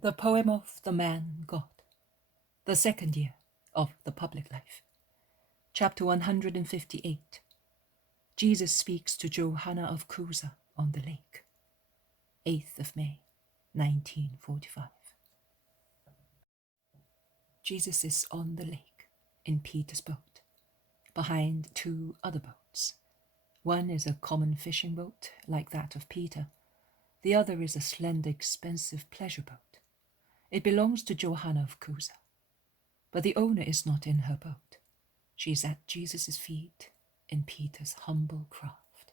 The poem of the man God, the second year of the public life. Chapter 158. Jesus speaks to Johanna of Chuza on the lake. 8th of May, 1945. Jesus is on the lake in Peter's boat, behind two other boats. One is a common fishing boat like that of Peter. The other is a slender, expensive pleasure boat. It belongs to Johanna of Chuza, but the owner is not in her boat. She's at Jesus' feet in Peter's humble craft.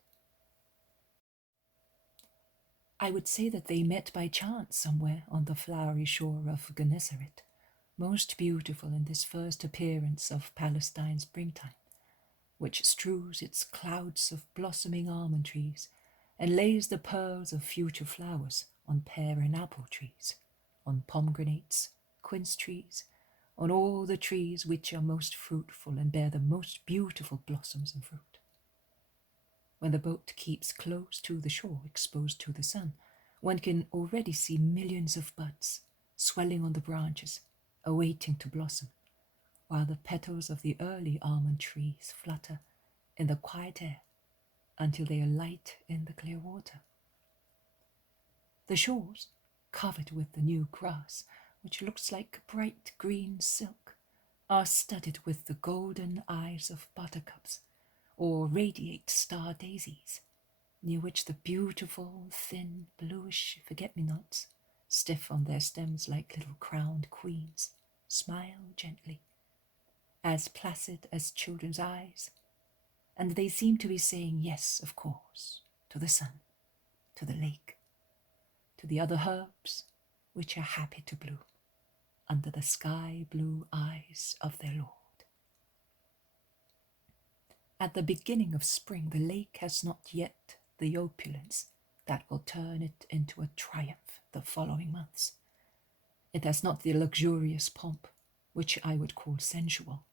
I would say that they met by chance somewhere on the flowery shore of Gennesaret, most beautiful in this first appearance of Palestine's springtime, which strews its clouds of blossoming almond trees and lays the pearls of future flowers on pear and apple trees, on pomegranates, quince trees, on all the trees which are most fruitful and bear the most beautiful blossoms and fruit. When the boat keeps close to the shore, exposed to the sun, one can already see millions of buds swelling on the branches, awaiting to blossom, while the petals of the early almond trees flutter in the quiet air until they alight in the clear water. The shores, covered with the new grass, which looks like bright green silk, are studded with the golden eyes of buttercups or radiate star daisies, near which the beautiful, thin, bluish forget-me-nots, stiff on their stems like little crowned queens, smile gently, as placid as children's eyes, and they seem to be saying yes, of course, to the sun, to the lake, to the other herbs which are happy to bloom under the sky-blue eyes of their Lord. At the beginning of spring, the lake has not yet the opulence that will turn it into a triumph the following months. It has not the luxurious pomp, which I would call sensual,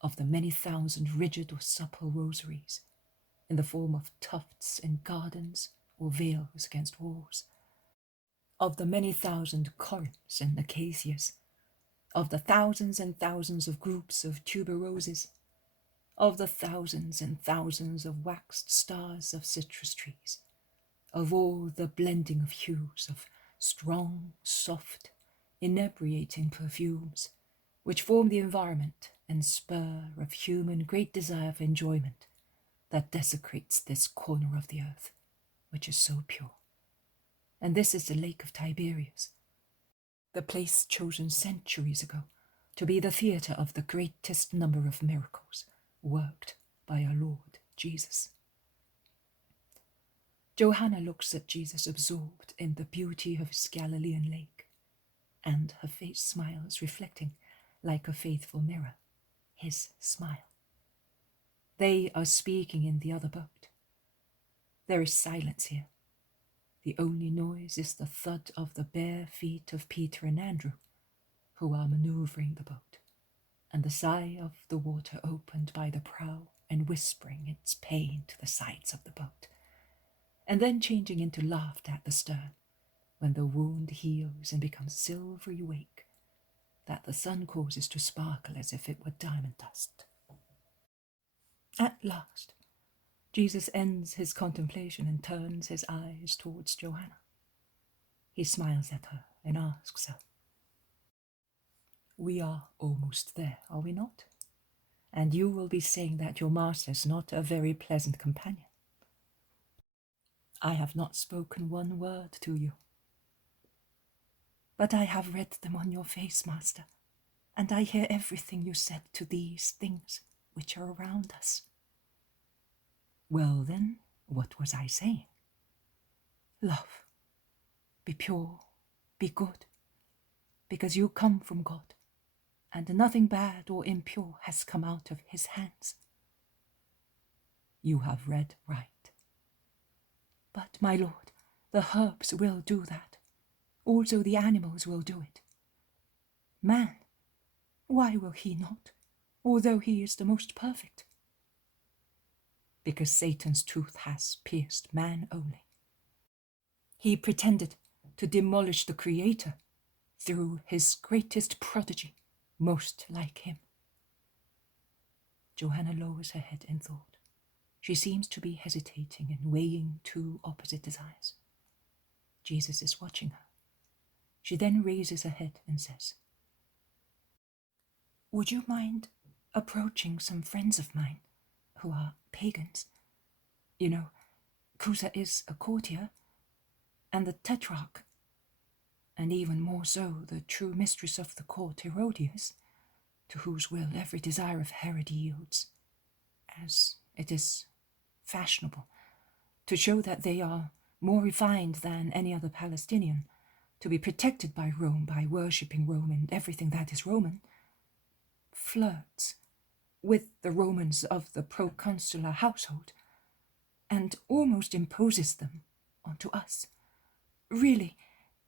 of the many thousand rigid or supple rosaries, in the form of tufts in gardens or veils against walls, of the many thousand corymbs and acacias, of the thousands and thousands of groups of tuberoses, of the thousands and thousands of waxed stars of citrus trees, of all the blending of hues of strong, soft, inebriating perfumes, which form the environment and spur of human great desire for enjoyment that desecrates this corner of the earth, which is so pure. And this is the Lake of Tiberias, the place chosen centuries ago to be the theatre of the greatest number of miracles worked by our Lord Jesus. Johanna looks at Jesus absorbed in the beauty of his Galilean lake, and her face smiles, reflecting, like a faithful mirror, his smile. They are speaking in the other boat. There is silence here. The only noise is the thud of the bare feet of Peter and Andrew, who are maneuvering the boat, and the sigh of the water opened by the prow and whispering its pain to the sides of the boat, and then changing into laughter at the stern, when the wound heals and becomes silvery wake, that the sun causes to sparkle as if it were diamond dust. At last, Jesus ends his contemplation and turns his eyes towards Johanna. He smiles at her and asks her, "We are almost there, are we not? And you will be saying that your master is not a very pleasant companion. I have not spoken one word to you. But I have read them on your face, master, and I hear everything you said to these things which are around us." Well then, what was I saying? Love, be pure, be good, because you come from God, and nothing bad or impure has come out of his hands. You have read right. But, my Lord, the herbs will do that. Also the animals will do it. Man, why will he not, although he is the most perfect? Because Satan's tooth has pierced man only. He pretended to demolish the Creator, through his greatest prodigy, most like him. Johanna lowers her head in thought. She seems to be hesitating and weighing two opposite desires. Jesus is watching her. She then raises her head and says, "Would you mind approaching some friends of mine who are pagans? You know, Chuza is a courtier, and the tetrarch, and even more so the true mistress of the court, Herodians, to whose will every desire of Herod yields, as it is fashionable, to show that they are more refined than any other Palestinian, to be protected by Rome, by worshipping Rome and everything that is Roman, flirts with the Romans of the proconsular household, and almost imposes them onto us. Really,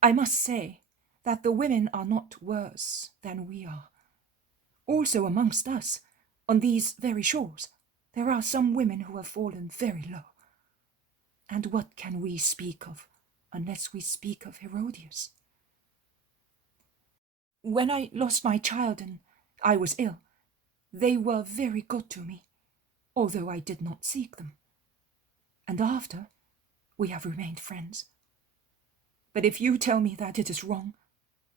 I must say that the women are not worse than we are. Also amongst us, on these very shores, there are some women who have fallen very low. And what can we speak of unless we speak of Herodians? When I lost my child and I was ill, they were very good to me, although I did not seek them. And after, we have remained friends. But if you tell me that it is wrong,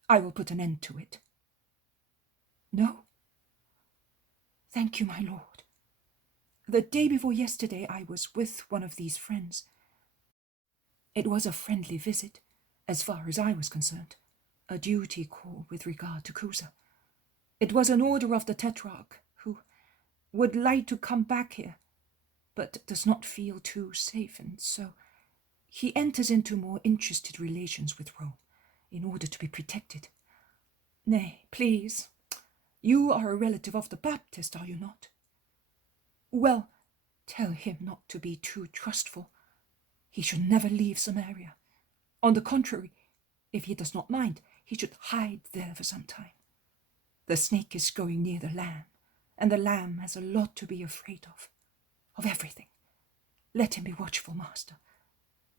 I will put an end to it." "No? Thank you, my lord. The day before yesterday I was with one of these friends. It was a friendly visit, as far as I was concerned, a duty call with regard to Chuza. It was an order of the tetrarch, who would like to come back here, but does not feel too safe, and so he enters into more interested relations with Rome in order to be protected. Nay, please, you are a relative of the Baptist, are you not? Well, tell him not to be too trustful. He should never leave Samaria. On the contrary, if he does not mind, he should hide there for some time. The snake is going near the lamb, and the lamb has a lot to be afraid of everything. Let him be watchful, master.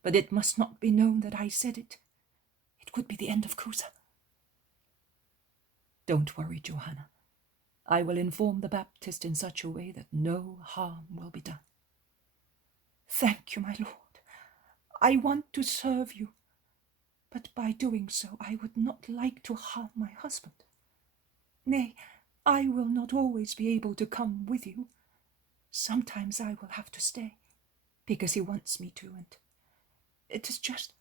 But it must not be known that I said it. It would be the end of Chuza." "Don't worry, Johanna. I will inform the Baptist in such a way that no harm will be done." "Thank you, my lord. I want to serve you, but by doing so I would not like to harm my husband. Nay, I will not always be able to come with you. Sometimes I will have to stay, because he wants me to, and it is just—"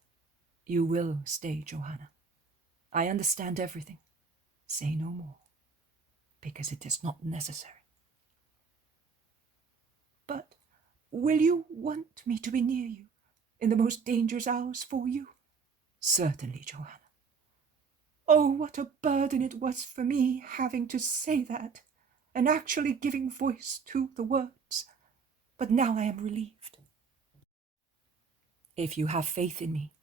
"You will stay, Johanna. I understand everything. Say no more, because it is not necessary." "But will you want me to be near you in the most dangerous hours for you?" "Certainly, Johanna." Oh, what a burden it was for me having to say that, and actually giving voice to the words. But now I am relieved. If you have faith in me,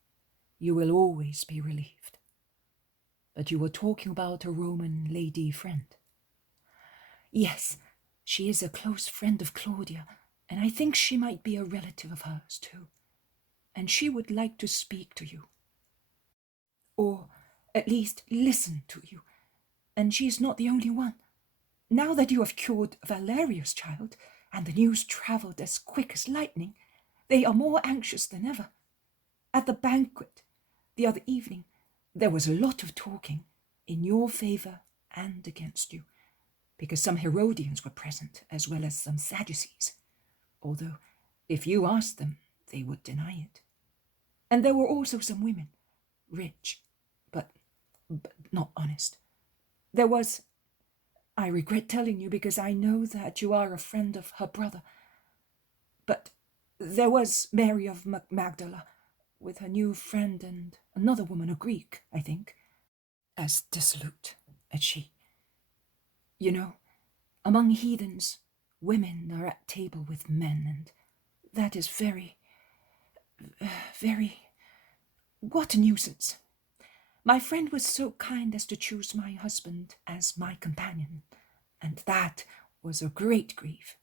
you will always be relieved. But you were talking about a Roman lady friend. Yes, she is a close friend of Claudia, and I think she might be a relative of hers too. And she would like to speak to you. Or at least listen to you. And she is not the only one. Now that you have cured Valerius' child, and the news travelled as quick as lightning, they are more anxious than ever. At the banquet the other evening, there was a lot of talking in your favour and against you, because some Herodians were present, as well as some Sadducees, although if you asked them, they would deny it. And there were also some women, rich, but not honest. There was, I regret telling you because I know that you are a friend of her brother, but there was Mary of Magdala, with her new friend and another woman, a Greek, I think, as dissolute as she. You know, among heathens, women are at table with men, and that is very, what a nuisance. My friend was so kind as to choose my husband as my companion, and that was a great grief.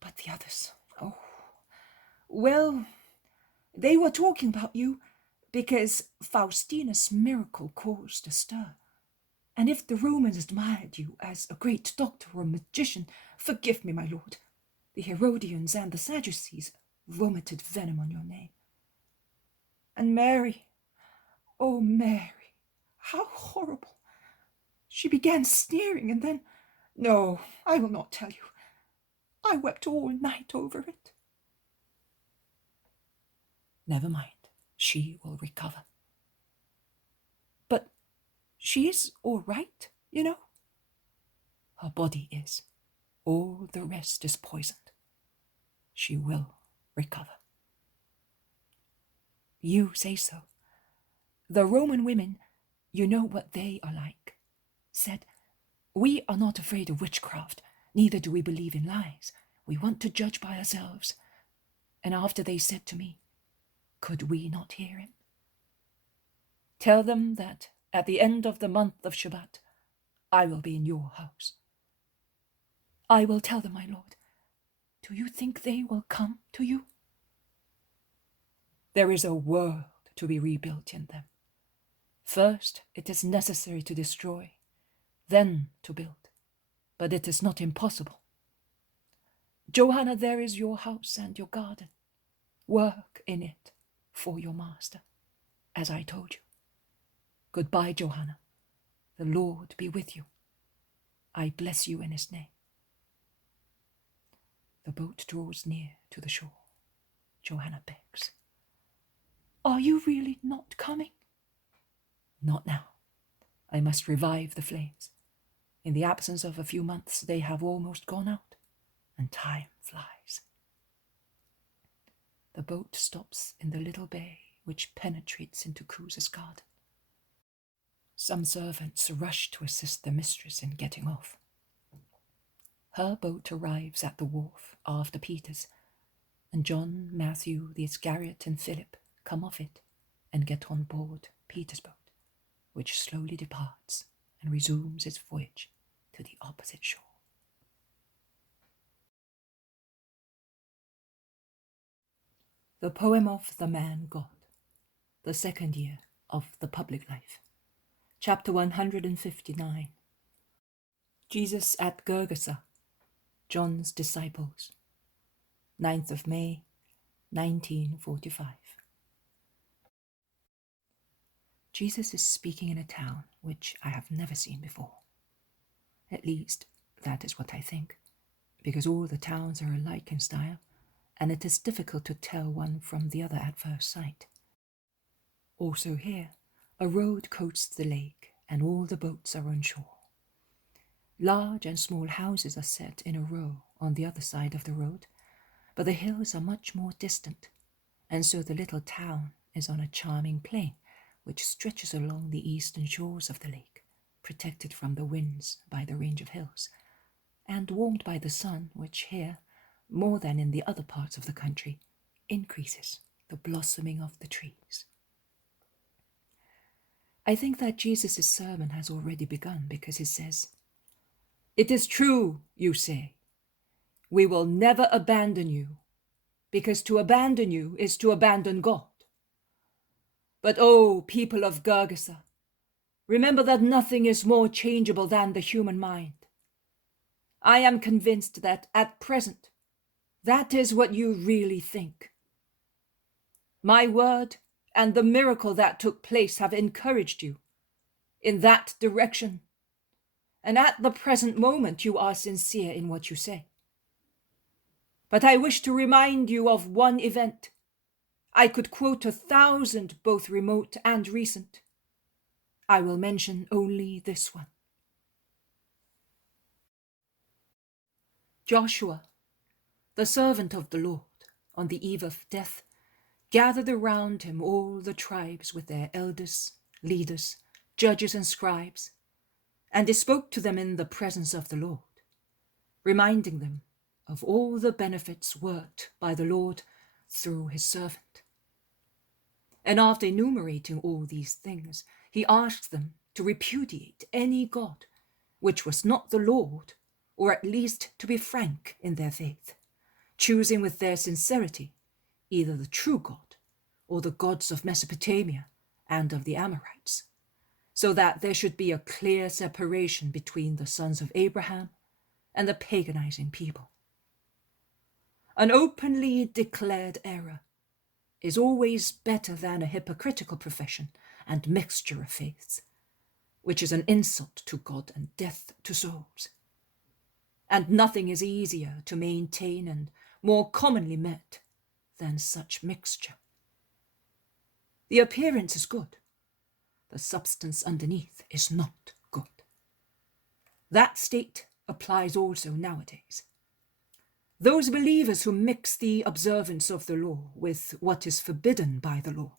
But the others, oh, well, they were talking about you, because Faustina's miracle caused a stir. And if the Romans admired you as a great doctor or magician, forgive me, my lord, the Herodians and the Sadducees vomited venom on your name. And Mary, oh Mary, how horrible! She began sneering, and then, no, I will not tell you. I wept all night over it. Never mind, she will recover. But she is all right, you know. Her body is. All the rest is poisoned. She will recover. You say so. The Roman women, you know what they are like, said, "We are not afraid of witchcraft, neither do we believe in lies. We want to judge by ourselves." And after they said to me, "Could we not hear him?" Tell them that at the end of the month of Shabbat, I will be in your house. I will tell them, my lord. Do you think they will come to you? There is a world to be rebuilt in them. First, it is necessary to destroy, then to build. But it is not impossible. Johanna, there is your house and your garden. Work in it for your master, as I told you. Goodbye, Johanna. The Lord be with you. I bless you in his name. The boat draws near to the shore. Johanna begs, "Are you really not coming?" "Not now. I must revive the flames. In the absence of a few months, they have almost gone out, and time flies." The boat stops in the little bay which penetrates into Chuza's garden. Some servants rush to assist the mistress in getting off. Her boat arrives at the wharf after Peter's, and John, Matthew, the Iscariot, and Philip come off it and get on board Peter's boat, which slowly departs and resumes its voyage to the opposite shore. The poem of the man God, the second year of the public life. Chapter 159. Jesus at Gherghesa, John's disciples. 9th of May, 1945. Jesus is speaking in a town which I have never seen before. At least, that is what I think, because all the towns are alike in style, and it is difficult to tell one from the other at first sight. Also here, a road coats the lake, and all the boats are on shore. Large and small houses are set in a row on the other side of the road, but the hills are much more distant, and so the little town is on a charming plain which stretches along the eastern shores of the lake, protected from the winds by the range of hills, and warmed by the sun which here, more than in the other parts of the country, increases the blossoming of the trees. I think that Jesus' sermon has already begun because he says, "It is true, you say. We will never abandon you, because to abandon you is to abandon God. But oh, people of Gherghesa, remember that nothing is more changeable than the human mind. I am convinced that at present, that is what you really think. My word and the miracle that took place have encouraged you in that direction, and at the present moment you are sincere in what you say. But I wish to remind you of one event. I could quote 1,000, both remote and recent. I will mention only this one. Joshua, the servant of the Lord, on the eve of death, gathered around him all the tribes with their elders, leaders, judges, and scribes, and he spoke to them in the presence of the Lord, reminding them of all the benefits worked by the Lord through his servant. And after enumerating all these things, he asked them to repudiate any god which was not the Lord, or at least to be frank in their faith, choosing with their sincerity either the true God or the gods of Mesopotamia and of the Amorites, so that there should be a clear separation between the sons of Abraham and the paganizing people. An openly declared error is always better than a hypocritical profession and mixture of faiths, which is an insult to God and death to souls. And nothing is easier to maintain and more commonly met than such mixture. The appearance is good. The substance underneath is not good. That state applies also nowadays. Those believers who mix the observance of the law with what is forbidden by the law,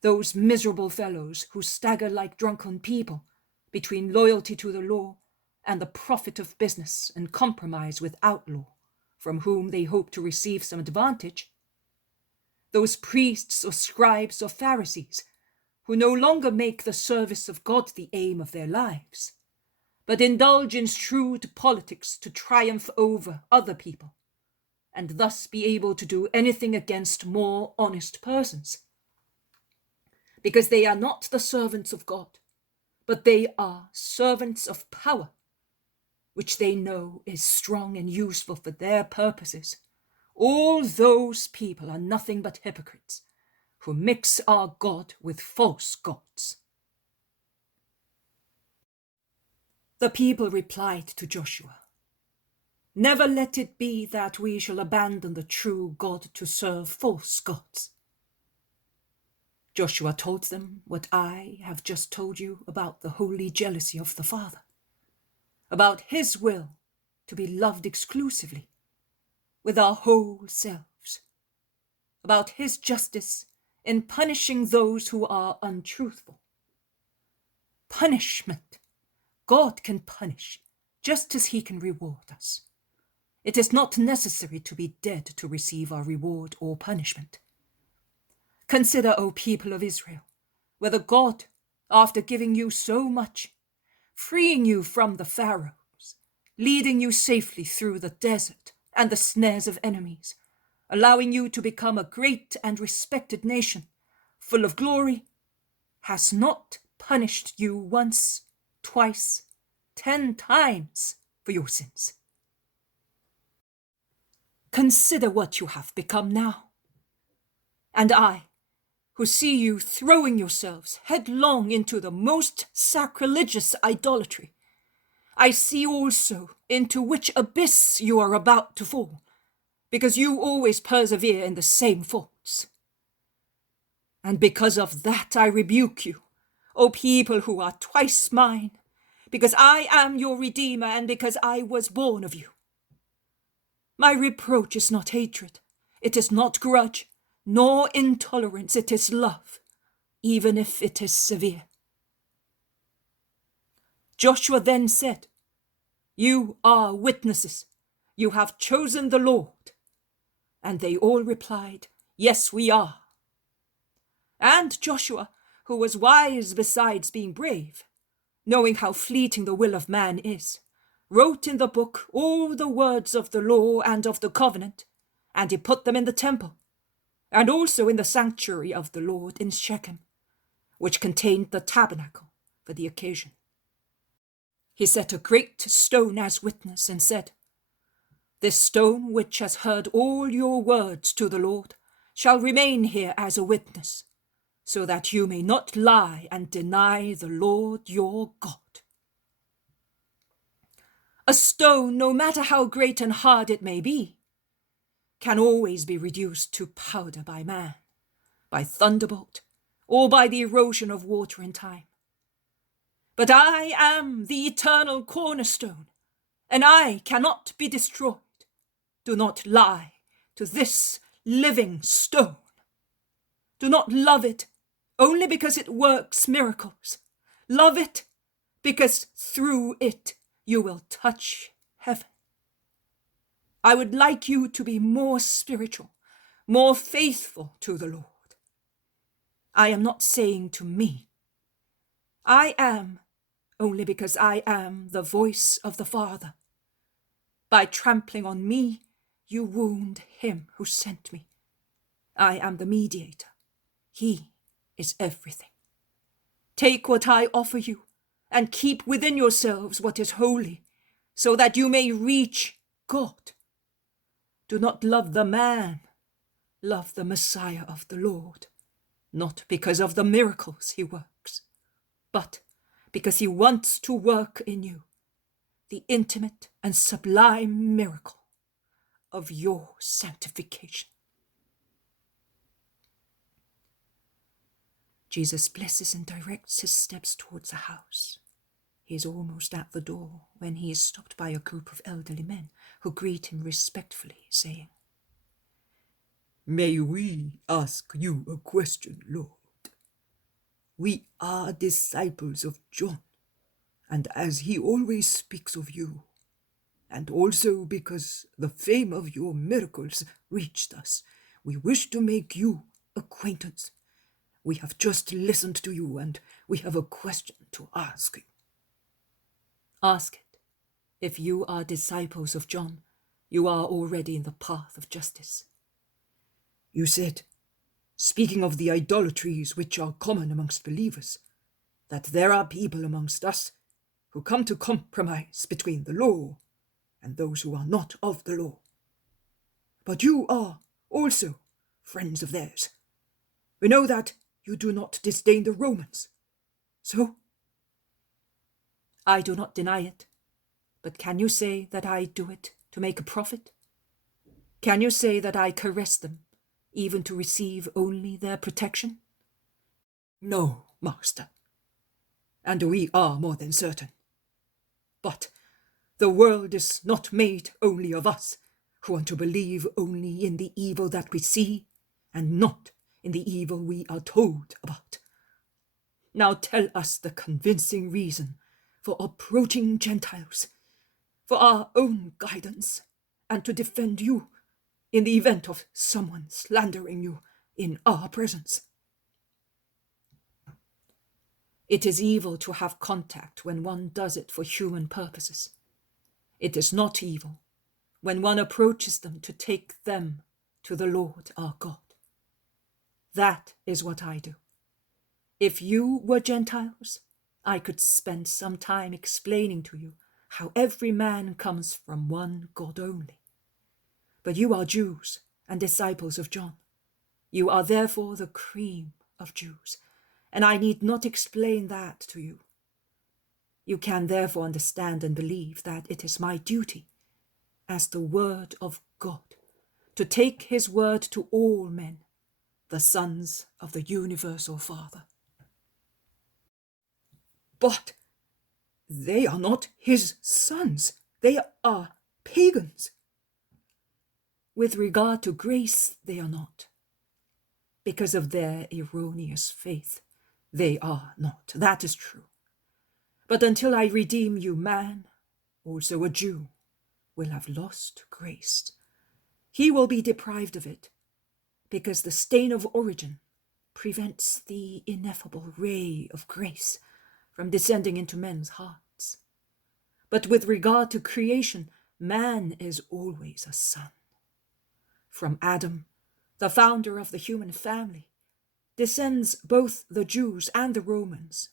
those miserable fellows who stagger like drunken people between loyalty to the law and the profit of business and compromise with outlaw, from whom they hope to receive some advantage, those priests or scribes or Pharisees who no longer make the service of God the aim of their lives, but indulge in shrewd politics to triumph over other people, and thus be able to do anything against more honest persons, because they are not the servants of God, but they are servants of power, which they know is strong and useful for their purposes. All those people are nothing but hypocrites, who mix our God with false gods. The people replied to Joshua, "Never let it be that we shall abandon the true God to serve false gods." Joshua told them what I have just told you about the holy jealousy of the Father, about his will to be loved exclusively, with our whole selves, about his justice in punishing those who are untruthful. Punishment. God can punish just as he can reward us. It is not necessary to be dead to receive our reward or punishment. Consider, O people of Israel, whether God, after giving you so much, freeing you from the Pharaohs, leading you safely through the desert and the snares of enemies, allowing you to become a great and respected nation, full of glory, has not punished you once, twice, 10 times for your sins. Consider what you have become now. And I, who see you throwing yourselves headlong into the most sacrilegious idolatry, I see also into which abyss you are about to fall, because you always persevere in the same faults. And because of that I rebuke you, O people who are twice mine, because I am your Redeemer and because I was born of you. My reproach is not hatred, it is not grudge, nor intolerance, it is love, even if it is severe. Joshua then said, "You are witnesses, you have chosen the Lord." And they all replied, "Yes, we are." And Joshua, who was wise besides being brave, knowing how fleeting the will of man is, wrote in the book all the words of the law and of the covenant, and he put them in the temple, and also in the sanctuary of the Lord in Shechem, which contained the tabernacle for the occasion. He set a great stone as witness and said, "This stone which has heard all your words to the Lord shall remain here as a witness, so that you may not lie and deny the Lord your God." A stone, no matter how great and hard it may be, can always be reduced to powder by man, by thunderbolt, or by the erosion of water in time. But I am the eternal cornerstone, and I cannot be destroyed. Do not lie to this living stone. Do not love it only because it works miracles. Love it because through it you will touch heaven. I would like you to be more spiritual, more faithful to the Lord. I am not saying to me. I am only because I am the voice of the Father. By trampling on me, you wound him who sent me. I am the mediator He is everything. Take what I offer you, and keep within yourselves what is holy, so that you may reach God. Do not love the man, love the Messiah of the Lord, not because of the miracles he works, but because he wants to work in you the intimate and sublime miracle of your sanctification. Jesus blesses and directs his steps towards the house. He is almost at the door when he is stopped by a group of elderly men who greet him respectfully, saying, "May we ask you a question, Lord? We are disciples of John, and as he always speaks of you, and also because the fame of your miracles reached us, we wish to make you acquaintance. We have just listened to you, and we have a question to ask you." Ask it. If you are disciples of John, you are already in the path of justice. You said, speaking of the idolatries which are common amongst believers, that there are people amongst us who come to compromise between the law and those who are not of the law. But you are also friends of theirs. We know that you do not disdain the Romans. So? I do not deny it, but can you say that I do it to make a profit? Can you say that I caress them, even to receive only their protection? No, Master. And we are more than certain. But the world is not made only of us, who want to believe only in the evil that we see, and not in the evil we are told about. Now tell us the convincing reason for approaching Gentiles, for our own guidance, and to defend you in the event of someone slandering you in our presence. It is evil to have contact when one does it for human purposes. It is not evil when one approaches them to take them to the Lord our God. That is what I do. If you were Gentiles, I could spend some time explaining to you how every man comes from one God only. But you are Jews and disciples of John. You are therefore the cream of Jews, and I need not explain that to you. You can therefore understand and believe that it is my duty, as the Word of God, to take his word to all men, the sons of the universal Father. But they are not his sons. They are pagans. With regard to grace, they are not. Because of their erroneous faith, they are not. That is true. But until I redeem you, man, also a Jew, will have lost grace. He will be deprived of it, because the stain of origin prevents the ineffable ray of grace from descending into men's hearts. But with regard to creation, man is always a son. From Adam, the founder of the human family, descends both the Jews and the Romans,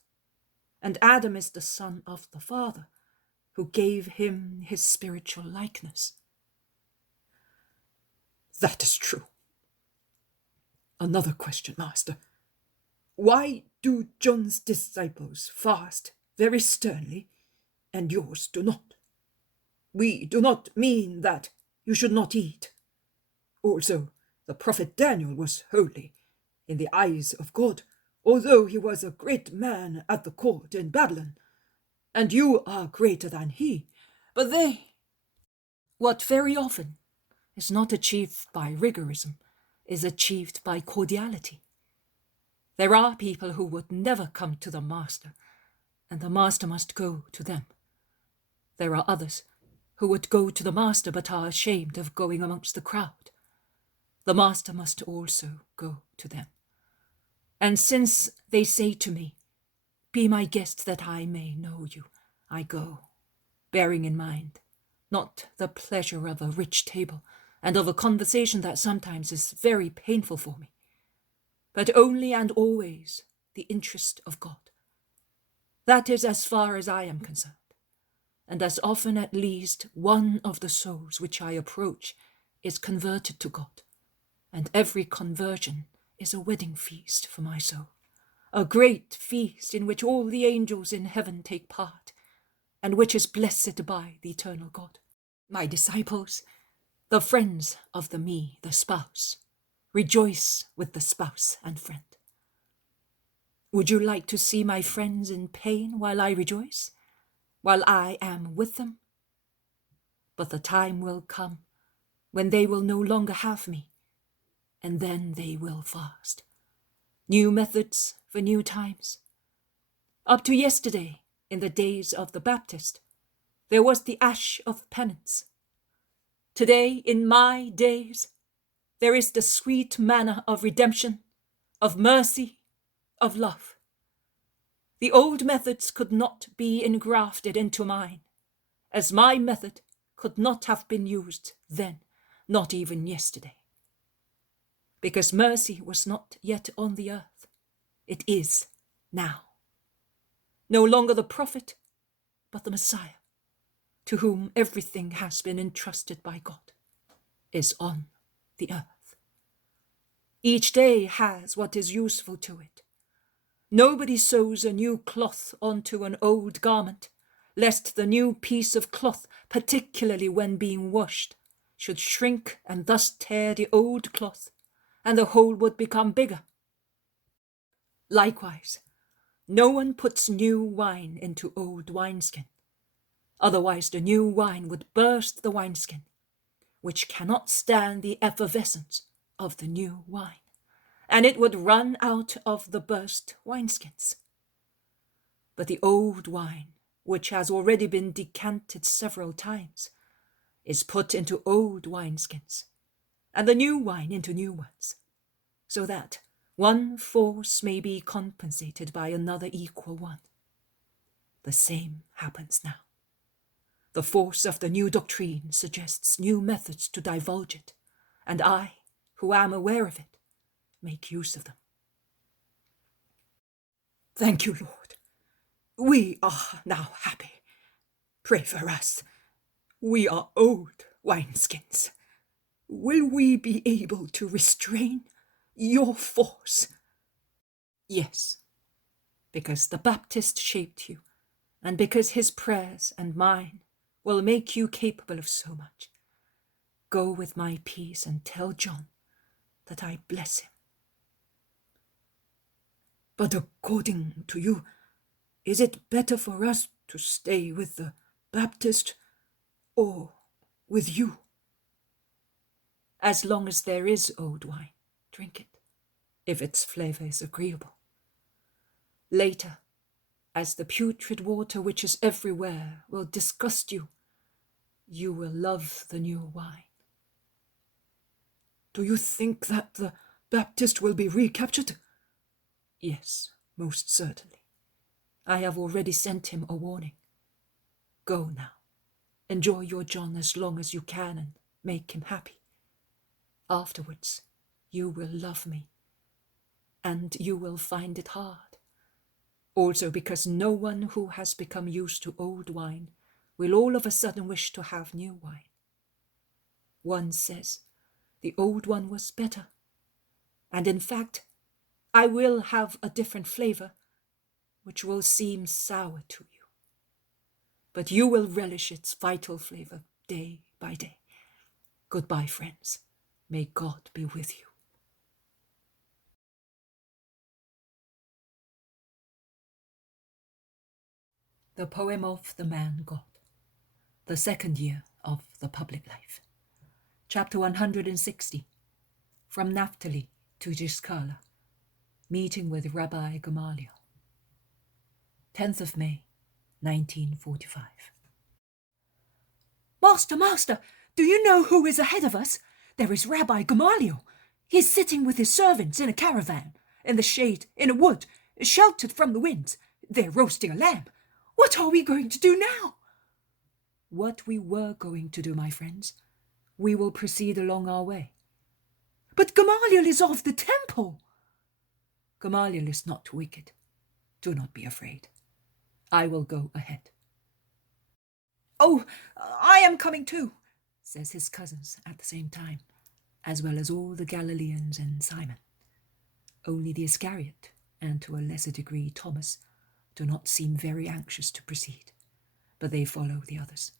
and Adam is the son of the Father, who gave him his spiritual likeness. That is true. Another question, Master. Why do John's disciples fast very sternly, and yours do not? We do not mean that you should not eat. Also, the prophet Daniel was holy in the eyes of God, although he was a great man at the court in Babylon, and you are greater than he. But what very often is not achieved by rigorism, is achieved by cordiality. There are people who would never come to the Master, and the Master must go to them. There are others who would go to the Master but are ashamed of going amongst the crowd. The Master must also go to them. And since they say to me, "Be my guest that I may know you," I go, bearing in mind not the pleasure of a rich table and of a conversation that sometimes is very painful for me, but only and always the interest of God. That is as far as I am concerned, and as often at least one of the souls which I approach is converted to God, and every conversion is a wedding feast for my soul, a great feast in which all the angels in heaven take part, and which is blessed by the eternal God. My disciples, the friends of the me, the spouse, rejoice with the spouse and friend. Would you like to see my friends in pain while I rejoice, while I am with them? But the time will come when they will no longer have me, and then they will fast. New methods for new times. Up to yesterday, in the days of the Baptist, there was the ash of penance. Today, in my days, there is the sweet manna of redemption, of mercy, of love. The old methods could not be engrafted into mine, as my method could not have been used then, not even yesterday. Because mercy was not yet on the earth, it is now. No longer the prophet, but the Messiah, to whom everything has been entrusted by God, is on the earth. Each day has what is useful to it. Nobody sews a new cloth onto an old garment, lest the new piece of cloth, particularly when being washed, should shrink and thus tear the old cloth, and the whole would become bigger. Likewise, no one puts new wine into old wineskin. Otherwise the new wine would burst the wineskin, which cannot stand the effervescence of the new wine, and it would run out of the burst wineskins. But the old wine, which has already been decanted several times, is put into old wineskins, and the new wine into new ones, so that one force may be compensated by another equal one. The same happens now. The force of the new doctrine suggests new methods to divulge it, and I, who am aware of it, make use of them. Thank you, Lord. We are now happy. Pray for us. We are old wineskins. Will we be able to restrain your force? Yes, because the Baptist shaped you, and because his prayers and mine will make you capable of so much. Go with my peace and tell John that I bless him. But according to you, is it better for us to stay with the Baptist or with you? As long as there is old wine, drink it, if its flavor is agreeable. Later, as the putrid water which is everywhere will disgust you, you will love the new wine. Do you think that the Baptist will be recaptured? Yes, most certainly. I have already sent him a warning. Go now. Enjoy your John as long as you can and make him happy. Afterwards, you will love me, and you will find it hard. Also because no one who has become used to old wine will all of a sudden wish to have new wine. One says, the old one was better, and in fact, I will have a different flavor, which will seem sour to you. But you will relish its vital flavor day by day. Goodbye, friends. May God be with you. The poem of the man God, the second year of the public life. Chapter 160, from Naphtali to Giscala, meeting with Rabbi Gamaliel. 10th of May, 1945. Master, do you know who is ahead of us? There is Rabbi Gamaliel. He is sitting with his servants in a caravan, in the shade, in a wood, sheltered from the winds. They're roasting a lamb. What are we going to do now? What we were going to do, my friends. We will proceed along our way. But Gamaliel is of the temple. Gamaliel is not wicked. Do not be afraid. I will go ahead." "Oh, I am coming too," says his cousins at the same time, as well as all the Galileans and Simon. Only the Iscariot, and to a lesser degree Thomas, do not seem very anxious to proceed, but they follow the others.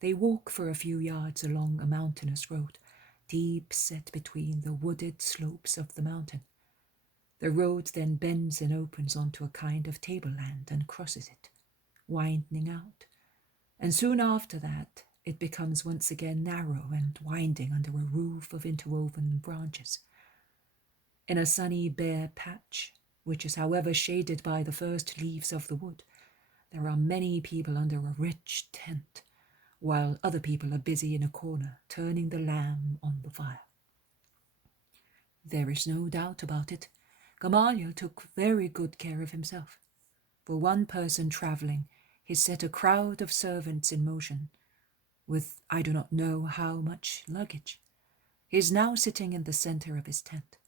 They walk for a few yards along a mountainous road, deep set between the wooded slopes of the mountain. The road then bends and opens onto a kind of tableland and crosses it, widening out, and soon after that it becomes once again narrow and winding under a roof of interwoven branches. In a sunny bare patch, which is however shaded by the first leaves of the wood, there are many people under a rich tent, while other people are busy in a corner turning the lamb on the fire. There is no doubt about it. Gamaliel took very good care of himself. For one person travelling, he set a crowd of servants in motion, with I do not know how much luggage. He is now sitting in the centre of his tent,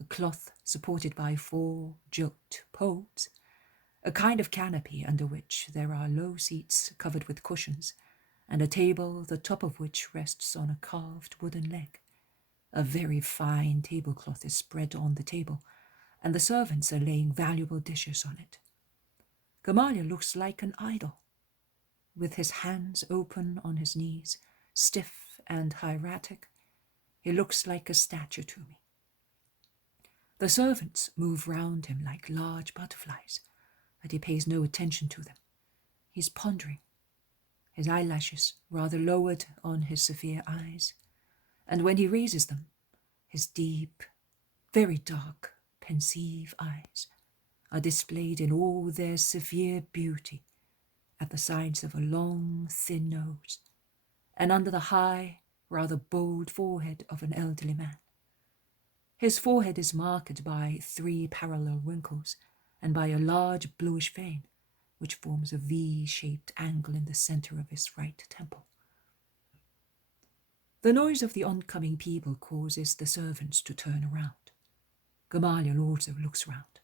a cloth supported by 4 gilt poles, a kind of canopy under which there are low seats covered with cushions, and a table the top of which rests on a carved wooden leg. A very fine tablecloth is spread on the table, and the servants are laying valuable dishes on it. Gamaliel looks like an idol, with his hands open on his knees, stiff and hieratic. He looks like a statue to me. The servants move round him like large butterflies, but he pays no attention to them. He's pondering, his eyelashes rather lowered on his severe eyes, and when he raises them, his deep, very dark, pensive eyes are displayed in all their severe beauty at the sides of a long, thin nose, and under the high, rather bold forehead of an elderly man. His forehead is marked by 3 parallel wrinkles and by a large bluish vein, which forms a V-shaped angle in the center of his right temple. The noise of the oncoming people causes the servants to turn around. Gamaliel also looks round.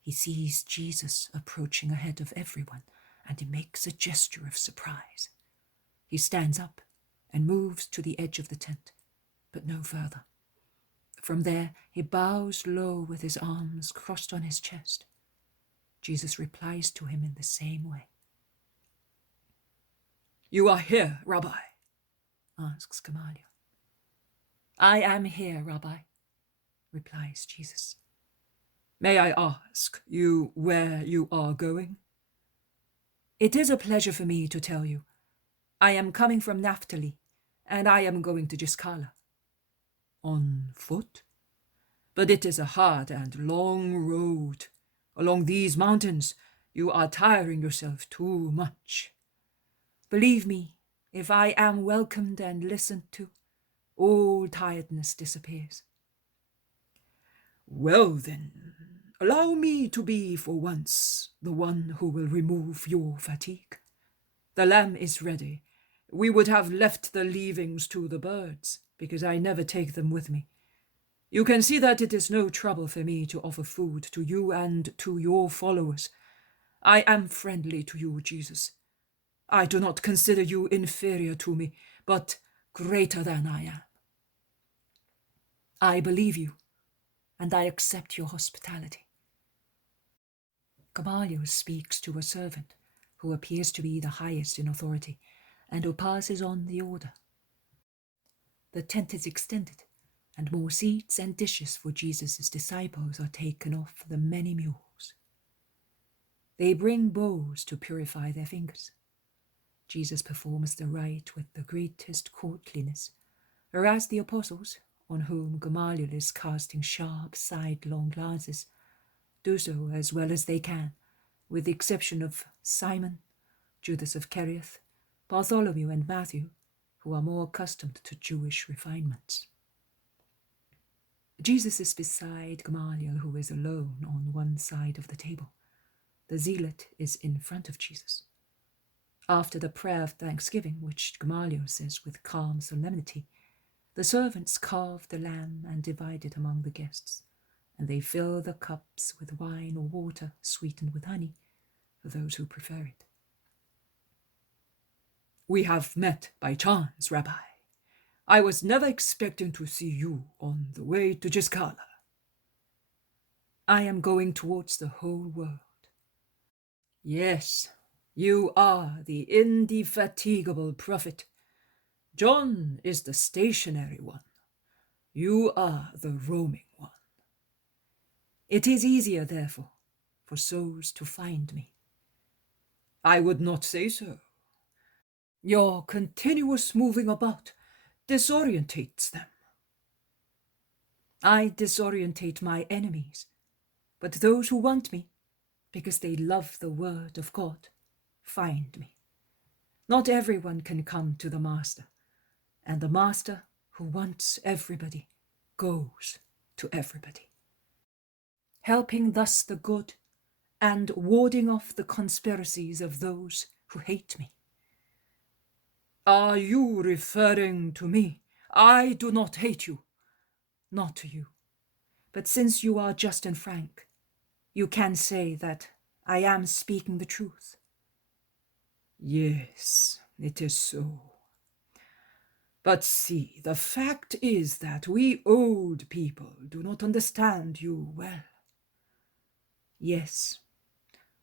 He sees Jesus approaching ahead of everyone, and he makes a gesture of surprise. He stands up and moves to the edge of the tent, but no further. From there, he bows low with his arms crossed on his chest. Jesus replies to him in the same way. "You are here, Rabbi?" asks Gamaliel. "I am here, Rabbi," replies Jesus. "May I ask you where you are going?" "It is a pleasure for me to tell you. I am coming from Naphtali, and I am going to Giscala." "On foot? But it is a hard and long road. Along these mountains, you are tiring yourself too much." "Believe me, if I am welcomed and listened to, all tiredness disappears." "Well then, allow me to be for once the one who will remove your fatigue. The lamb is ready. We would have left the leavings to the birds, because I never take them with me. You can see that it is no trouble for me to offer food to you and to your followers. I am friendly to you, Jesus. I do not consider you inferior to me, but greater than I am." "I believe you, and I accept your hospitality." Gamaliel speaks to a servant who appears to be the highest in authority and who passes on the order. The tent is extended, and more seats and dishes for Jesus' disciples are taken off the many mules. They bring bowls to purify their fingers. Jesus performs the rite with the greatest courtliness, whereas the apostles, on whom Gamaliel is casting sharp, sidelong glances, do so as well as they can, with the exception of Simon, Judas of Kerioth, Bartholomew, and Matthew, who are more accustomed to Jewish refinements. Jesus is beside Gamaliel, who is alone on one side of the table. The Zealot is in front of Jesus. After the prayer of thanksgiving, which Gamaliel says with calm solemnity, the servants carved the lamb and divided among the guests, and they fill the cups with wine or water sweetened with honey for those who prefer it. We have met by chance, Rabbi. I was never expecting to see you on the way to Giscala. I am going towards the whole world. Yes, you are the indefatigable prophet. John is the stationary one. You are the roaming one. It is easier, therefore, for souls to find me. I would not say so. Your continuous moving about disorientates them. I disorientate my enemies, but those who want me, because they love the word of God, find me. Not everyone can come to the Master, and the Master, who wants everybody, goes to everybody, helping thus the good and warding off the conspiracies of those who hate me. Are you referring to me? I do not hate you. Not to you, but since you are just and frank, you can say that I am speaking the truth. Yes, it is so. But see, the fact is that we old people do not understand you well. Yes,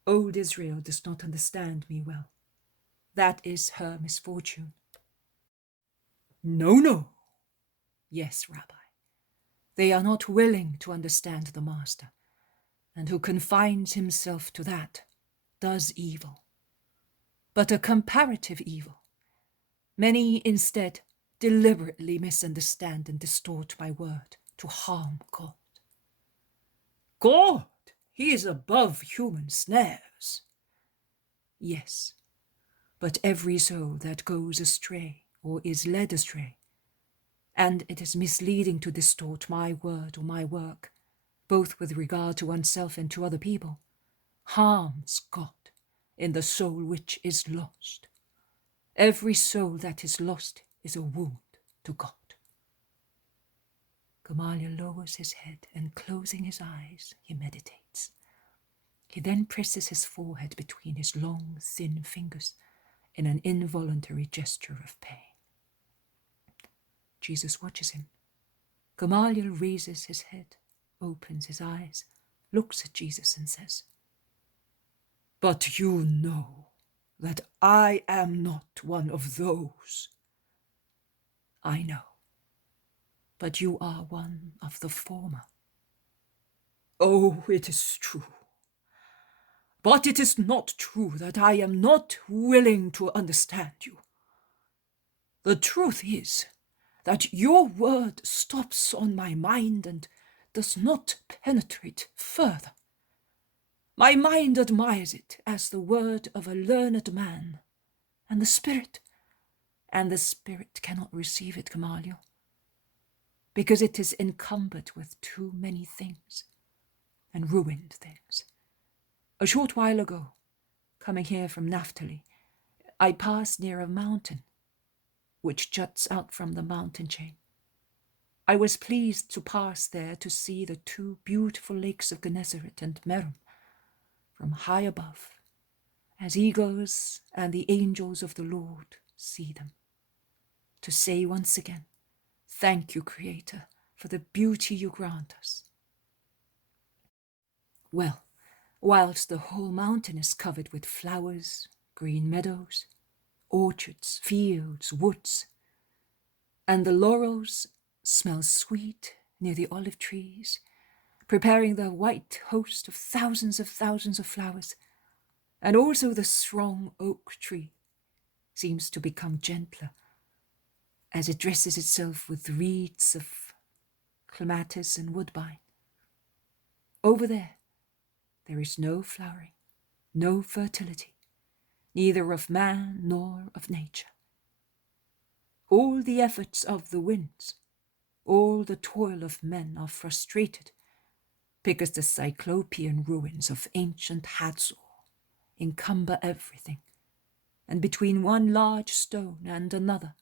old Israel does not understand me well. That is her misfortune. No. Yes, Rabbi. They are not willing to understand the Master, and who confines himself to that does evil, but a comparative evil. Many instead deliberately misunderstand and distort my word to harm God. God, he is above human snares. Yes, but every soul that goes astray or is led astray, and it is misleading to distort my word or my work, both with regard to oneself and to other people, harms God in the soul which is lost. Every soul that is lost is a wound to God. Gamaliel lowers his head and, closing his eyes, he meditates. He then presses his forehead between his long, thin fingers in an involuntary gesture of pain. Jesus watches him. Gamaliel raises his head, opens his eyes, looks at Jesus and says, "But you know that I am not one of those." "I know, but you are one of the former." "Oh, it is true. But it is not true that I am not willing to understand you. The truth is that your word stops on my mind and does not penetrate further. My mind admires it as the word of a learned man, and the Spirit cannot receive it, Gamaliel, because it is encumbered with too many things, and ruined things. A short while ago, coming here from Naphtali, I passed near a mountain which juts out from the mountain chain. I was pleased to pass there to see the two beautiful lakes of Gennesaret and Merom from high above, as eagles and the angels of the Lord see them. To say once again, thank you, Creator, for the beauty you grant us. Well, whilst the whole mountain is covered with flowers, green meadows, orchards, fields, woods, and the laurels smell sweet near the olive trees, preparing the white host of thousands of flowers, and also the strong oak tree seems to become gentler as it dresses itself with wreaths of clematis and woodbine. Over there is no flowering, no fertility, neither of man nor of nature. All the efforts of the winds, all the toil of men are frustrated because the cyclopean ruins of ancient Hatzor encumber everything, and between one large stone and another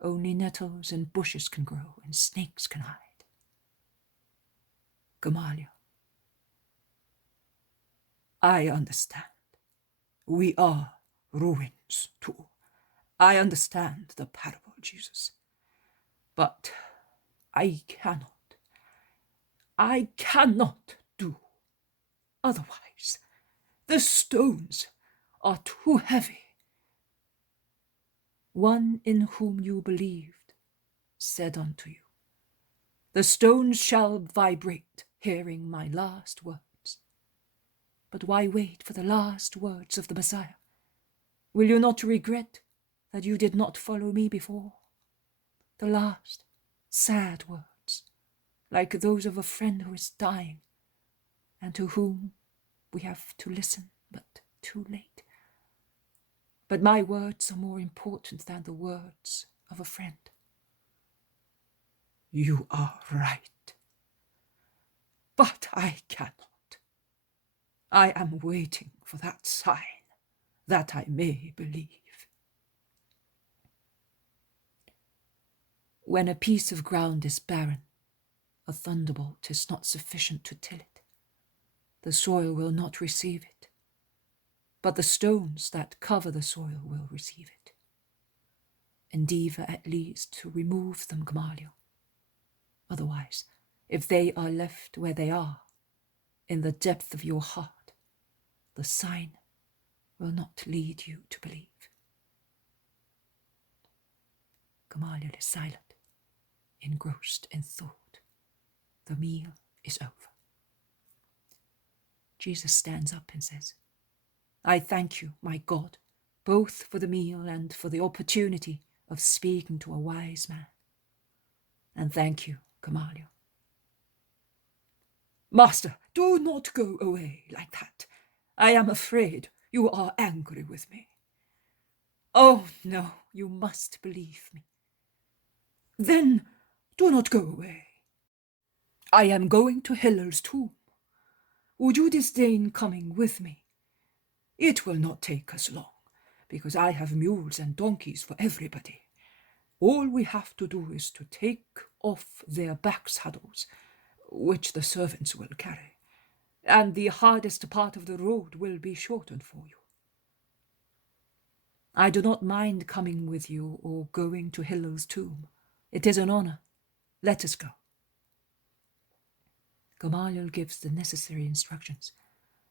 only nettles and bushes can grow and snakes can hide. Gamaliel, I understand. We are ruins too. I understand the parable, Jesus. But I cannot do otherwise. The stones are too heavy. One in whom you believed said unto you, the stones shall vibrate, hearing my last words. But why wait for the last words of the Messiah? Will you not regret that you did not follow me before? The last, sad words, like those of a friend who is dying, and to whom we have to listen, but too late. But my words are more important than the words of a friend. You are right. But I cannot. I am waiting for that sign, that I may believe. When a piece of ground is barren, a thunderbolt is not sufficient to till it. The soil will not receive it, but the stones that cover the soil will receive it. Endeavour at least to remove them, Gamaliel. Otherwise, if they are left where they are, in the depth of your heart, the sign will not lead you to believe. Gamaliel is silent, engrossed in thought. The meal is over. Jesus stands up and says, I thank you, my God, both for the meal and for the opportunity of speaking to a wise man. And thank you, Gamaliel. Master, do not go away like that. I am afraid you are angry with me. Oh, no, you must believe me. Then do not go away. I am going to Hillel's tomb. Would you disdain coming with me? It will not take us long, because I have mules and donkeys for everybody. All we have to do is to take off their back saddles, which the servants will carry, and the hardest part of the road will be shortened for you. I do not mind coming with you or going to Hillel's tomb. It is an honor. Let us go. Gamaliel gives the necessary instructions,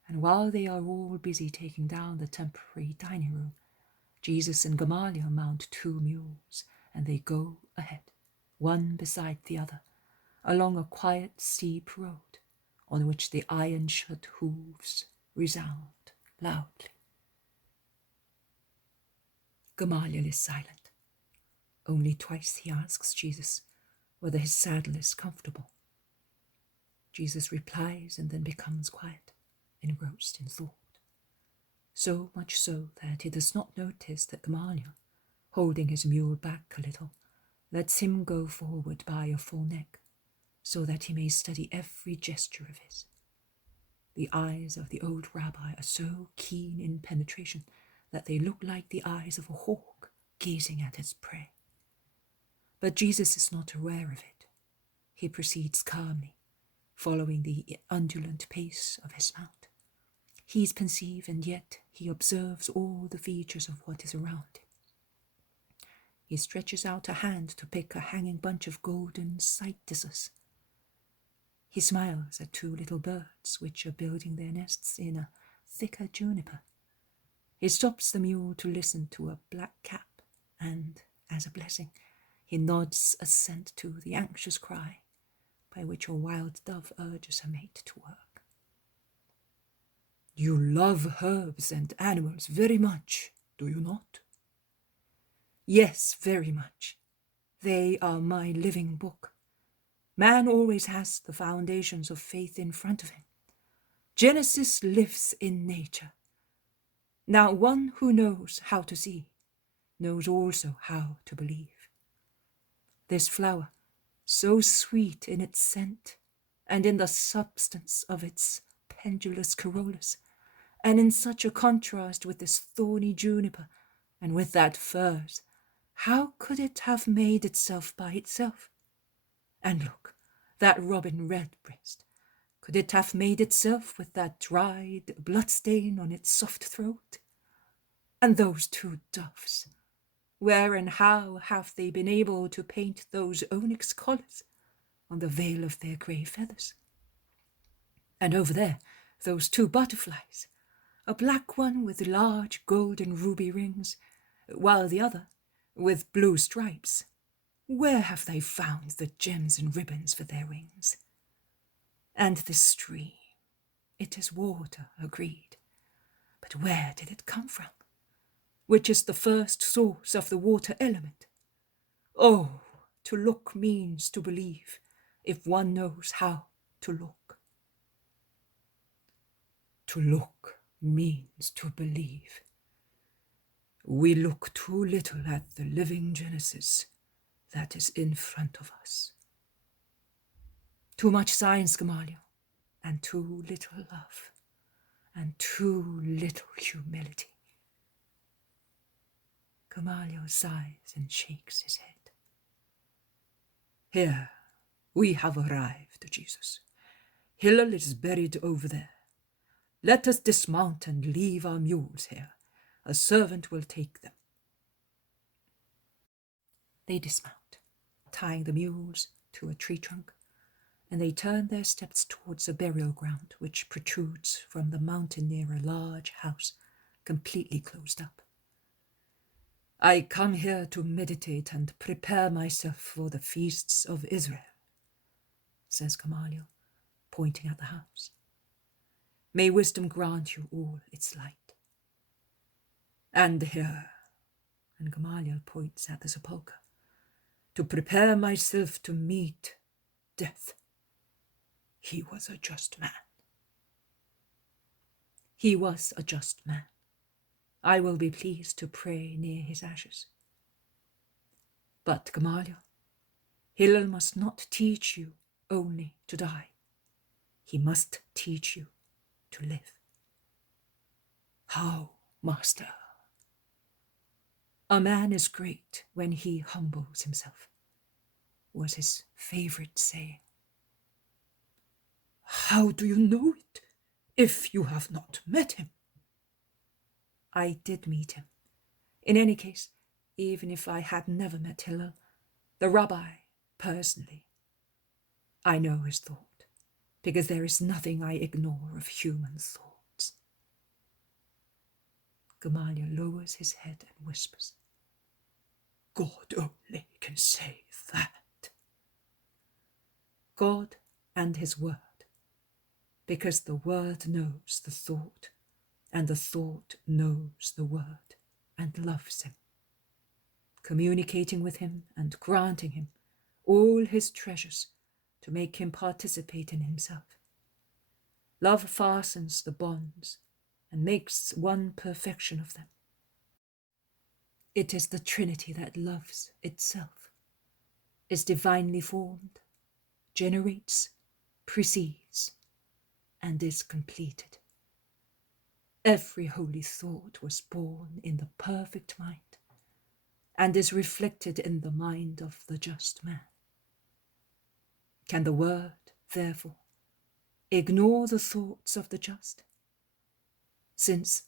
and while they are all busy taking down the temporary dining room, Jesus and Gamaliel mount 2 mules, and they go ahead, one beside the other, along a quiet, steep road, on which the iron-shod hooves resound loudly. Gamaliel is silent. Only twice he asks Jesus whether his saddle is comfortable. Jesus replies and then becomes quiet, engrossed in thought. So much so that he does not notice that Gamaliel, holding his mule back a little, lets him go forward by a full neck, so that he may study every gesture of his. The eyes of the old rabbi are so keen in penetration that they look like the eyes of a hawk gazing at its prey. But Jesus is not aware of it. He proceeds calmly, following the undulant pace of his mount. He is pensive, and yet he observes all the features of what is around him. He stretches out a hand to pick a hanging bunch of golden cytisus. He smiles at 2 little birds which are building their nests in a thicker juniper. He stops the mule to listen to a black cap, and, as a blessing, he nods assent to the anxious cry by which a wild dove urges her mate to work. You love herbs and animals very much, do you not? Yes, very much. They are my living book. Man always has the foundations of faith in front of him. Genesis lives in nature. Now one who knows how to see knows also how to believe. This flower, so sweet in its scent and in the substance of its pendulous corollas, and in such a contrast with this thorny juniper and with that furze, how could it have made itself by itself? And look, that robin redbreast, Could it have made itself with that dried bloodstain on its soft throat? And those two doves, where and how have they been able to paint those onyx collars on the veil of their grey feathers? And over there, those two butterflies, a black one with large gold and ruby rings, while the other with blue stripes. Where have they found the gems and ribbons for their wings? And this stream, it is water, agreed. But where did it come from? Which is the first source of the water element? Oh, to look means to believe, if one knows how to look. To look means to believe. We look too little at the living Genesis that is in front of us. Too much science, Gamaliel, and too little love, and too little humility. Gamaliel sighs and shakes his head. Here, we have arrived, Jesus. Hillel is buried over there. Let us dismount and leave our mules here. A servant will take them. They dismount, tying the mules to a tree trunk, and they turn their steps towards a burial ground which protrudes from the mountain near a large house completely closed up. I come here to meditate and prepare myself for the feasts of Israel, says Gamaliel, pointing at the house. May wisdom grant you all its light. And here, and Gamaliel points at the sepulchre, to prepare myself to meet death. He was a just man. He was a just man. I will be pleased to pray near his ashes. But, Gamaliel, Hillel must not teach you only to die. He must teach you to live. How, master? A man is great when he humbles himself, was his favorite saying. How do you know it, if you have not met him? I did meet him. In any case, even if I had never met Hillel, the Rabbi, personally, I know his thought, because there is nothing I ignore of human thoughts. Gamaliel lowers his head and whispers, God only can say that. God and his word, because the word knows the thought, and the thought knows the word and loves him, communicating with him and granting him all his treasures to make him participate in himself. Love fastens the bonds and makes one perfection of them. It is the Trinity that loves itself, is divinely formed, generates, precedes, and is completed. Every holy thought was born in the perfect mind and is reflected in the mind of the just man. Can the word, therefore, ignore the thoughts of the just, since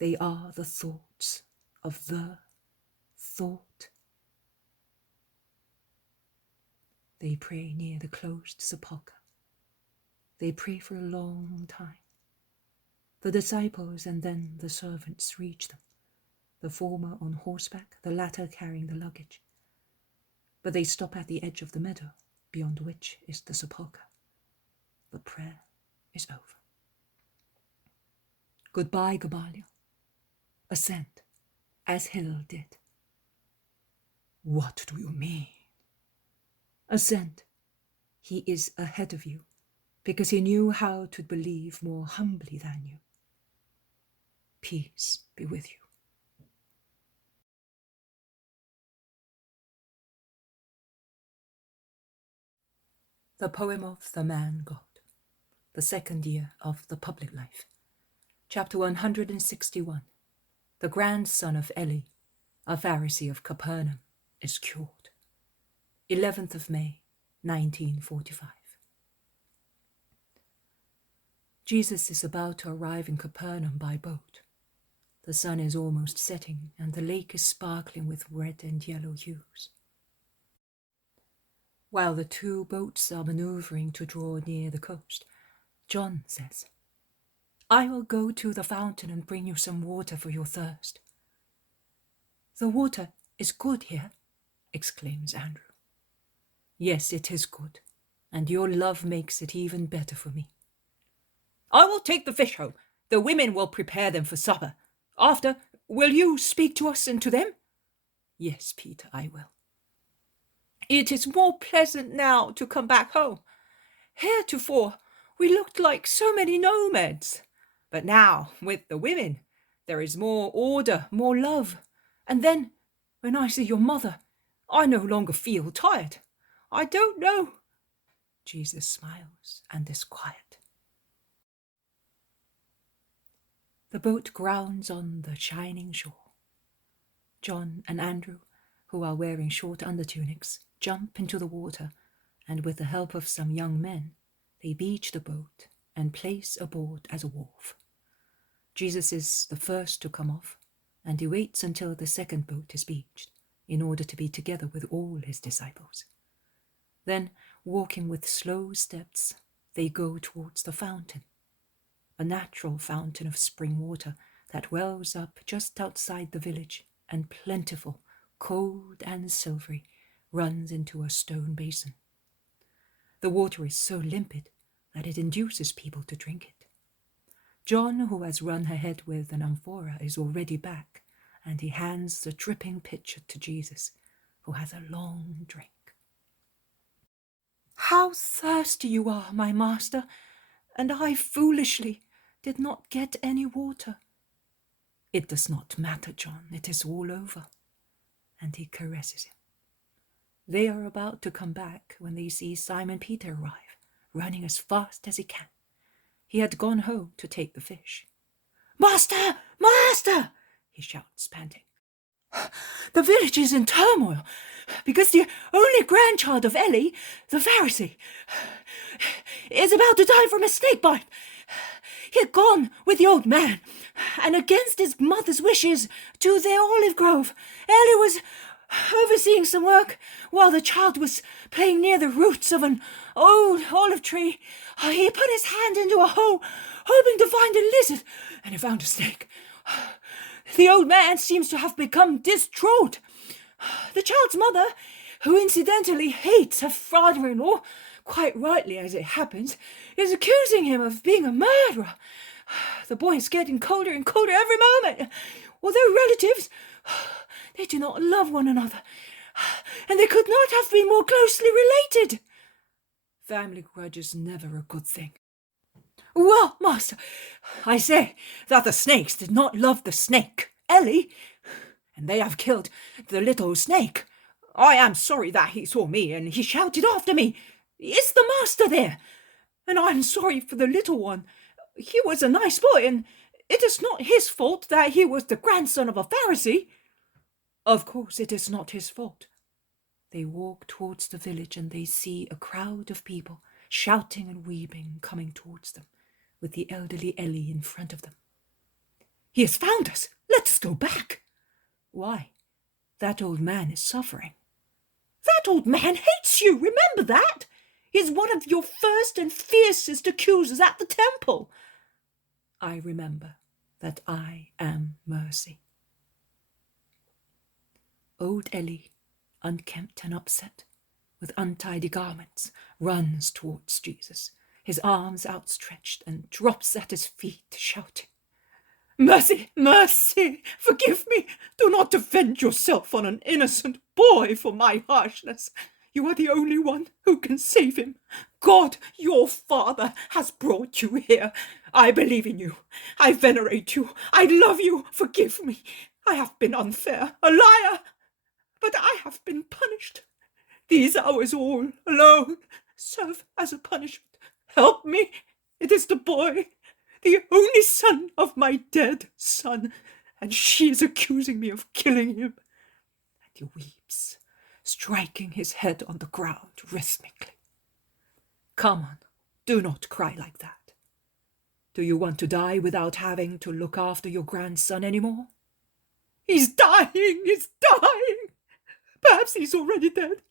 they are the thoughts of the thought? They pray near the closed sepulchre. They pray for a long time. The disciples and then the servants reach them, the former on horseback, the latter carrying the luggage. But they stop at the edge of the meadow, beyond which is the sepulchre. The prayer is over. Goodbye, Gamaliel. Ascend, as Hillel did. What do you mean? Ascend. He is ahead of you, because he knew how to believe more humbly than you. Peace be with you. The poem of the man God, the second year of the public life. Chapter 161. The grandson of Eli, a Pharisee of Capernaum, is cured. 11th of May, 1945. Jesus is about to arrive in Capernaum by boat. The sun is almost setting, and the lake is sparkling with red and yellow hues. While the two boats are maneuvering to draw near the coast, John says, "I will go to the fountain and bring you some water for your thirst." "The water is good here," exclaims Andrew. "Yes, it is good, and your love makes it even better for me." "I will take the fish home. The women will prepare them for supper. After, will you speak to us and to them?" "Yes, Peter, I will." "It is more pleasant now to come back home. Heretofore, we looked like so many nomads. But now, with the women, there is more order, more love. And then, when I see your mother, I no longer feel tired. I don't know." Jesus smiles and is quiet. The boat grounds on the shining shore. John and Andrew, who are wearing short undertunics, jump into the water, and with the help of some young men, they beach the boat and place aboard as a wharf. Jesus is the first to come off, and he waits until the second boat is beached, in order to be together with all his disciples. Then, walking with slow steps, they go towards the fountain, a natural fountain of spring water that wells up just outside the village and plentiful, cold and silvery, runs into a stone basin. The water is so limpid that it induces people to drink it. John, who has run ahead with an amphora, is already back, and he hands the dripping pitcher to Jesus, who has a long drink. "How thirsty you are, my master, and I foolishly did not get any water." "It does not matter, John, it is all over." And he caresses him. They are about to come back when they see Simon Peter arrive, running as fast as he can. He had gone home to take the fish. "Master! Master!" he shouts, panting. "The village is in turmoil, because the only grandchild of Eli, the Pharisee, is about to die from a snake bite. He had gone with the old man, and against his mother's wishes, to the olive grove. Eli was overseeing some work while the child was playing near the roots of an old olive tree. He put his hand into a hole, hoping to find a lizard, and he found a snake. The old man seems to have become distraught. The child's mother, who incidentally hates her father-in-law, quite rightly as it happens, is accusing him of being a murderer. The boy is getting colder and colder every moment. Although relatives, they do not love one another, and they could not have been more closely related. Family grudge is never a good thing. Well, master, I say that the snakes did not love the snake, Eli, and they have killed the little snake. I am sorry that he saw me, and he shouted after me, 'Is the master there?' And I am sorry for the little one. He was a nice boy, and it is not his fault that he was the grandson of a Pharisee." "Of course it is not his fault." They walk towards the village, and they see a crowd of people, shouting and weeping, coming towards them, with the elderly Eli in front of them. "He has found us! Let us go back!" "Why? That old man is suffering." "That old man hates you, remember that? He is one of your first and fiercest accusers at the temple." "I remember that I am mercy." Old Eli, unkempt and upset, with untidy garments, runs towards Jesus, his arms outstretched, and drops at his feet, shouting, "Mercy, mercy, forgive me. Do not avenge yourself on an innocent boy for my harshness. You are the only one who can save him. God, your Father, has brought you here. I believe in you. I venerate you. I love you. Forgive me. I have been unfair, a liar, but I have been punished. These hours all alone serve as a punishment. Help me. It is the boy, the only son of my dead son, and she is accusing me of killing him." And he weeps, striking his head on the ground rhythmically. "Come on, do not cry like that." Do you want to die without having to look after your grandson anymore? He's dying! He's dying! Perhaps he's already dead.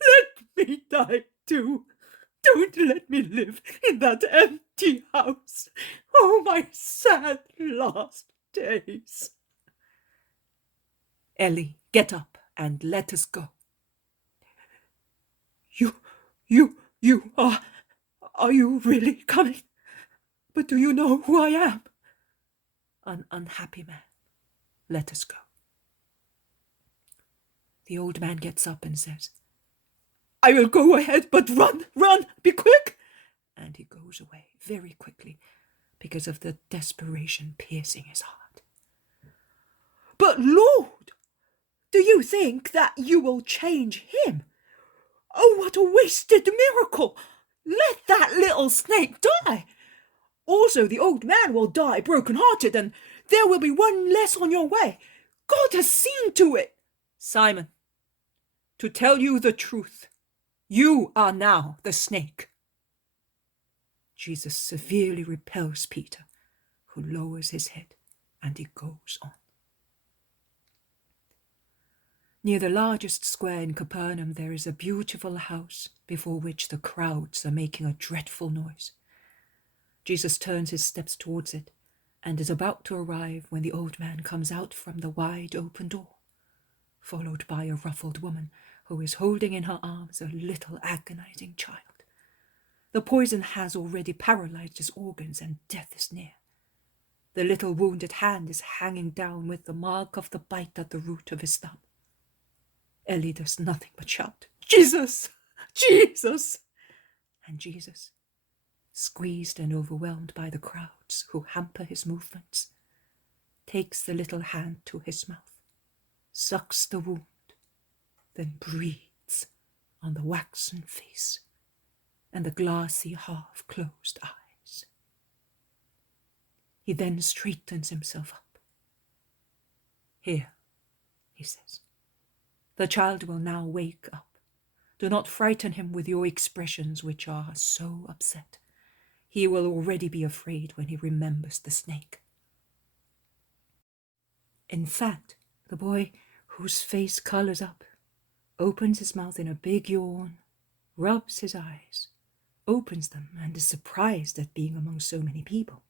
Let me die too. Don't let me live in that empty house. Oh, my sad last days. Ellie, get up and let us go. You are you really coming? But do you know who I am? An unhappy man. Let us go. The old man gets up and says, I will go ahead, but run, be quick. And he goes away very quickly because of the desperation piercing his heart. But Lord, do you think that you will change him? Oh, what a wasted miracle! Let that little snake die. Also, the old man will die broken-hearted, and there will be one less on your way. God has seen to it. Simon, to tell you the truth, you are now the snake. Jesus severely repels Peter, who lowers his head, and he goes on. Near the largest square in Capernaum there is a beautiful house before which the crowds are making a dreadful noise. Jesus turns his steps towards it and is about to arrive when the old man comes out from the wide open door, followed by a ruffled woman who is holding in her arms a little agonizing child. The poison has already paralyzed his organs and death is near. The little wounded hand is hanging down with the mark of the bite at the root of his thumb. Ellie does nothing but shout, Jesus! Jesus! And Jesus, squeezed and overwhelmed by the crowds who hamper his movements, takes the little hand to his mouth, sucks the wound, then breathes on the waxen face and the glassy half-closed eyes. He then straightens himself up. Here, he says, the child will now wake up. Do not frighten him with your expressions which are so upset. He will already be afraid when he remembers the snake. In fact, the boy, whose face colours up, opens his mouth in a big yawn, rubs his eyes, opens them, and is surprised at being among so many people.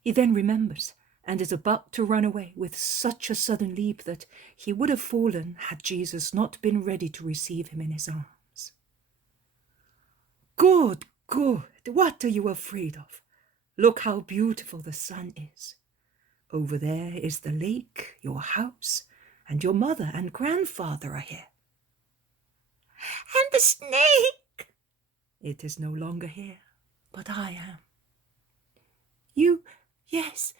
He then remembers and is about to run away with such a sudden leap that he would have fallen had Jesus not been ready to receive him in his arms. Good, what are you afraid of? Look how beautiful the sun is. Over there is the lake, your house, and your mother and grandfather are here. And the snake! It is no longer here, but I am. You, yes,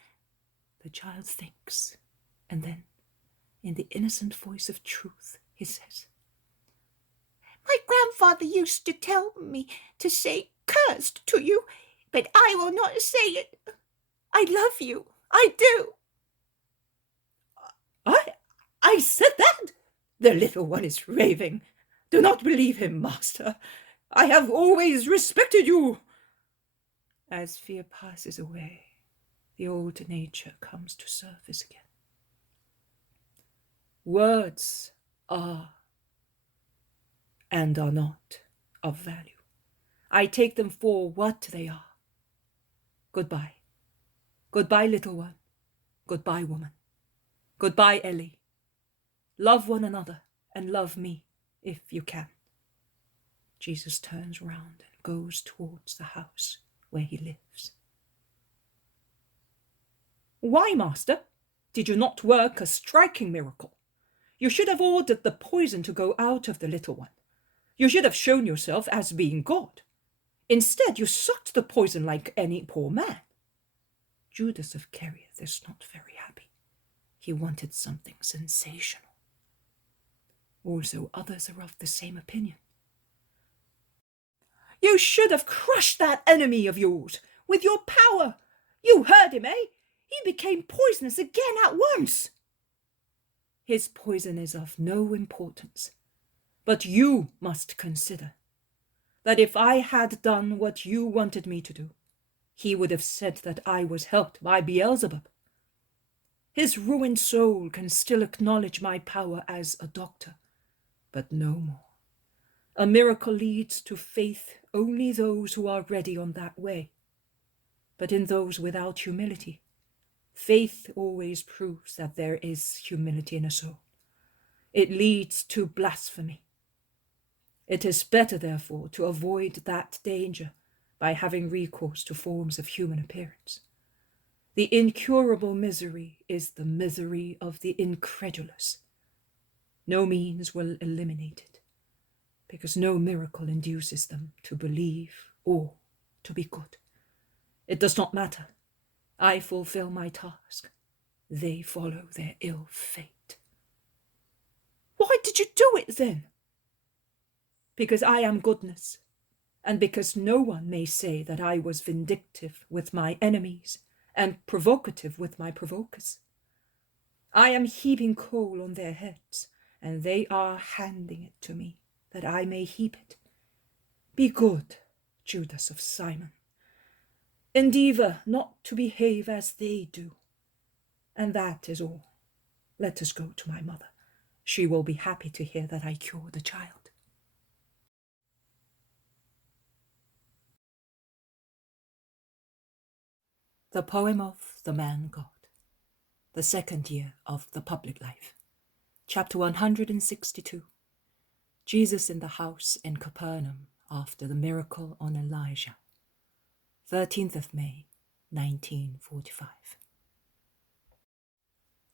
the child thinks, and then, in the innocent voice of truth, he says, My grandfather used to tell me to say cursed to you, but I will not say it. I love you. I do. I said that? The little one is raving. Do not believe him, master. I have always respected you. As fear passes away, the old nature comes to surface again. Words are and are not of value. I take them for what they are. Goodbye. Goodbye, little one. Goodbye, woman. Goodbye, Ellie. Love one another and love me, if you can. Jesus turns round and goes towards the house where he lives. Why, master? Did you not work a striking miracle? You should have ordered the poison to go out of the little one. You should have shown yourself as being God. Instead, you sucked the poison like any poor man. Judas of Kerioth is not very happy. He wanted something sensational. Also, others are of the same opinion. You should have crushed that enemy of yours with your power. You heard him, eh? He became poisonous again at once. His poison is of no importance. But you must consider that if I had done what you wanted me to do, he would have said that I was helped by Beelzebub. His ruined soul can still acknowledge my power as a doctor, but no more. A miracle leads to faith only those who are ready on that way. But in those without humility, faith always proves that there is humility in a soul. It leads to blasphemy. It is better, therefore, to avoid that danger by having recourse to forms of human appearance. The incurable misery is the misery of the incredulous. No means will eliminate it, because no miracle induces them to believe or to be good. It does not matter. I fulfill my task. They follow their ill fate. Why did you do it then? Because I am goodness, and because no one may say that I was vindictive with my enemies and provocative with my provokers. I am heaping coal on their heads, and they are handing it to me, that I may heap it. Be good, Judas of Simon. Endeavor not to behave as they do. And that is all. Let us go to my mother. She will be happy to hear that I cured the child. The poem of the man God, the second year of the public life. Chapter 162. Jesus in the house in Capernaum after the miracle on Elijah. 13th of May, 1945.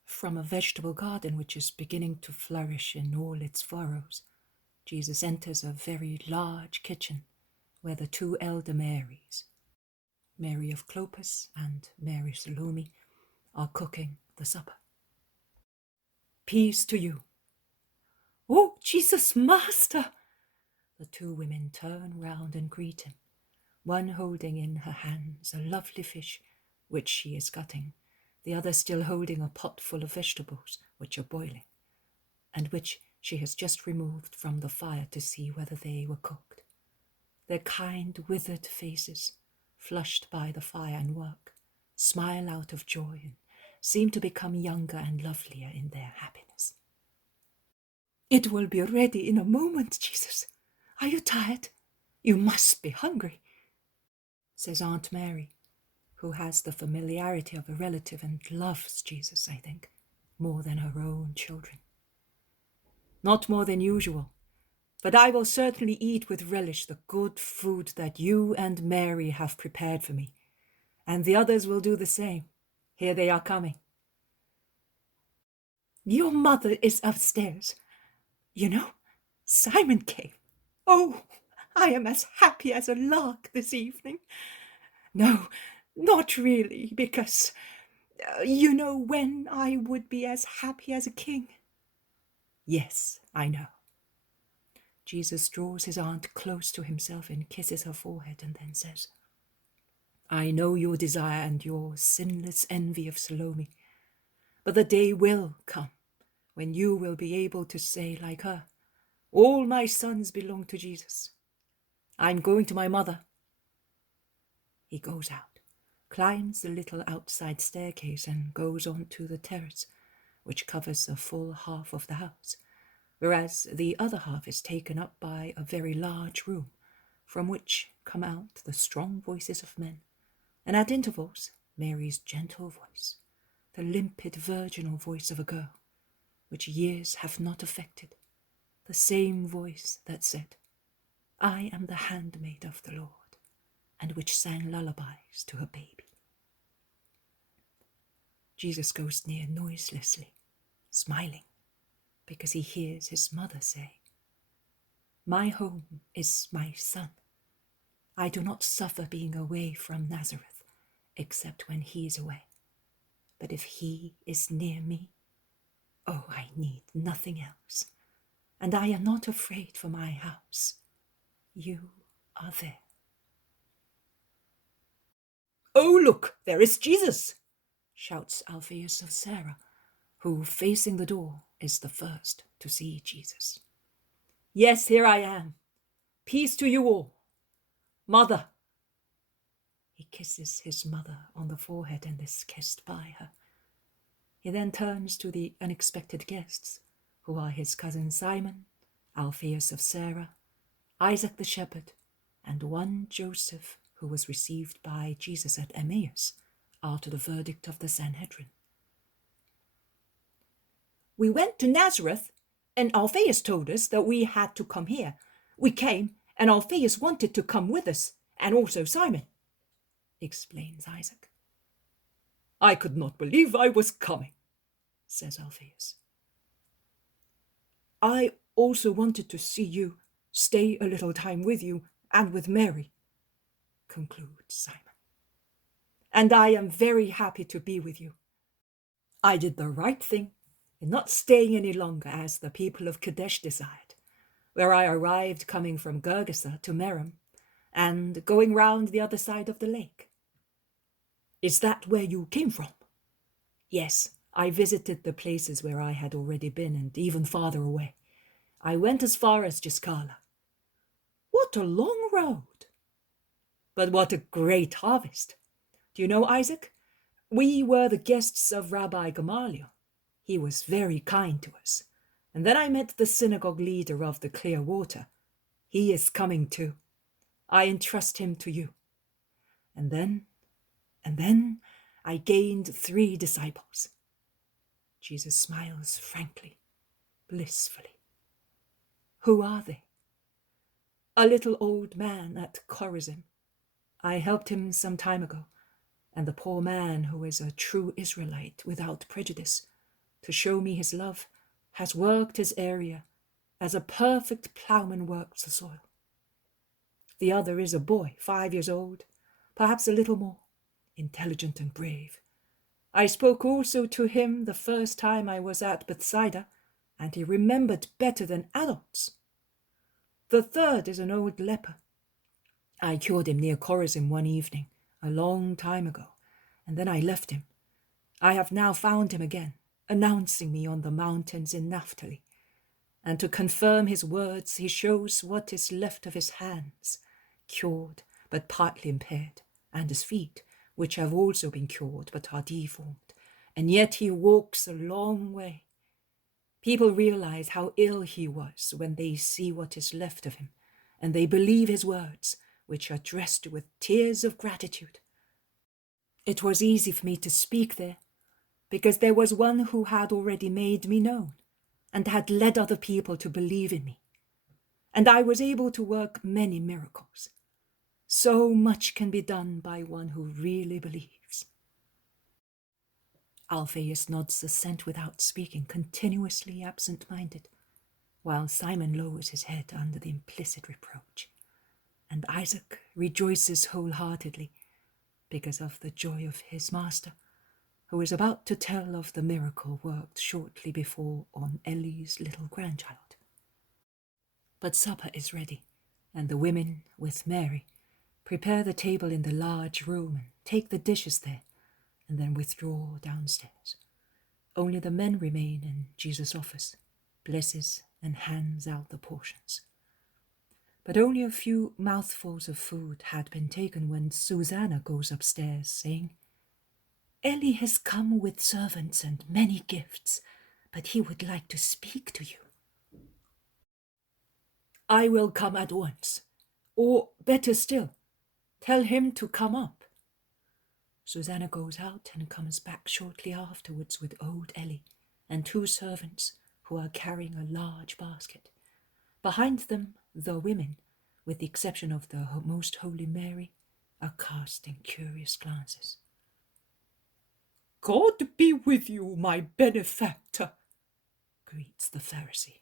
From a vegetable garden which is beginning to flourish in all its furrows, Jesus enters a very large kitchen where the two elder Marys, Mary of Clopas and Mary Salome, are cooking the supper. Peace to you. Oh, Jesus, Master! The two women turn round and greet him, one holding in her hands a lovely fish, which she is cutting, the other still holding a pot full of vegetables, which are boiling, and which she has just removed from the fire to see whether they were cooked. Their kind, withered faces, flushed by the fire and work, smile out of joy and seem to become younger and lovelier in their happiness. It will be ready in a moment, Jesus. Are you tired? You must be hungry, says Aunt Mary, who has the familiarity of a relative and loves Jesus, I think, more than her own children. Not more than usual, but I will certainly eat with relish the good food that you and Mary have prepared for me, and the others will do the same. Here they are coming. Your mother is upstairs. You know, Simon came. Oh, I am as happy as a lark this evening. No, not really, because you know when I would be as happy as a king. Yes, I know. Jesus draws his aunt close to himself and kisses her forehead and then says, I know your desire and your sinless envy of Salome, but the day will come when you will be able to say like her, all my sons belong to Jesus. I'm going to my mother. He goes out, climbs the little outside staircase and goes on to the terrace, which covers a full half of the house, whereas the other half is taken up by a very large room, from which come out the strong voices of men, and at intervals Mary's gentle voice, the limpid virginal voice of a girl, which years have not affected, the same voice that said, I am the handmaid of the Lord, and which sang lullabies to her baby. Jesus goes near noiselessly, smiling, because he hears his mother say, my home is my son. I do not suffer being away from Nazareth, except when he is away. But if he is near me, oh, I need nothing else, and I am not afraid for my house. You are there. Oh, look, there is Jesus, shouts Alphaeus of Sarah, who, facing the door, is the first to see Jesus. Yes, here I am. Peace to you all. Mother. He kisses his mother on the forehead and is kissed by her. He then turns to the unexpected guests, who are his cousin Simon, Alphaeus of Sarah, Isaac the shepherd, and one Joseph, who was received by Jesus at Emmaus after the verdict of the Sanhedrin. We went to Nazareth, and Alphaeus told us that we had to come here. We came, and Alphaeus wanted to come with us, and also Simon, explains Isaac. I could not believe I was coming, says Alphaeus. I also wanted to see you, stay a little time with you and with Mary, concludes Simon. And I am very happy to be with you. I did the right thing in not staying any longer as the people of Kadesh desired, where I arrived coming from Gherghesa to Merom and going round the other side of the lake. Is that where you came from? Yes, I visited the places where I had already been and even farther away. I went as far as Giscala. What a long road! But what a great harvest! Do you know, Isaac? We were the guests of Rabbi Gamaliel. He was very kind to us. And then I met the synagogue leader of the Clear Water. He is coming too. I entrust him to you. And then I gained 3 disciples. Jesus smiles frankly, blissfully. Who are they? A little old man at Chorazin. I helped him some time ago, and the poor man who is a true Israelite without prejudice, to show me his love, has worked his area as a perfect ploughman works the soil. The other is a boy, 5 years old, perhaps a little more, intelligent and brave. I spoke also to him the first time I was at Bethsaida, and he remembered better than adults. The third is an old leper. I cured him near Chorazin one evening, a long time ago, and then I left him. I have now found him again, announcing me on the mountains in Naphtali, and to confirm his words he shows what is left of his hands, cured but partly impaired, and his feet, which have also been cured but are deformed, and yet he walks a long way. People realize how ill he was when they see what is left of him, and they believe his words, which are dressed with tears of gratitude. It was easy for me to speak there, because there was one who had already made me known, and had led other people to believe in me. And I was able to work many miracles. So much can be done by one who really believes. Alphaeus nods assent without speaking, continuously absent-minded, while Simon lowers his head under the implicit reproach, and Isaac rejoices wholeheartedly because of the joy of his master, who is about to tell of the miracle worked shortly before on Eli's little grandchild. But supper is ready, and the women, with Mary, prepare the table in the large room and take the dishes there, and then withdraw downstairs. Only the men remain in Jesus' office, blesses and hands out the portions. But only a few mouthfuls of food had been taken when Susanna goes upstairs, saying, Eli has come with servants and many gifts, but he would like to speak to you. I will come at once, or better still, tell him to come up. Susanna goes out and comes back shortly afterwards with old Eli and 2 servants who are carrying a large basket. Behind them, the women, with the exception of the Most Holy Mary, are casting curious glances. God be with you, my benefactor, greets the Pharisee.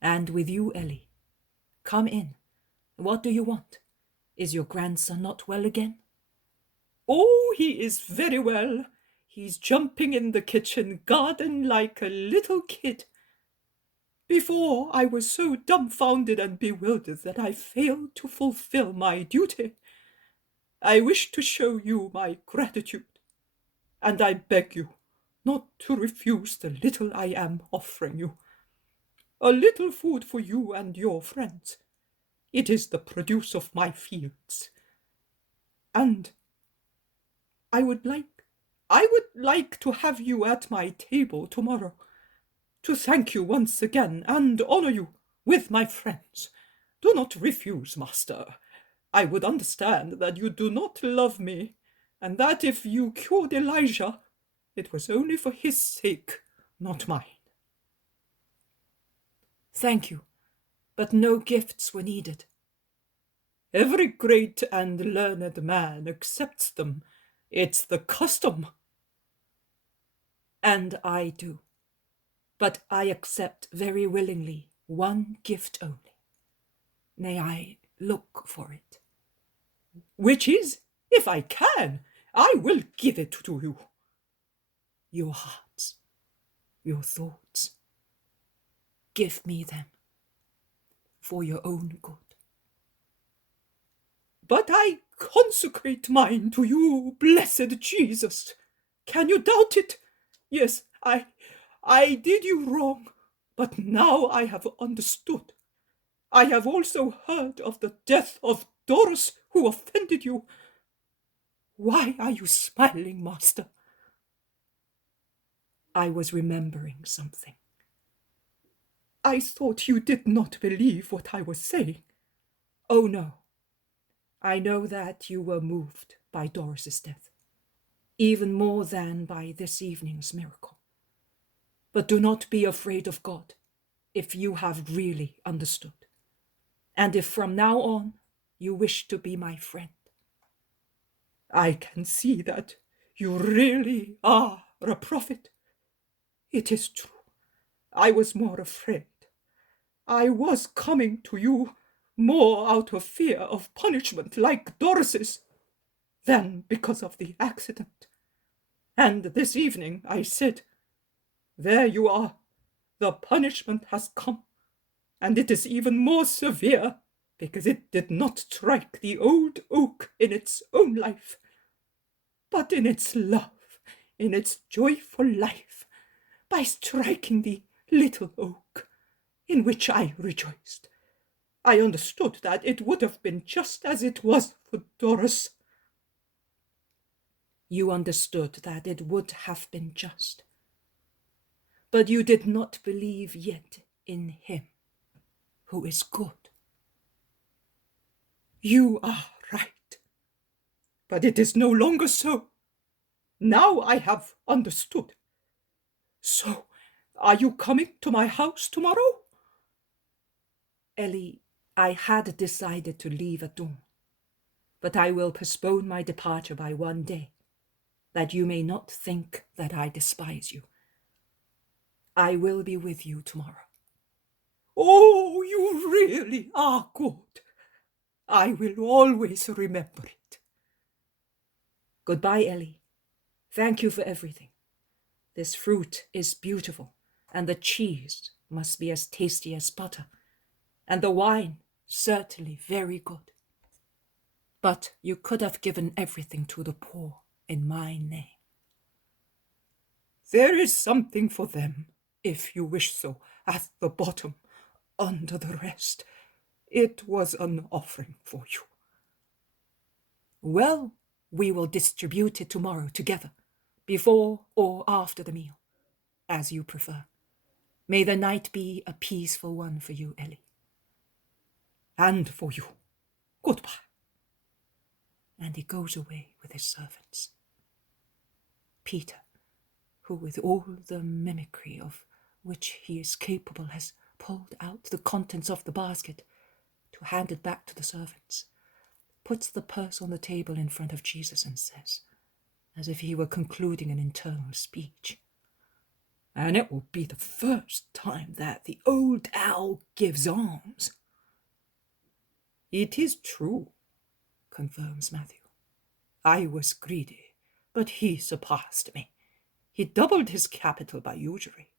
And with you, Eli. Come in. What do you want? Is your grandson not well again? Oh, he is very well. He's jumping in the kitchen garden like a little kid. Before, I was so dumbfounded and bewildered that I failed to fulfill my duty. I wish to show you my gratitude, and I beg you not to refuse the little I am offering you. A little food for you and your friends. It is the produce of my fields. And I would like to have you at my table tomorrow, to thank you once again and honor you with my friends. Do not refuse, master. I would understand that you do not love me, and that if you cured Elijah, it was only for his sake, not mine. Thank you, but no gifts were needed. Every great and learned man accepts them. It's the custom. And I do. But I accept very willingly one gift only. May I look for it? Which is, if I can, I will give it to you. Your hearts, your thoughts. Give me them, for your own good. But I consecrate mine to you, blessed Jesus. Can you doubt it? Yes, I did you wrong, but now I have understood. I have also heard of the death of Doris, who offended you. Why are you smiling, master? I was remembering something. I thought you did not believe what I was saying. Oh, no. I know that you were moved by Doris's death, even more than by this evening's miracle. But do not be afraid of God if you have really understood, and if from now on you wish to be my friend. I can see that you really are a prophet. It is true. I was more afraid. I was coming to you more out of fear of punishment like Doris's than because of the accident. And this evening I said, there you are. The punishment has come, and it is even more severe because it did not strike the old oak in its own life, but in its love, in its joyful life, by striking the little oak in which I rejoiced. I understood that it would have been just as it was for Doris. You understood that it would have been just, but you did not believe yet in him who is good. You are right, but it is no longer so. Now I have understood. So, are you coming to my house tomorrow? Ellie, I had decided to leave at dawn, but I will postpone my departure by one day, that you may not think that I despise you. I will be with you tomorrow. Oh, you really are good. I will always remember it. Goodbye, Ellie. Thank you for everything. This fruit is beautiful, and the cheese must be as tasty as butter, and the wine certainly very good. But you could have given everything to the poor in my name. There is something for them, if you wish so, at the bottom, under the rest. It was an offering for you. Well, we will distribute it tomorrow together, before or after the meal, as you prefer. May the night be a peaceful one for you, Ellie. And for you. Goodbye. And he goes away with his servants. Peter, who with all the mimicry of which he is capable has pulled out the contents of the basket to hand it back to the servants, puts the purse on the table in front of Jesus and says, as if he were concluding an internal speech, and it will be the first time that the old owl gives alms. It is true, confirms Matthew. I was greedy, but he surpassed me. He doubled his capital by usury.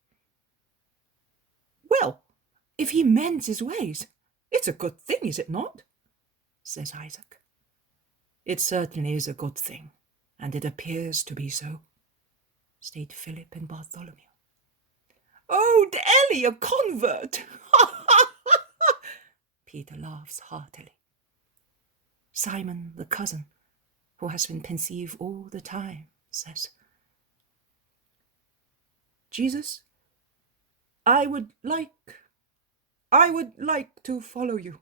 Well, if he mends his ways, it's a good thing, is it not? Says Isaac. It certainly is a good thing, and it appears to be so, state Philip and Bartholomew. Oh, Ellie, a convert! Peter laughs heartily. Simon, the cousin, who has been pensive all the time, says, Jesus, I would like to follow you.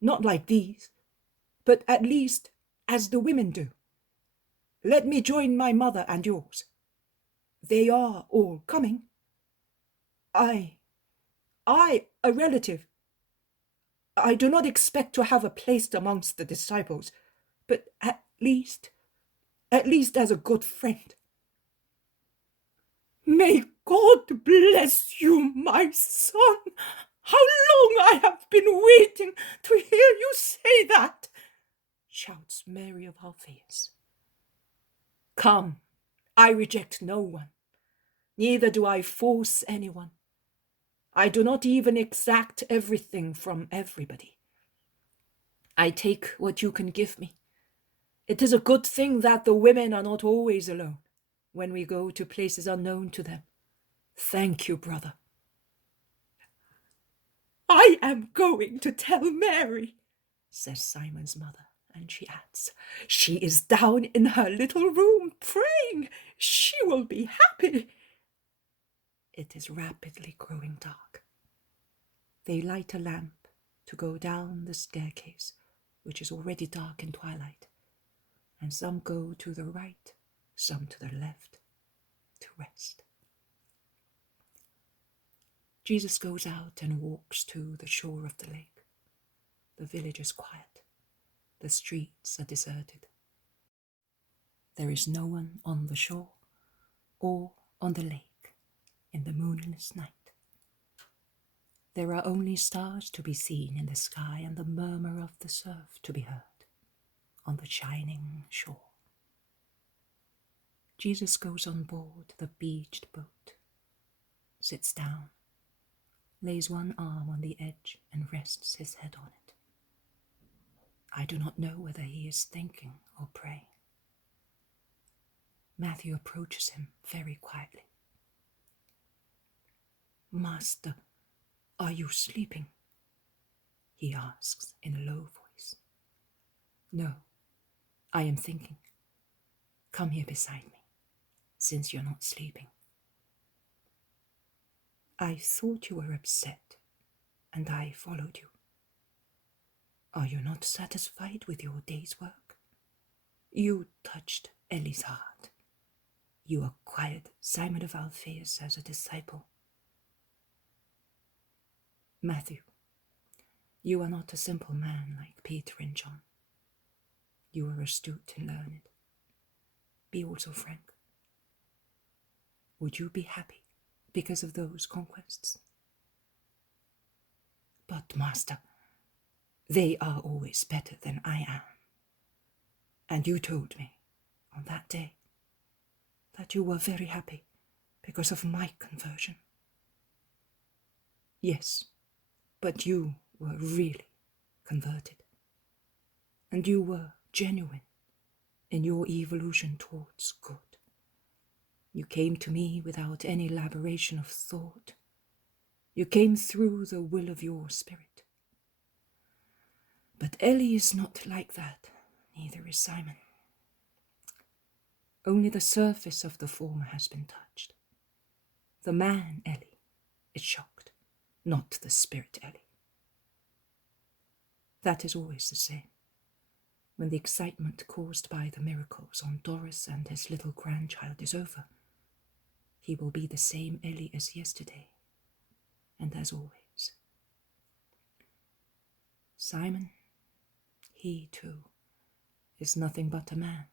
Not like these, but at least as the women do. Let me join my mother and yours. They are all coming. I, a relative. I do not expect to have a place amongst the disciples, but at least as a good friend. May God bless you, my son. How long I have been waiting to hear you say that, shouts Mary of Alphaeus. Come, I reject no one, neither do I force anyone. I do not even exact everything from everybody. I take what you can give me. It is a good thing that the women are not always alone when we go to places unknown to them. Thank you, brother. I am going to tell Mary, says Simon's mother, and she adds, she is down in her little room praying. She will be happy. It is rapidly growing dark. They light a lamp to go down the staircase, which is already dark in twilight, and some go to the right, some to the left, to rest. Jesus goes out and walks to the shore of the lake. The village is quiet. The streets are deserted. There is no one on the shore or on the lake in the moonless night. There are only stars to be seen in the sky and the murmur of the surf to be heard on the shining shore. Jesus goes on board the beached boat, sits down, lays one arm on the edge and rests his head on it. I do not know whether he is thinking or praying. Matthew approaches him very quietly. Master, are you sleeping? He asks in a low voice. No, I am thinking. Come here beside me, since you're not sleeping. I thought you were upset, and I followed you. Are you not satisfied with your day's work? You touched Eli's heart. You acquired Simon of Alphaeus as a disciple. Matthew, you are not a simple man like Peter and John. You are astute and learned. Be also frank. Would you be happy because of those conquests? But, Master, they are always better than I am. And you told me on that day that you were very happy because of my conversion. Yes, but you were really converted. And you were genuine in your evolution towards good. You came to me without any elaboration of thought. You came through the will of your spirit. But Eli is not like that, neither is Simon. Only the surface of the former has been touched. The man Eli is shocked, not the spirit Eli. That is always the same. When the excitement caused by the miracles on Doris and his little grandchild is over, he will be the same Eli as yesterday, and as always. Simon, he too, is nothing but a man.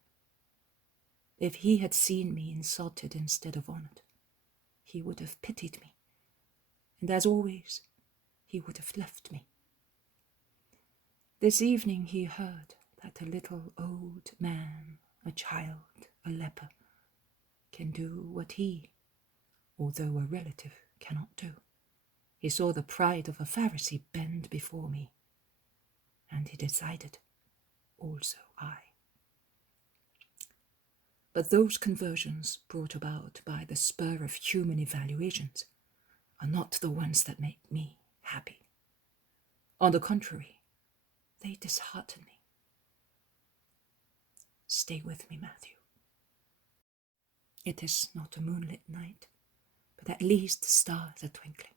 If he had seen me insulted instead of honored, he would have pitied me, and as always, he would have left me. This evening he heard that a little old man, a child, a leper, can do what he, although a relative, cannot do. He saw the pride of a Pharisee bend before me, and he decided, also I. But those conversions brought about by the spur of human evaluations are not the ones that make me happy. On the contrary, they dishearten me. Stay with me, Matthew. It is not a moonlit night, but at least stars are twinkling.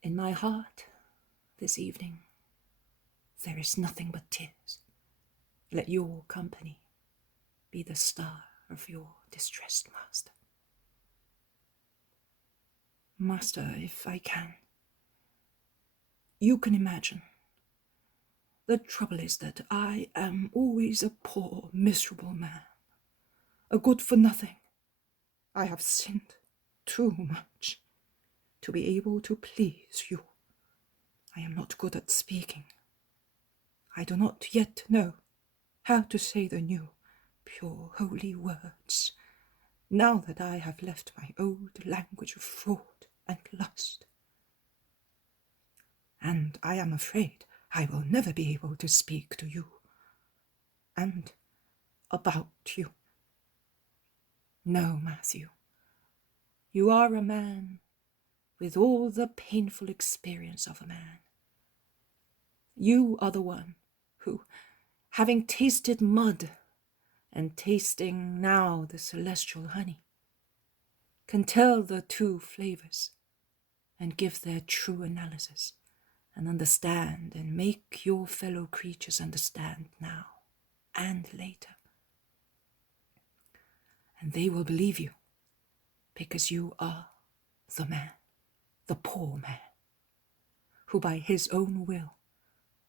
In my heart, this evening, there is nothing but tears. Let your company be the star of your distressed master. Master, if I can, you can imagine. The trouble is that I am always a poor, miserable man, a good-for-nothing. I have sinned too much to be able to please you. I am not good at speaking. I do not yet know how to say the new, pure, holy words, now that I have left my old language of fraud and lust. And I am afraid I will never be able to speak to you and about you. No, Matthew, you are a man with all the painful experience of a man. You are the one who, having tasted mud and tasting now the celestial honey, can tell the two flavors and give their true analysis and understand and make your fellow creatures understand now and later. And they will believe you because you are the man, the poor man, who by his own will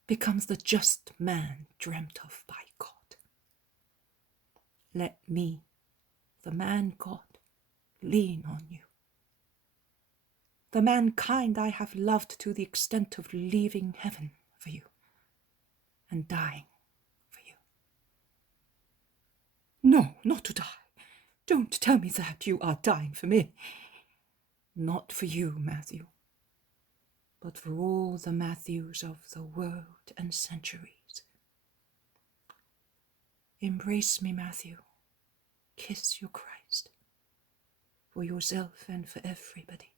becomes the just man dreamt of by God. Let me, the man God, lean on you. The mankind I have loved to the extent of leaving heaven for you and dying for you. No, not to die. Don't tell me that you are dying for me. Not for you, Matthew, but for all the Matthews of the world and centuries. Embrace me, Matthew. Kiss your Christ, for yourself and for everybody.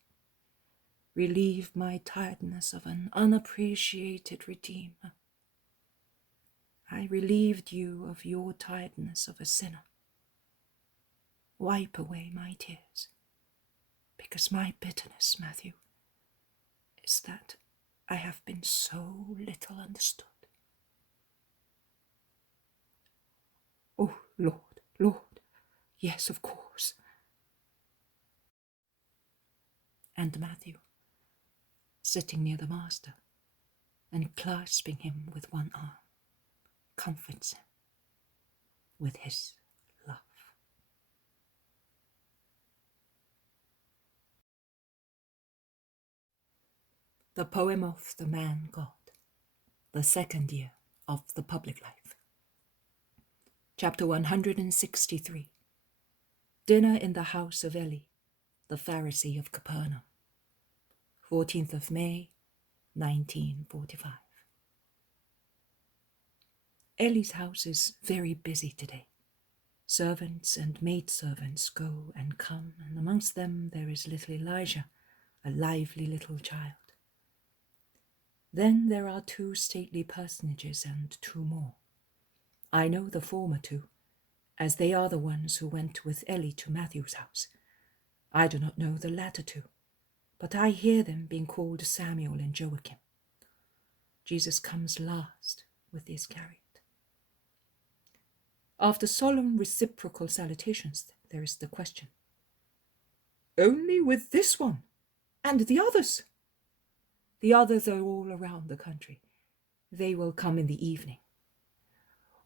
Relieve my tiredness of an unappreciated Redeemer. I relieved you of your tiredness of a sinner. Wipe away my tears, because my bitterness, Matthew, is that I have been so little understood. Oh, Lord, yes, of course. And Matthew, sitting near the Master and clasping him with one arm, comforts him with his love. The poem of the man God, the second year of the public life. Chapter 163. Dinner in the house of Eli, the Pharisee of Capernaum. 14th of May, 1945. Eli's house is very busy today. Servants and maidservants go and come, and amongst them there is little Elijah, a lively little child. Then there are two stately personages and two more. I know the former two, as they are the ones who went with Eli to Matthew's house. I do not know the latter two, but I hear them being called Samuel and Joachim. Jesus comes last with the Iscariot. After solemn reciprocal salutations, there is the question. Only with this one, and the others? The others are all around the country. They will come in the evening.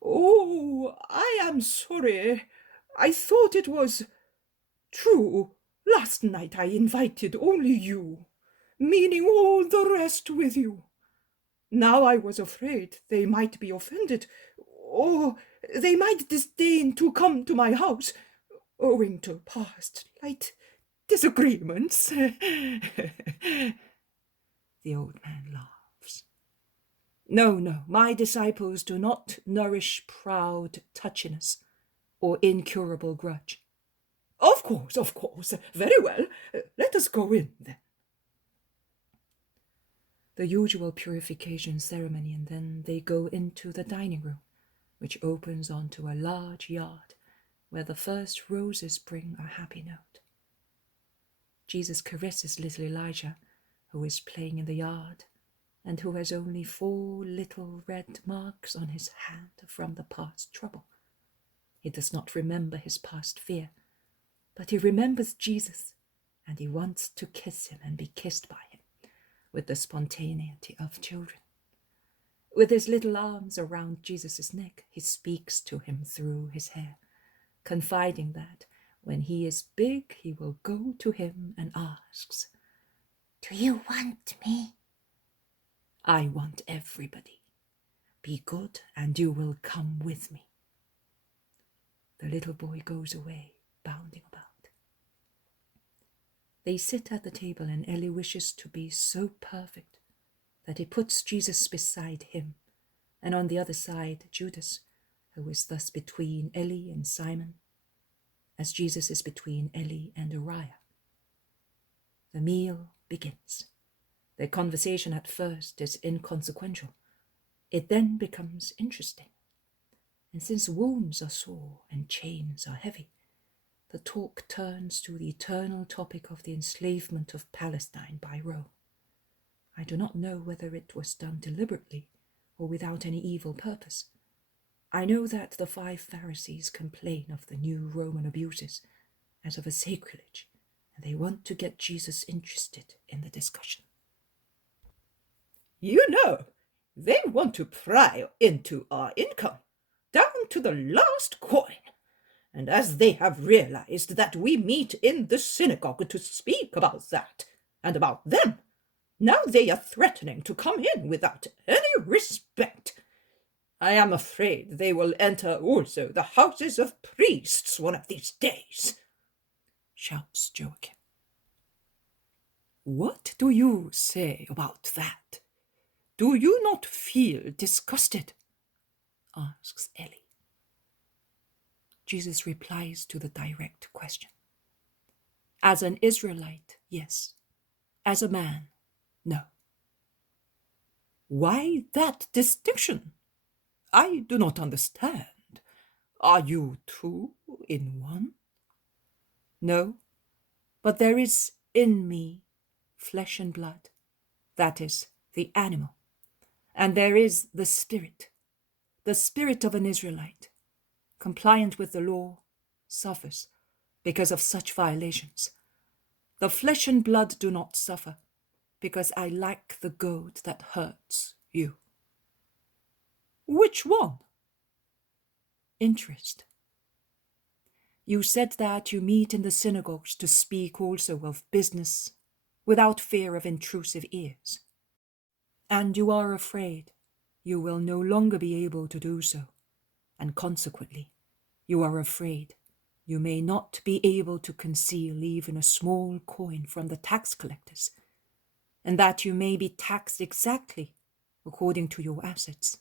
Oh, I am sorry. I thought it was true. Last night I invited only you, meaning all the rest with you. Now I was afraid they might be offended, or they might disdain to come to my house, owing to past light disagreements. The old man laughs. No, my disciples do not nourish proud touchiness or incurable grudge. Of course. Very well. Let us go in, then. The usual purification ceremony, and then they go into the dining room, which opens onto a large yard where the first roses bring a happy note. Jesus caresses little Elijah, who is playing in the yard and who has only 4 little red marks on his hand from the past trouble. He does not remember his past fear, but he remembers Jesus, and he wants to kiss him and be kissed by him with the spontaneity of children. With his little arms around Jesus' neck, he speaks to him through his hair, confiding that when he is big, he will go to him and asks, "Do you want me?" "I want everybody. Be good and you will come with me." The little boy goes away, bounding about. They sit at the table and Eli wishes to be so perfect that he puts Jesus beside him, and on the other side Judas, who is thus between Eli and Simon, as Jesus is between Eli and Uriah. The meal begins. Their conversation at first is inconsequential. It then becomes interesting. And since wounds are sore and chains are heavy, the talk turns to the eternal topic of the enslavement of Palestine by Rome. I do not know whether it was done deliberately or without any evil purpose. I know that the 5 Pharisees complain of the new Roman abuses as of a sacrilege, and they want to get Jesus interested in the discussion. You know, they want to pry into our income, down to the last coin. And as they have realized that we meet in the synagogue to speak about that and about them, now they are threatening to come in without any respect. I am afraid they will enter also the houses of priests one of these days, shouts Joachim. What do you say about that? Do you not feel disgusted? Asks Eli. Jesus replies to the direct question. As an Israelite, yes. As a man, no. Why that distinction? I do not understand. Are you 2 in 1? No, but there is in me flesh and blood, that is, the animal, and there is the spirit of an Israelite, compliant with the law, suffers because of such violations. The flesh and blood do not suffer because I lack the goad that hurts you. Which one? Interest. You said that you meet in the synagogues to speak also of business without fear of intrusive ears. And you are afraid you will no longer be able to do so, and consequently, you are afraid you may not be able to conceal even a small coin from the tax collectors, and that you may be taxed exactly according to your assets.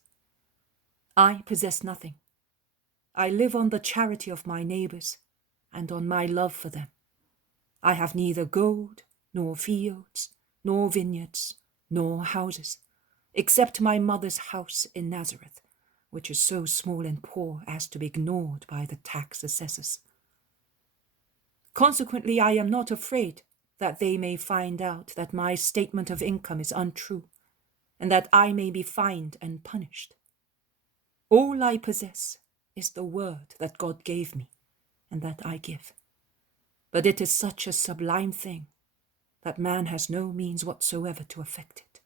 I possess nothing. I live on the charity of my neighbors and on my love for them. I have neither gold, nor fields, nor vineyards, nor houses, except my mother's house in Nazareth, which is so small and poor as to be ignored by the tax assessors. Consequently, I am not afraid that they may find out that my statement of income is untrue, and that I may be fined and punished. All I possess is the word that God gave me, and that I give. But it is such a sublime thing that man has no means whatsoever to affect it.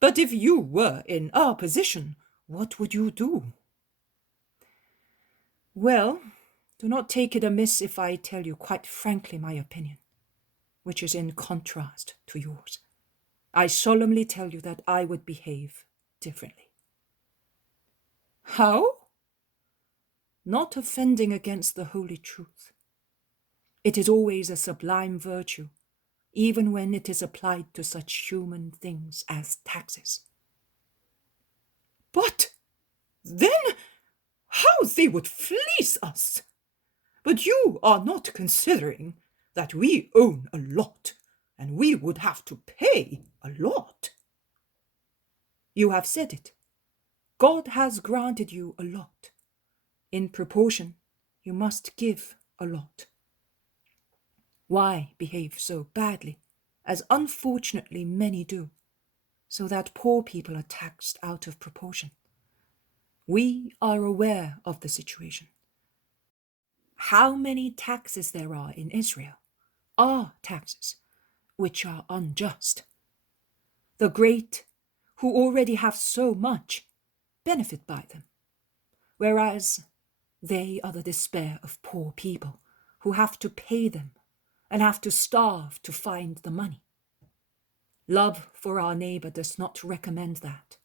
But if you were in our position, what would you do? Well, do not take it amiss if I tell you quite frankly my opinion, which is in contrast to yours. I solemnly tell you that I would behave differently. How? Not offending against the holy truth. It is always a sublime virtue, even when it is applied to such human things as taxes. But then how they would fleece us! But you are not considering that we own a lot, and we would have to pay a lot. You have said it. God has granted you a lot. In proportion, you must give a lot. Why behave so badly, as unfortunately many do, so that poor people are taxed out of proportion? We are aware of the situation. How many taxes there are in Israel are taxes which are unjust. The great, who already have so much, benefit by them, whereas they are the despair of poor people who have to pay them and have to starve to find the money. Love for our neighbor does not recommend that.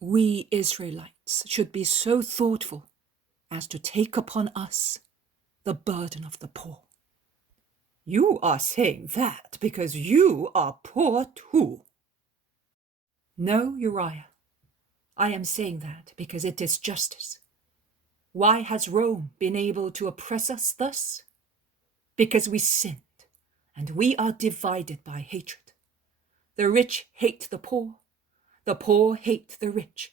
We Israelites should be so thoughtful as to take upon us the burden of the poor. You are saying that because you are poor too. No, Uriah, I am saying that because it is justice. Why has Rome been able to oppress us thus? Because we sinned, and we are divided by hatred. The rich hate the poor hate the rich.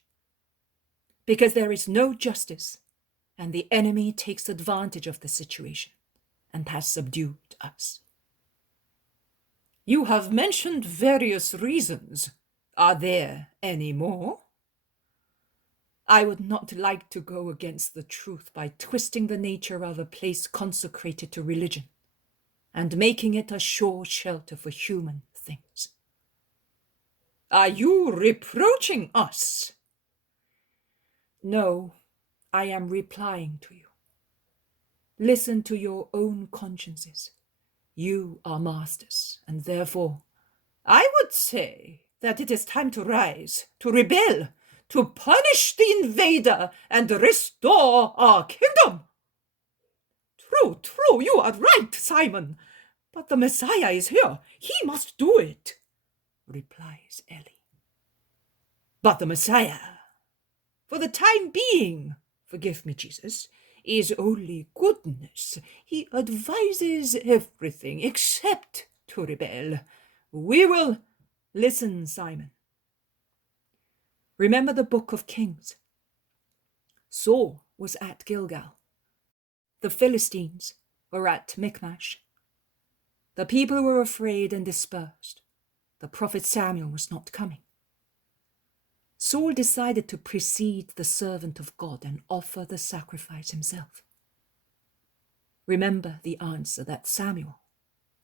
Because there is no justice, and the enemy takes advantage of the situation and has subdued us. You have mentioned various reasons. Are there any more? I would not like to go against the truth by twisting the nature of a place consecrated to religion and making it a sure shelter for human things. Are you reproaching us? No, I am replying to you. Listen to your own consciences. You are masters, and therefore, I would say that it is time to rise, to rebel, to punish the invader and restore our kingdom. True, you are right, Simon. But the Messiah is here. He must do it, replies Eli. But the Messiah, for the time being, forgive me, Jesus, is only goodness. He advises everything except to rebel. We will listen, Simon. Remember the book of Kings. Saul was at Gilgal. The Philistines were at Michmash. The people were afraid and dispersed. The prophet Samuel was not coming. Saul decided to precede the servant of God and offer the sacrifice himself. Remember the answer that Samuel,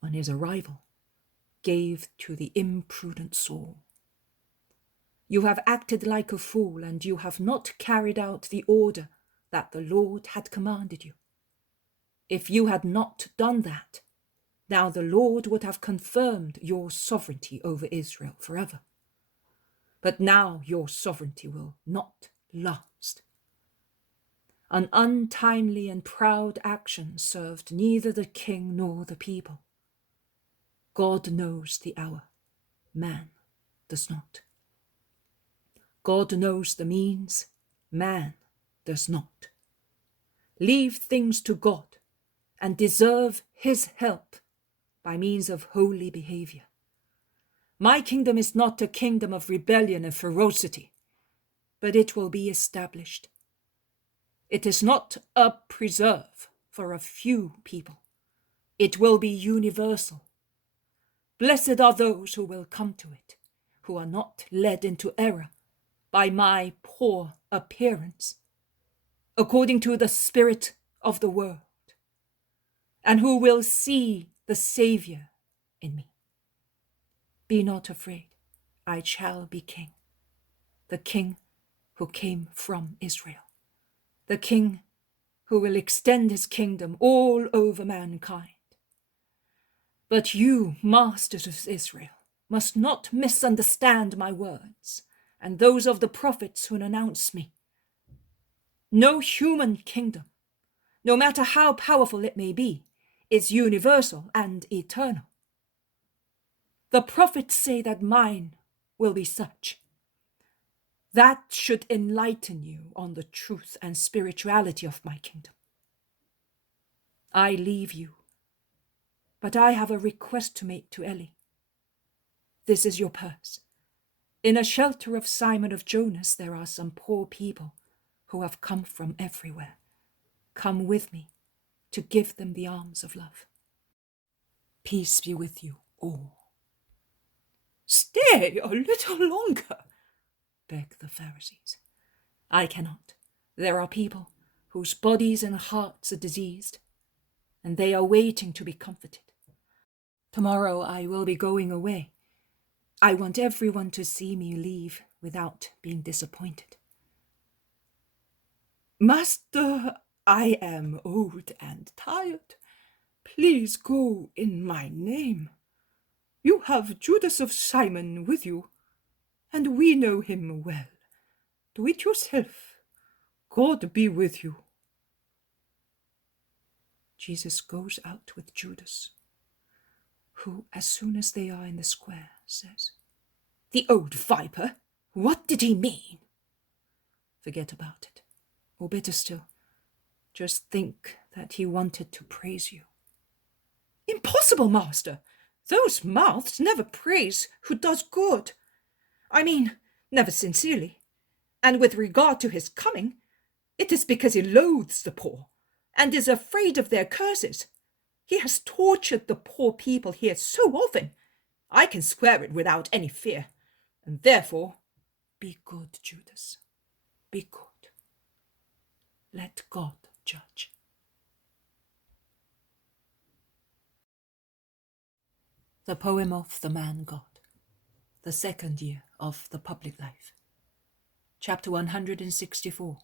on his arrival, gave to the imprudent Saul. You have acted like a fool, and you have not carried out the order that the Lord had commanded you. If you had not done that, now the Lord would have confirmed your sovereignty over Israel forever. But now your sovereignty will not last. An untimely and proud action served neither the king nor the people. God knows the hour, man does not. God knows the means, man does not. Leave things to God and deserve his help by means of holy behavior. My kingdom is not a kingdom of rebellion and ferocity, but it will be established. It is not a preserve for a few people. It will be universal. Blessed are those who will come to it, who are not led into error by my poor appearance, according to the spirit of the world, and who will see the Saviour in me. Be not afraid, I shall be king, the king who came from Israel, the king who will extend his kingdom all over mankind. But you, masters of Israel, must not misunderstand my words and those of the prophets who announce me. No human kingdom, no matter how powerful it may be, is universal and eternal. The prophets say that mine will be such. That should enlighten you on the truth and spirituality of my kingdom. I leave you, but I have a request to make to Eli. This is your purse. In a shelter of Simon of Jonas there are some poor people who have come from everywhere. Come with me to give them the alms of love. Peace be with you all. Stay a little longer, begged the Pharisees. I cannot. There are people whose bodies and hearts are diseased, and they are waiting to be comforted. Tomorrow I will be going away. I want everyone to see me leave without being disappointed. Master, I am old and tired. Please go in my name. You have Judas of Simon with you, and we know him well. Do it yourself. God be with you. Jesus goes out with Judas, who, as soon as they are in the square, says, "The old viper! What did he mean?" Forget about it. Or better still, just think that he wanted to praise you. Impossible, Master! Those mouths never praise who does good. I mean, never sincerely. And with regard to his coming, it is because he loathes the poor and is afraid of their curses. He has tortured the poor people here so often. I can swear it without any fear. And therefore, be good, Judas. Be good. Let God judge. The poem of the man God, the second year of the public life. Chapter 164.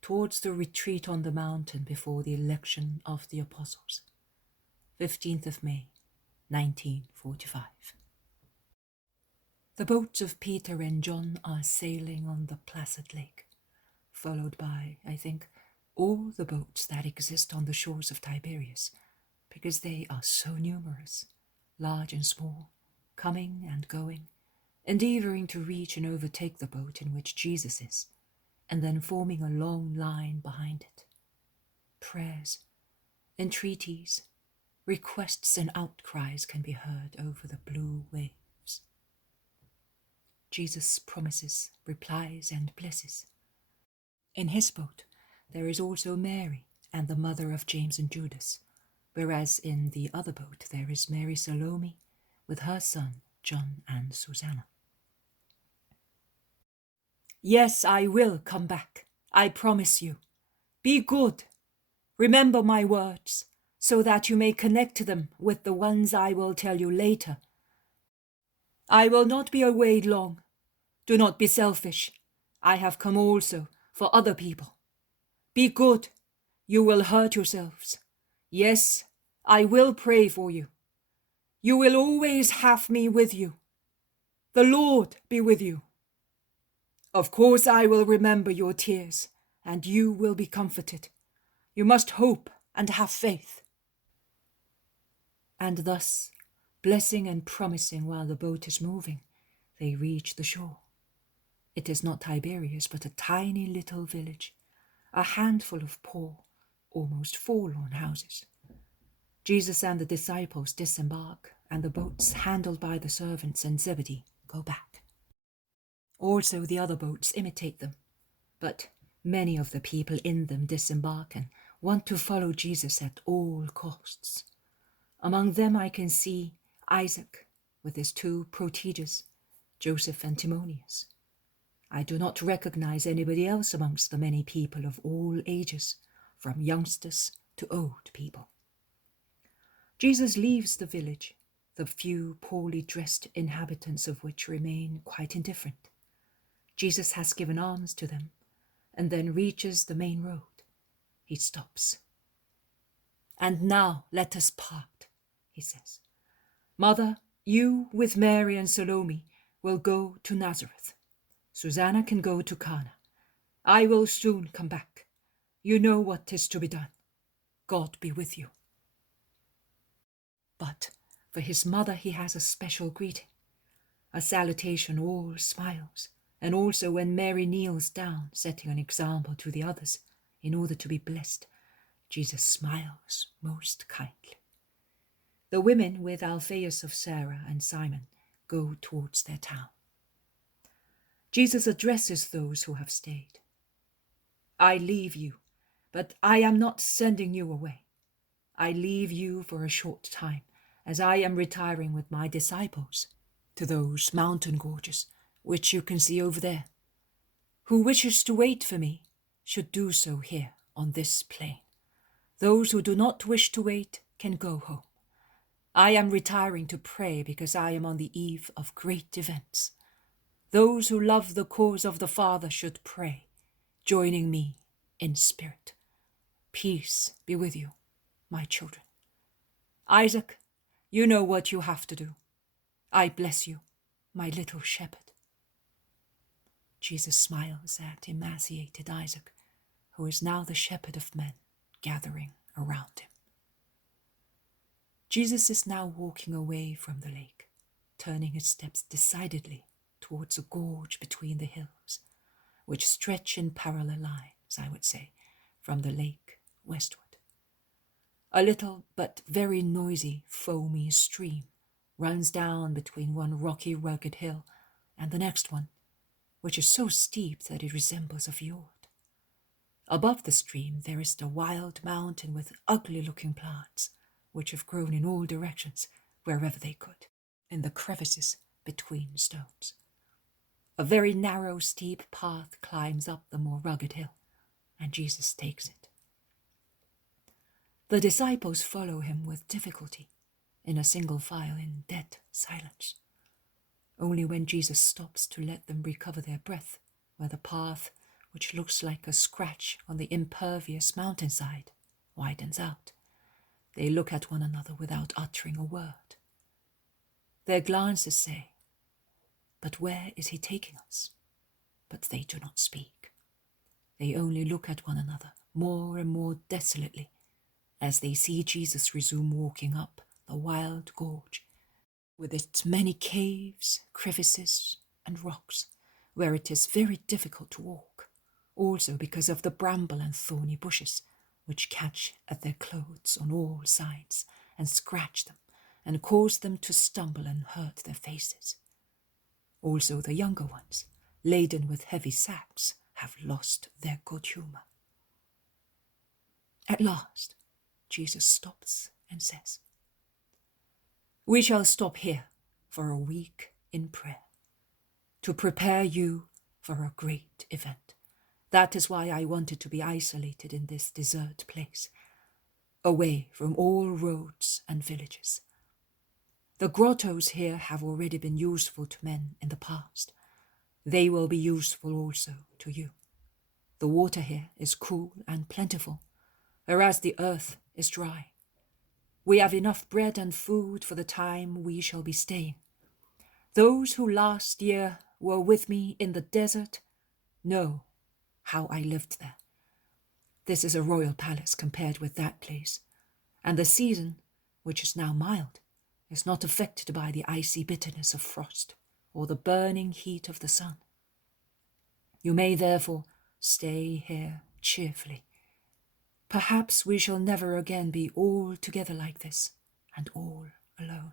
Towards the retreat on the mountain before the election of the apostles. 15th of May, 1945. The boats of Peter and John are sailing on the placid lake, followed by, I think, all the boats that exist on the shores of Tiberias, because they are so numerous, large and small, coming and going, endeavoring to reach and overtake the boat in which Jesus is, and then forming a long line behind it. Prayers, entreaties, requests and outcries can be heard over the blue waves. Jesus promises, replies, and blesses. In his boat, there is also Mary and the mother of James and Judas, whereas in the other boat there is Mary Salome with her son John and Susanna. Yes, I will come back. I promise you. Be good. Remember my words, so that you may connect them with the ones I will tell you later. I will not be away long. Do not be selfish. I have come also for other people. Be good. You will hurt yourselves. Yes, I will pray for you. You will always have me with you. The Lord be with you. Of course I will remember your tears, and you will be comforted. You must hope and have faith. And thus, blessing and promising while the boat is moving, they reach the shore. It is not Tiberias, but a tiny little village, a handful of poor, almost forlorn houses. Jesus and the disciples disembark, and the boats handled by the servants and Zebedee go back. Also the other boats imitate them, but many of the people in them disembark and want to follow Jesus at all costs. Among them I can see Isaac with his two proteges, Joseph and Timonius. I do not recognize anybody else amongst the many people of all ages, from youngsters to old people. Jesus leaves the village, the few poorly dressed inhabitants of which remain quite indifferent. Jesus has given alms to them, and then reaches the main road. He stops. And now let us part, he says. Mother, you with Mary and Salome will go to Nazareth. Susanna can go to Cana. I will soon come back. You know what is to be done. God be with you. But for his mother he has a special greeting, a salutation all smiles, and also when Mary kneels down, setting an example to the others, in order to be blessed, Jesus smiles most kindly. The women with Alphaeus of Sarah and Simon go towards their town. Jesus addresses those who have stayed. I leave you, but I am not sending you away. I leave you for a short time, as I am retiring with my disciples to those mountain gorges, which you can see over there. Who wishes to wait for me should do so here on this plain. Those who do not wish to wait can go home. I am retiring to pray because I am on the eve of great events. Those who love the cause of the Father should pray, joining me in spirit. Peace be with you, my children. Isaac, you know what you have to do. I bless you, my little shepherd. Jesus smiles at emaciated Isaac, who is now the shepherd of men gathering around him. Jesus is now walking away from the lake, turning his steps decidedly towards a gorge between the hills, which stretch in parallel lines, I would say, from the lake westward. A little but very noisy, foamy stream runs down between one rocky, rugged hill and the next one, which is so steep that it resembles a fjord. Above the stream there is the wild mountain with ugly-looking plants, which have grown in all directions, wherever they could, in the crevices between stones. A very narrow, steep path climbs up the more rugged hill, and Jesus takes it. The disciples follow him with difficulty, in a single file in dead silence. Only when Jesus stops to let them recover their breath, where the path, which looks like a scratch on the impervious mountainside, widens out, they look at one another without uttering a word. Their glances say, "But where is he taking us?" But they do not speak. They only look at one another more and more desolately as they see Jesus resume walking up the wild gorge, with its many caves, crevices, and rocks, where it is very difficult to walk, also because of the bramble and thorny bushes, which catch at their clothes on all sides and scratch them and cause them to stumble and hurt their faces. Also the younger ones, laden with heavy sacks, have lost their good humor. At last, Jesus stops and says, "We shall stop here for a week in prayer, to prepare you for a great event. That is why I wanted to be isolated in this desert place, away from all roads and villages. The grottos here have already been useful to men in the past. They will be useful also to you. The water here is cool and plentiful, whereas the earth is dry. We have enough bread and food for the time we shall be staying. Those who last year were with me in the desert know how I lived there. This is a royal palace compared with that place, and the season, which is now mild, is not affected by the icy bitterness of frost or the burning heat of the sun. You may therefore stay here cheerfully. Perhaps we shall never again be all together like this, and all alone.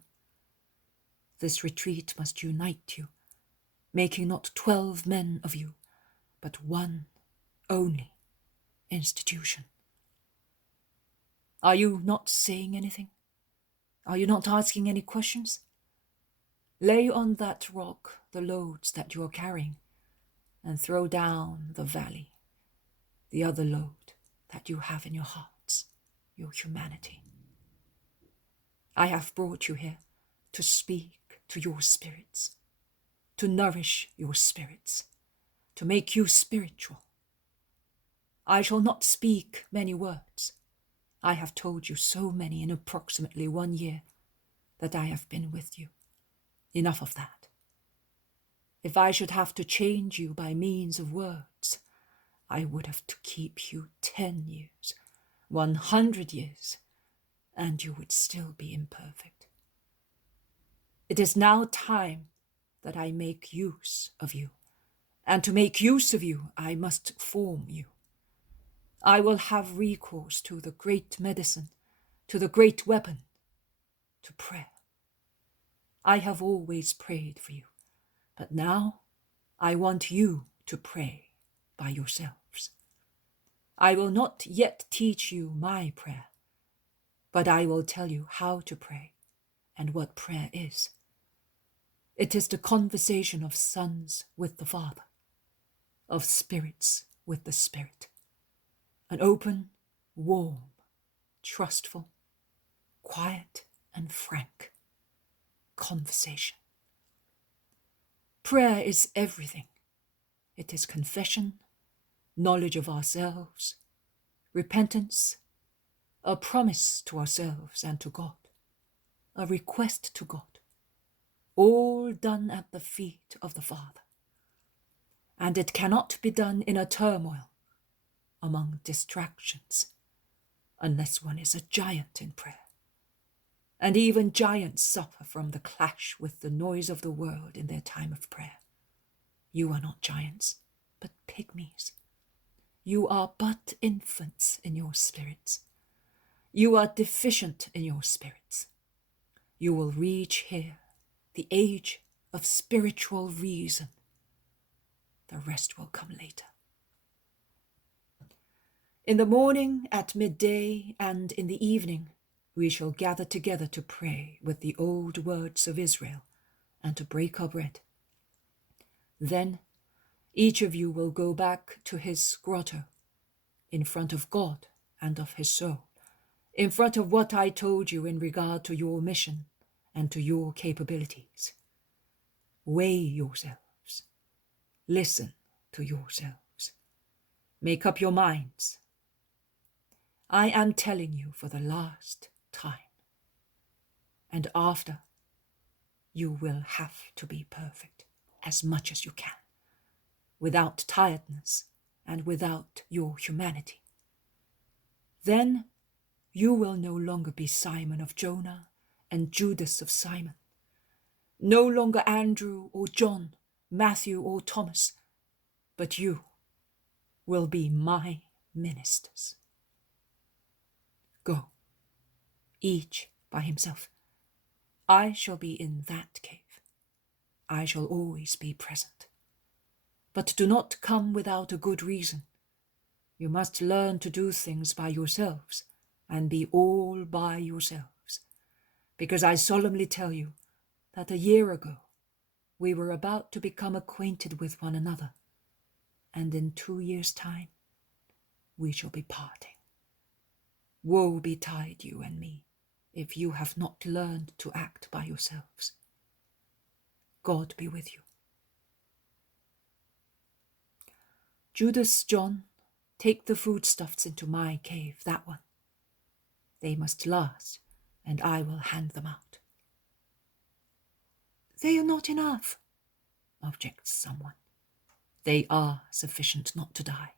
This retreat must unite you, making not 12 men of you, but one only institution. Are you not saying anything? Are you not asking any questions? Lay on that rock the loads that you are carrying, and throw down the valley the other load that you have in your hearts, your humanity. I have brought you here to speak to your spirits, to nourish your spirits, to make you spiritual. I shall not speak many words. I have told you so many in approximately 1 year that I have been with you. Enough of that. If I should have to change you by means of words, I would have to keep you 10 years, 100 years, and you would still be imperfect. It is now time that I make use of you, and to make use of you, I must form you. I will have recourse to the great medicine, to the great weapon, to prayer. I have always prayed for you, but now I want you to pray by yourselves. I will not yet teach you my prayer, but I will tell you how to pray and what prayer is. It is the conversation of sons with the Father, of spirits with the Spirit, an open, warm, trustful, quiet and frank conversation. Prayer is everything. It is confession, knowledge of ourselves, repentance, a promise to ourselves and to God, a request to God, all done at the feet of the Father. And it cannot be done in a turmoil among distractions, unless one is a giant in prayer. And even giants suffer from the clash with the noise of the world in their time of prayer. You are not giants, but pygmies. You are but infants in your spirits. You are deficient in your spirits. You will reach here the age of spiritual reason. The rest will come later. In the morning, at midday, and in the evening, we shall gather together to pray with the old words of Israel and to break our bread. Then each of you will go back to his grotto, in front of God and of his soul, in front of what I told you in regard to your mission and to your capabilities. Weigh yourselves. Listen to yourselves. Make up your minds. I am telling you for the last time. And after, you will have to be perfect as much as you can, without tiredness and without your humanity. Then you will no longer be Simon of Jonah and Judas of Simon, no longer Andrew or John, Matthew or Thomas, but you will be my ministers. Go, each by himself. I shall be in that cave. I shall always be present. But do not come without a good reason. You must learn to do things by yourselves and be all by yourselves, because I solemnly tell you that a year ago we were about to become acquainted with one another, and in 2 years' time we shall be parting. Woe betide you and me if you have not learned to act by yourselves. God be with you. Judas, John, take the foodstuffs into my cave, that one. They must last, and I will hand them out. They are not enough, objects someone. They are sufficient not to die.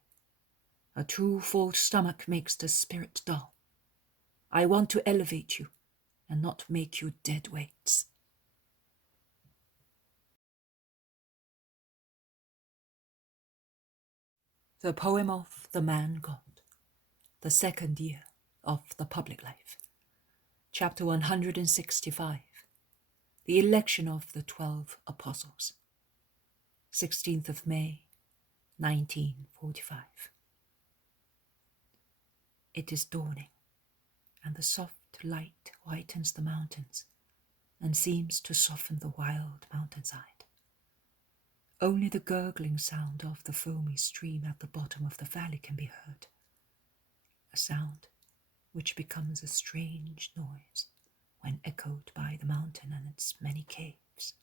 A too full stomach makes the spirit dull. I want to elevate you and not make you dead weights. The poem of the man God, the second year of the public life. Chapter 165, the election of the 12 apostles. 16th of May, 1945. It is dawning, and the soft light whitens the mountains and seems to soften the wild mountainside. Only the gurgling sound of the foamy stream at the bottom of the valley can be heard, a sound which becomes a strange noise when echoed by the mountain and its many caves.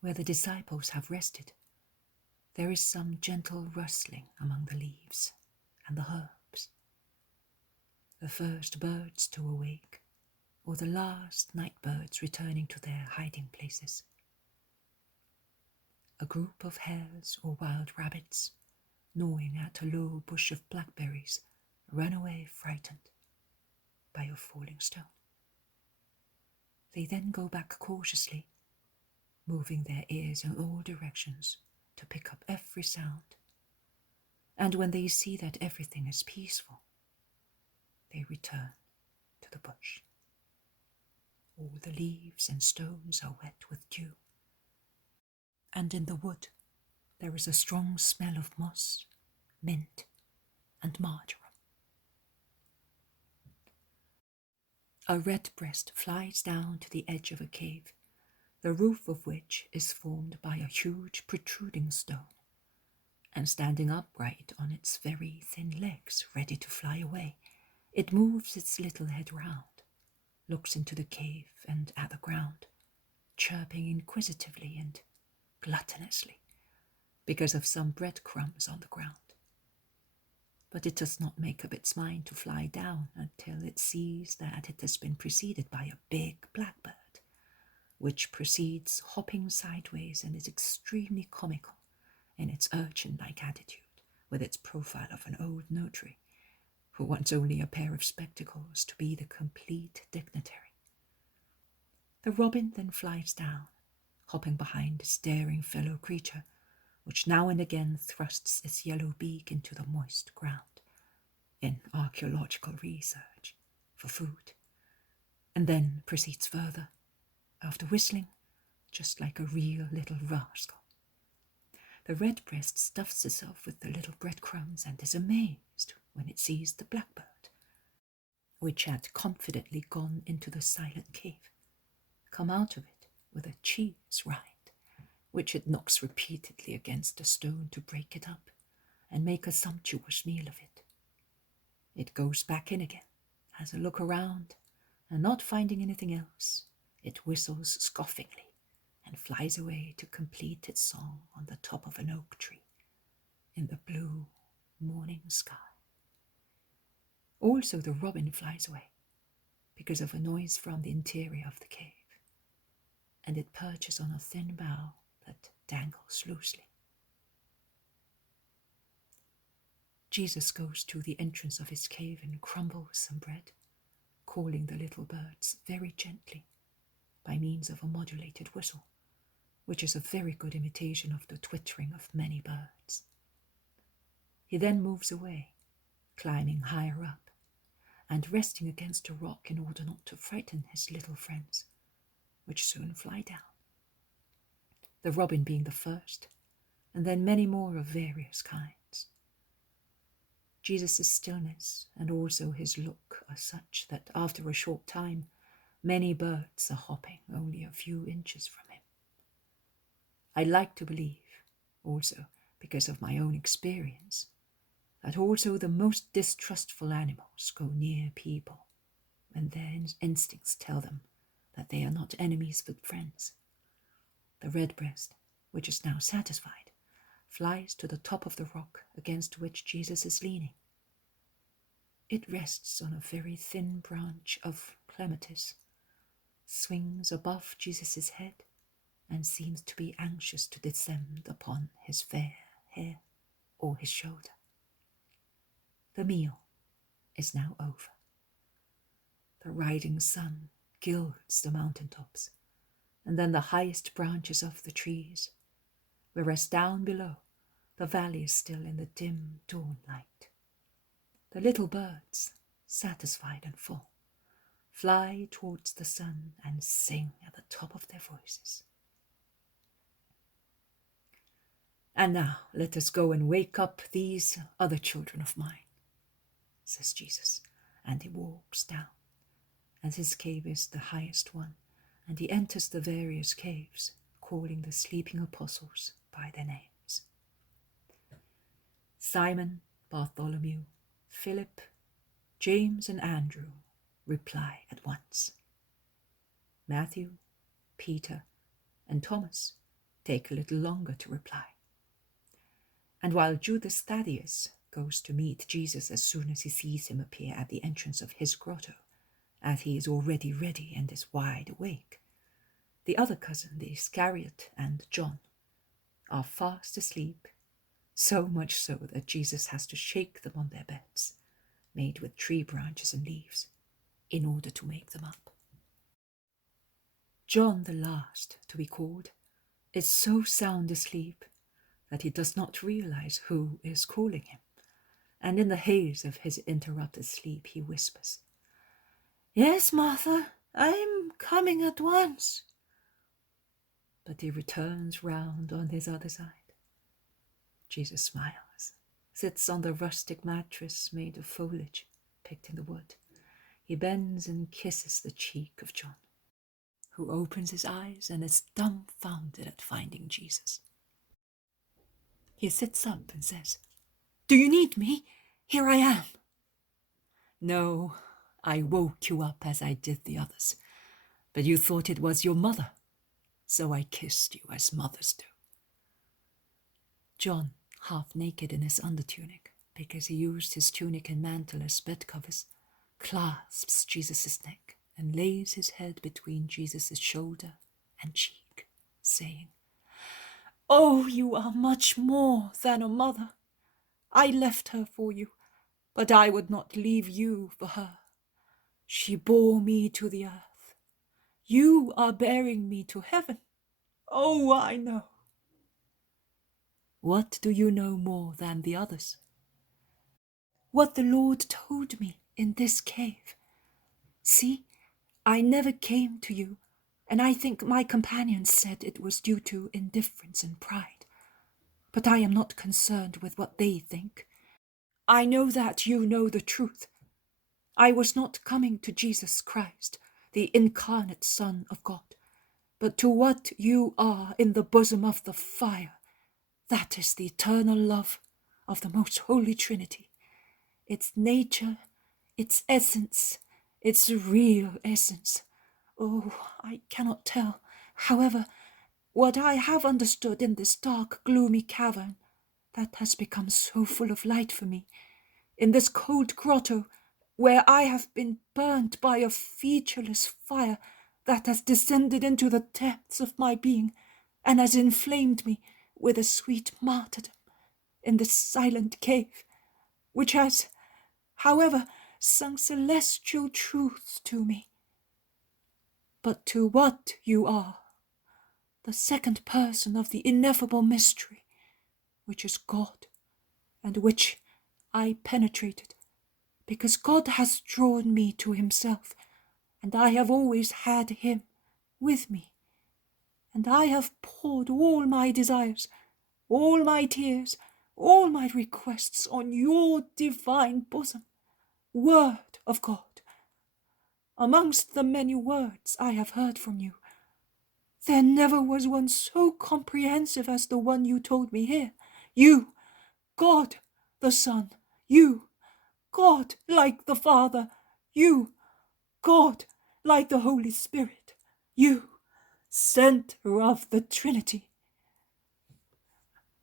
Where the disciples have rested, there is some gentle rustling among the leaves and the herbs. The first birds to awake, or the last night birds returning to their hiding places. A group of hares or wild rabbits, gnawing at a low bush of blackberries, ran away frightened by a falling stone. They then go back cautiously, moving their ears in all directions to pick up every sound. And when they see that everything is peaceful, they return to the bush. All the leaves and stones are wet with dew, and in the wood there is a strong smell of moss, mint, and marjoram. A redbreast flies down to the edge of a cave, the roof of which is formed by a huge protruding stone, and standing upright on its very thin legs, ready to fly away, it moves its little head round, looks into the cave and at the ground, chirping inquisitively and gluttonously because of some breadcrumbs on the ground. But it does not make up its mind to fly down until it sees that it has been preceded by a big blackbird, which proceeds hopping sideways and is extremely comical in its urchin-like attitude, with its profile of an old notary, who wants only a pair of spectacles to be the complete dignitary. The robin then flies down, hopping behind its daring fellow creature, which now and again thrusts its yellow beak into the moist ground, in archaeological research, for food, and then proceeds further, after whistling, just like a real little rascal. The redbreast stuffs itself with the little breadcrumbs and is amazed when it sees the blackbird, which had confidently gone into the silent cave, come out of it with a cheese rind, which it knocks repeatedly against a stone to break it up and make a sumptuous meal of it. It goes back in again, has a look around, and not finding anything else, it whistles scoffingly and flies away to complete its song on the top of an oak tree in the blue morning sky. Also the robin flies away because of a noise from the interior of the cave, and it perches on a thin bough that dangles loosely. Jesus goes to the entrance of his cave and crumbles some bread, calling the little birds very gently by means of a modulated whistle, which is a very good imitation of the twittering of many birds. He then moves away, climbing higher up, and resting against a rock in order not to frighten his little friends, which soon fly down, the robin being the first, and then many more of various kinds. Jesus' stillness and also his look are such that after a short time many birds are hopping only a few inches from him. I like to believe, also because of my own experience, that also the most distrustful animals go near people when their instincts tell them that they are not enemies but friends. The redbreast, which is now satisfied, flies to the top of the rock against which Jesus is leaning. It rests on a very thin branch of clematis, swings above Jesus' head, and seems to be anxious to descend upon his fair hair or his shoulder. The meal is now over. The riding sun gilds the mountain tops, and then the highest branches of the trees, whereas down below the valley is still in the dim dawn light. The little birds, satisfied and full, fly towards the sun and sing at the top of their voices. And now let us go and wake up these other children of mine, says Jesus, and he walks down, as his cave is the highest one, and he enters the various caves, calling the sleeping apostles by their names. Simon, Bartholomew, Philip, James, and Andrew reply at once. Matthew, Peter, and Thomas take a little longer to reply. And while Judas Thaddeus goes to meet Jesus as soon as he sees him appear at the entrance of his grotto, as he is already ready and is wide awake, the other cousin, the Iscariot, and John are fast asleep, so much so that Jesus has to shake them on their beds, made with tree branches and leaves, in order to wake them up. John, the last to be called, is so sound asleep that he does not realize who is calling him, and in the haze of his interrupted sleep he whispers, "Yes, Martha, I'm coming at once." But he returns round on his other side. Jesus smiles, sits on the rustic mattress made of foliage picked in the wood. He bends and kisses the cheek of John, who opens his eyes and is dumbfounded at finding Jesus. He sits up and says, "Do you need me? Here I am." "No, I woke you up as I did the others, but you thought it was your mother, so I kissed you as mothers do." John, half naked in his undertunic, because he used his tunic and mantle as bed covers, clasps Jesus' neck and lays his head between Jesus' shoulder and cheek, saying, "Oh, you are much more than a mother. I left her for you, but I would not leave you for her. She bore me to the earth. You are bearing me to heaven. Oh, I know." "What do you know more than the others?" "What the Lord told me in this cave. See, I never came to you, and I think my companions said it was due to indifference and pride. But I am not concerned with what they think. I know that you know the truth. I was not coming to Jesus Christ, the incarnate Son of God, but to what you are in the bosom of the fire. That is the eternal love of the most holy Trinity. Its nature, its essence, its real essence. Oh, I cannot tell. However, what I have understood in this dark, gloomy cavern, that has become so full of light for me, in this cold grotto, where I have been burnt by a featureless fire that has descended into the depths of my being, and has inflamed me with a sweet martyrdom, in this silent cave, which has, however, sung celestial truths to me. But to what you are, the second person of the ineffable mystery, which is God, and which I penetrated, because God has drawn me to himself, and I have always had him with me, and I have poured all my desires, all my tears, all my requests on your divine bosom, Word of God. Amongst the many words I have heard from you, there never was one so comprehensive as the one you told me here. You, God the Son, you, God like the Father, you, God like the Holy Spirit, you, center of the Trinity.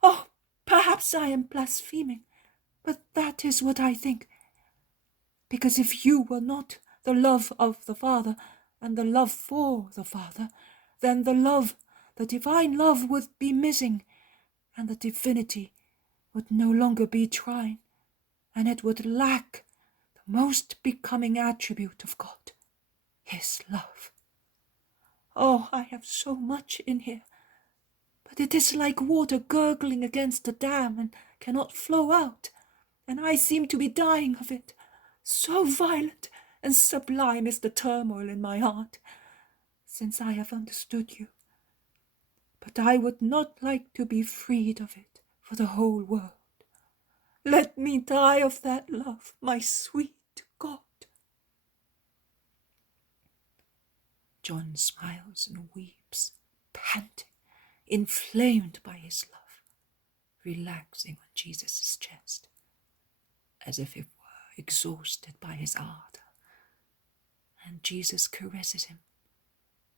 Oh, perhaps I am blaspheming, but that is what I think. Because if you were not the love of the Father and the love for the Father, then the divine love would be missing, and the divinity would no longer be trine, and it would lack the most becoming attribute of God, his love. Oh, I have so much in here, but it is like water gurgling against a dam and cannot flow out, and I seem to be dying of it. So violent and sublime is the turmoil in my heart, since I have understood you. But I would not like to be freed of it for the whole world. Let me die of that love, my sweet God." John smiles and weeps, panting, inflamed by his love, relaxing on Jesus' chest, as if it were exhausted by his ardor, and Jesus caresses him,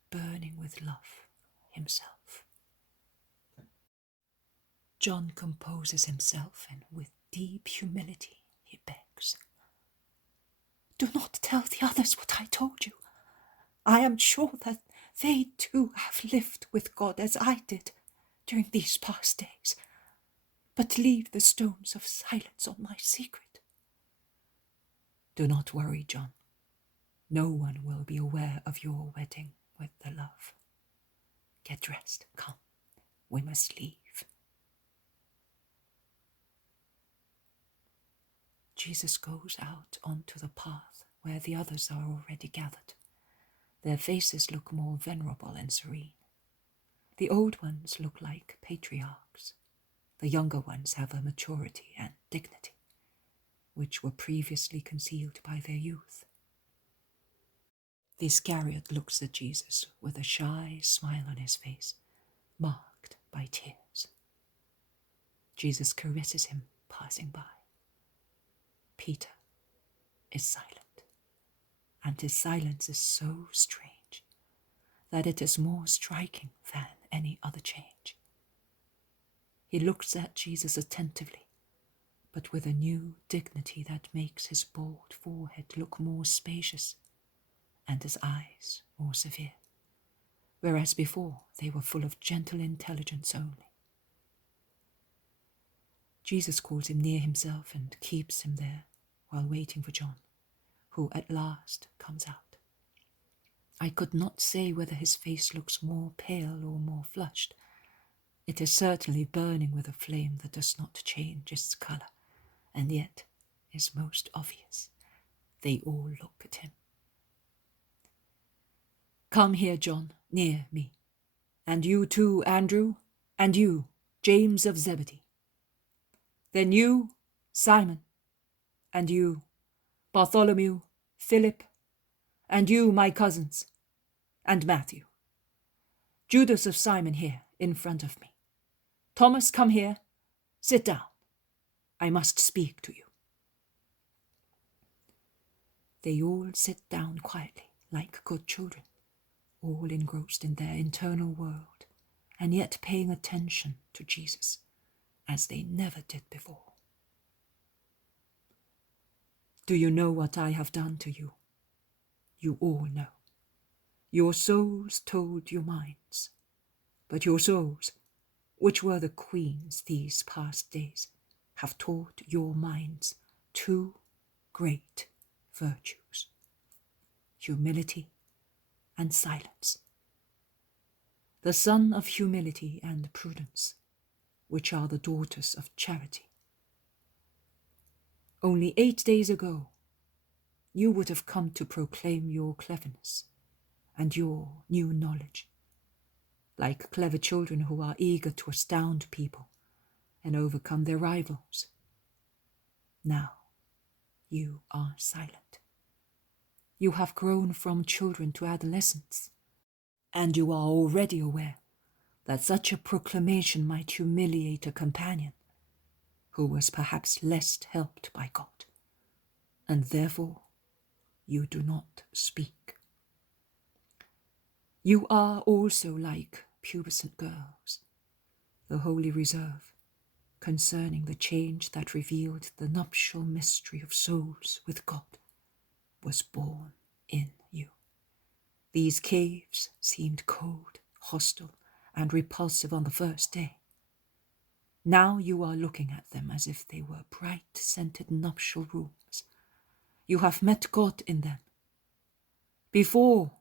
burning with love himself. John composes himself, and with deep humility he begs, "Do not tell the others what I told you. I am sure that they too have lived with God as I did during these past days. But leave the stones of silence on my secret." "Do not worry, John. No one will be aware of your wedding with the love. Get dressed, come, we must leave." Jesus goes out onto the path where the others are already gathered. Their faces look more venerable and serene. The old ones look like patriarchs. The younger ones have a maturity and dignity, which were previously concealed by their youth. The Iscariot looks at Jesus with a shy smile on his face, marked by tears. Jesus caresses him passing by. Peter is silent, and his silence is so strange that it is more striking than any other change. He looks at Jesus attentively, but with a new dignity that makes his bald forehead look more spacious and his eyes more severe, whereas before they were full of gentle intelligence only. Jesus calls him near himself and keeps him there while waiting for John, who at last comes out. I could not say whether his face looks more pale or more flushed. It is certainly burning with a flame that does not change its colour, and yet is most obvious. They all look at him. Come here, John, near me, and you too, Andrew, and you, James of Zebedee. Then you, Simon, and you, Bartholomew, Philip, and you, my cousins, and Matthew. Judas of Simon here, in front of me. Thomas, come here. Sit down. I must speak to you. They all sit down quietly, like good children, all engrossed in their internal world, and yet paying attention to Jesus, as they never did before. Do you know what I have done to you? You all know. Your souls told your minds, but your souls, which were the queens these past days, have taught your minds two great virtues: humility and silence. The son of humility and prudence, which are the daughters of charity. Only 8 days ago, you would have come to proclaim your cleverness and your new knowledge, like clever children who are eager to astound people and overcome their rivals. Now, you are silent. You have grown from children to adolescents, and you are already aware that such a proclamation might humiliate a companion who was perhaps less helped by God, and therefore you do not speak. You are also like pubescent girls. The holy reserve concerning the change that revealed the nuptial mystery of souls with God was born in you. These caves seemed cold, hostile, and repulsive on the first day. Now you are looking at them as if they were bright-scented nuptial rooms. You have met God in them. Before,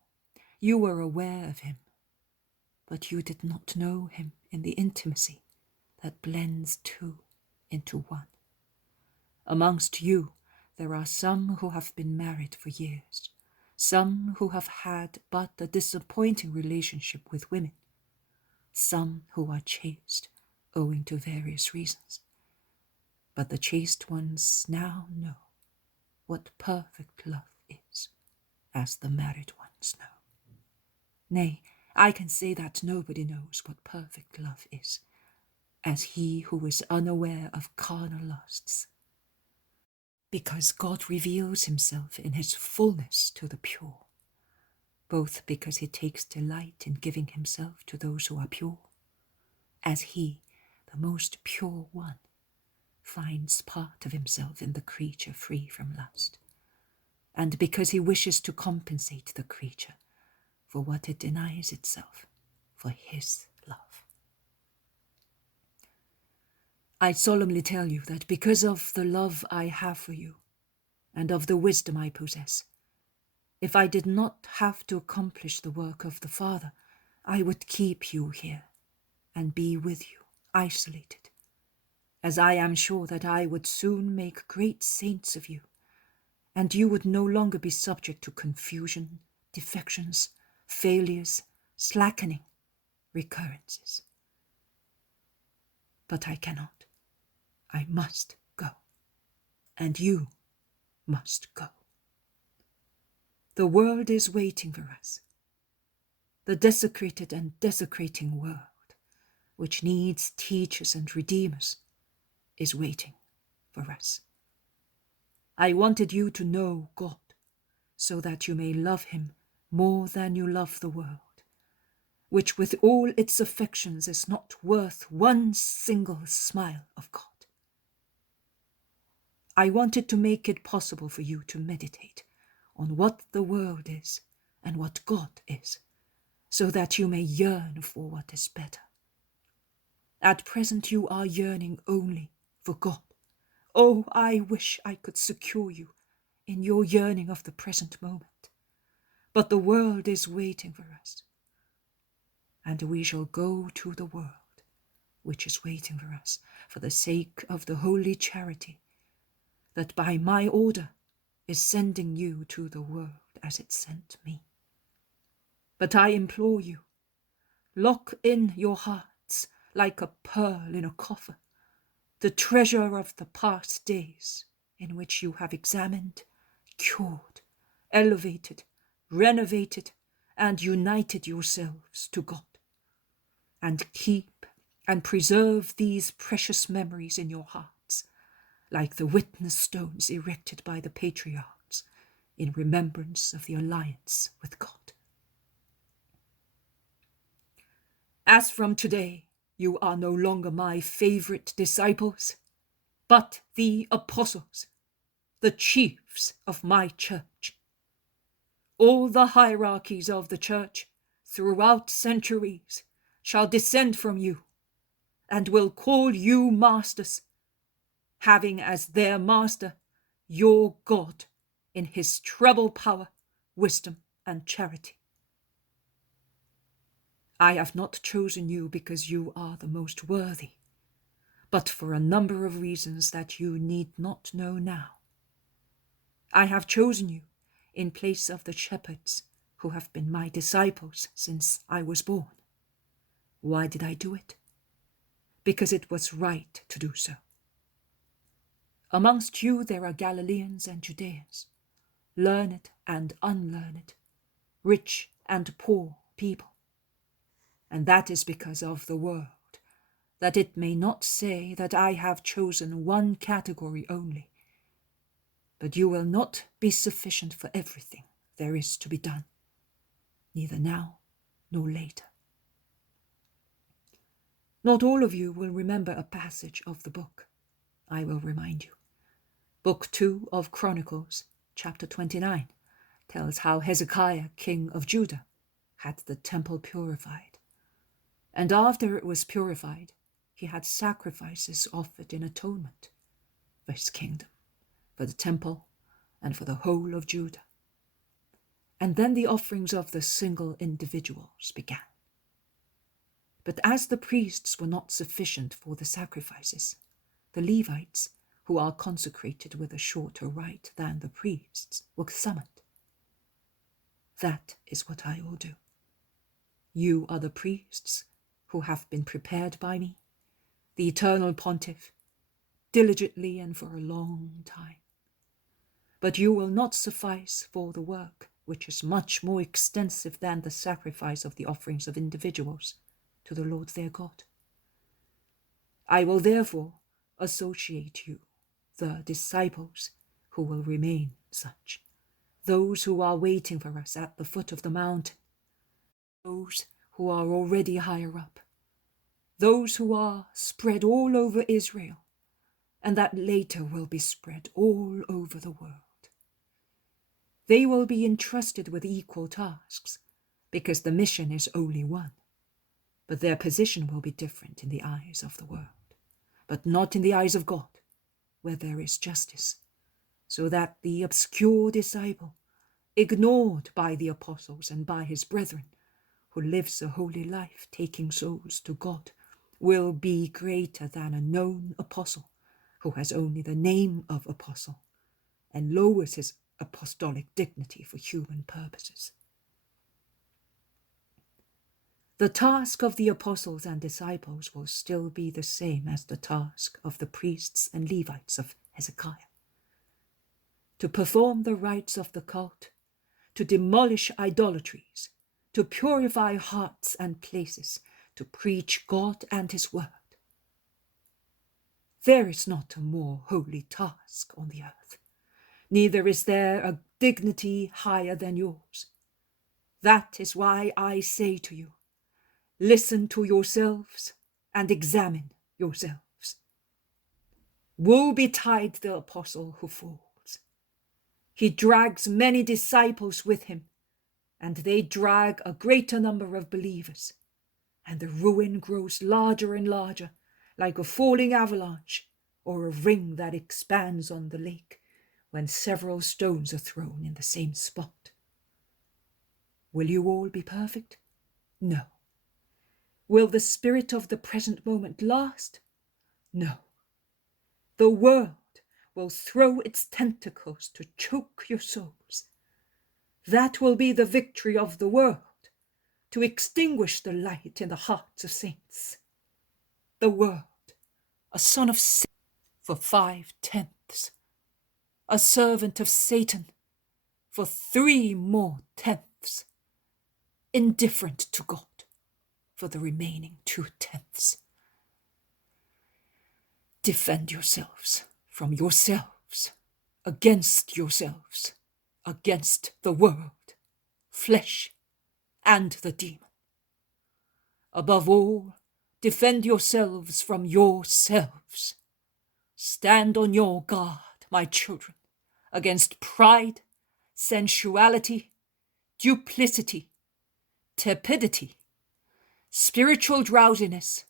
you were aware of him, but you did not know him in the intimacy that blends two into one. Amongst you, there are some who have been married for years, some who have had but a disappointing relationship with women, some who are chaste owing to various reasons. But the chaste ones now know what perfect love is, as the married ones know. Nay, I can say that nobody knows what perfect love is, as he who is unaware of carnal lusts, because God reveals himself in his fullness to the pure, both because he takes delight in giving himself to those who are pure, as he, the most pure one, finds part of himself in the creature free from lust, and because he wishes to compensate the creature for what it denies itself for his love. I solemnly tell you that because of the love I have for you, and of the wisdom I possess, if I did not have to accomplish the work of the Father, I would keep you here and be with you, isolated, as I am sure that I would soon make great saints of you, and you would no longer be subject to confusion, defections, failures, slackening, recurrences. But I cannot. I must go. And you must go. The world is waiting for us. The desecrated and desecrating world, which needs teachers and redeemers, is waiting for us. I wanted you to know God, so that you may love him more than you love the world, which with all its affections is not worth one single smile of God. I wanted to make it possible for you to meditate on what the world is and what God is, so that you may yearn for what is better. At present you are yearning only for God. Oh, I wish I could secure you in your yearning of the present moment. But the world is waiting for us, and we shall go to the world which is waiting for us for the sake of the holy charity that by my order is sending you to the world as it sent me. But I implore you, lock in your hearts like a pearl in a coffer, the treasure of the past days in which you have examined, cured, elevated, renovated, and united yourselves to God. And keep and preserve these precious memories in your hearts, like the witness stones erected by the patriarchs in remembrance of the alliance with God. As from today, you are no longer my favorite disciples, but the apostles, the chiefs of my church. All the hierarchies of the church throughout centuries shall descend from you and will call you masters, having as their master your God in his treble power, wisdom, and charity. I have not chosen you because you are the most worthy, but for a number of reasons that you need not know now. I have chosen you in place of the shepherds who have been my disciples since I was born. Why did I do it? Because it was right to do so. Amongst you there are Galileans and Judeans, learned and unlearned, rich and poor people. And that is because of the world, that it may not say that I have chosen one category only. But you will not be sufficient for everything there is to be done, neither now nor later. Not all of you will remember a passage of the book. I will remind you. Book 2 of Chronicles, chapter 29, tells how Hezekiah, king of Judah, had the temple purified. And after it was purified, he had sacrifices offered in atonement for his kingdom, for the temple, and for the whole of Judah. And then the offerings of the single individuals began. But as the priests were not sufficient for the sacrifices, the Levites, who are consecrated with a shorter rite than the priests, were summoned. That is what I will do. You are the priests who have been prepared by me, the eternal pontiff, diligently and for a long time. But you will not suffice for the work, which is much more extensive than the sacrifice of the offerings of individuals to the Lord their God. I will therefore associate you, the disciples who will remain such, those who are waiting for us at the foot of the mountain, those who are already higher up, those who are spread all over Israel, and that later will be spread all over the world. They will be entrusted with equal tasks, because the mission is only one, but their position will be different in the eyes of the world, but not in the eyes of God, where there is justice, so that the obscure disciple, ignored by the apostles and by his brethren, who lives a holy life taking souls to God, will be greater than a known apostle who has only the name of apostle and lowers his apostolic dignity for human purposes. The task of the apostles and disciples will still be the same as the task of the priests and Levites of Hezekiah: to perform the rites of the cult, to demolish idolatries, to purify hearts and places, to preach God and his word. There is not a more holy task on the earth, neither is there a dignity higher than yours. That is why I say to you, listen to yourselves and examine yourselves. Woe betide the apostle who falls. He drags many disciples with him, and they drag a greater number of believers, and the ruin grows larger and larger, like a falling avalanche or a ring that expands on the lake when several stones are thrown in the same spot. Will you all be perfect? No. Will the spirit of the present moment last? No. The world will throw its tentacles to choke your souls. That will be the victory of the world, to extinguish the light in the hearts of saints. The world, a son of sin for 5/10, a servant of Satan for 3 more tenths, indifferent to God for the remaining 2/10. Defend yourselves from yourselves, against yourselves, against the world, flesh, and the demon. Above all, defend yourselves from yourselves. Stand on your guard, my children, against pride, sensuality, duplicity, tepidity, spiritual drowsiness,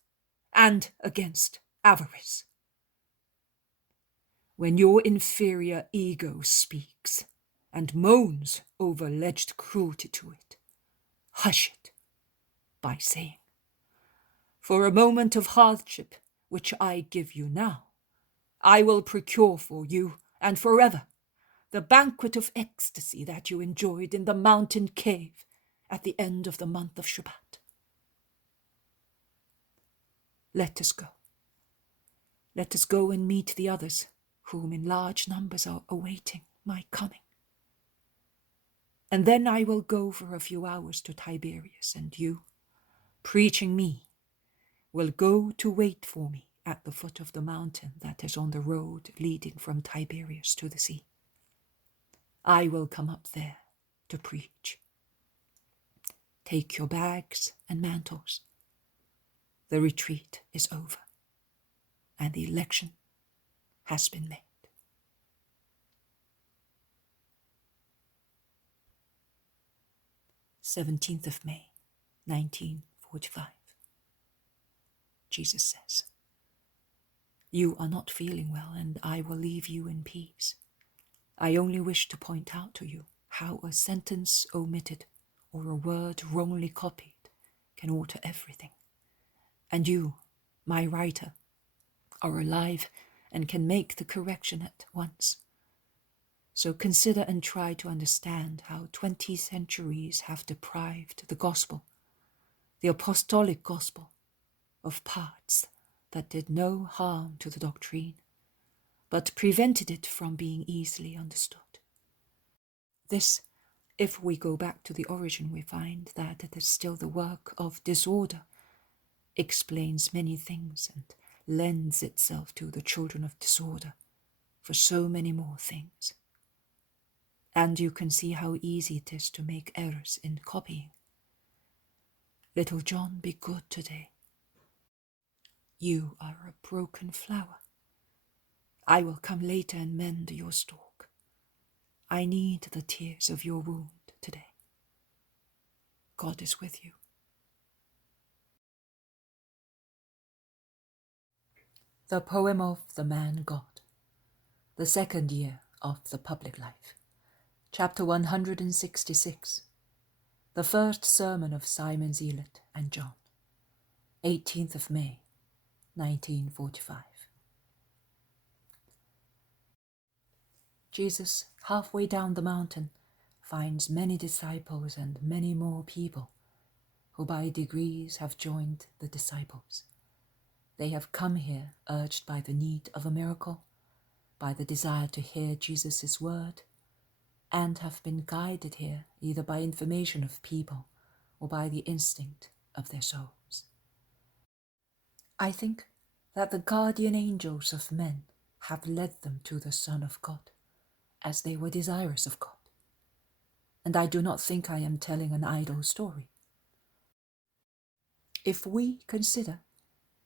and against avarice. When your inferior ego speaks and moans over alleged cruelty to it, hush it by saying, for a moment of hardship which I give you now, I will procure for you and forever the banquet of ecstasy that you enjoyed in the mountain cave at the end of the month of Shabbat. Let us go. Let us go and meet the others, whom in large numbers are awaiting my coming. And then I will go for a few hours to Tiberias, and you, preaching me, will go to wait for me at the foot of the mountain that is on the road leading from Tiberias to the sea. I will come up there to preach. Take your bags and mantles. The retreat is over, and the election has been made. May 17th, 1945. Jesus says, "You are not feeling well, and I will leave you in peace. I only wish to point out to you how a sentence omitted or a word wrongly copied can alter everything. And you, my writer, are alive and can make the correction at once. So consider and try to understand how 20 centuries have deprived the gospel, the apostolic gospel, of parts that did no harm to the doctrine, but prevented it from being easily understood. This, if we go back to the origin, we find that it is still the work of disorder, explains many things and lends itself to the children of disorder for so many more things. And you can see how easy it is to make errors in copying. Little John, be good today. You are a broken flower. I will come later and mend your stalk. I need the tears of your wound today. God is with you." The poem of the man God, the second year of the public life, chapter 166, the first sermon of Simon Zealot and John, 18th of May, 1945. Jesus, halfway down the mountain, finds many disciples and many more people, who by degrees have joined the disciples. They have come here urged by the need of a miracle, by the desire to hear Jesus' word, and have been guided here either by information of people or by the instinct of their souls. I think that the guardian angels of men have led them to the Son of God, as they were desirous of God. And I do not think I am telling an idle story. If we consider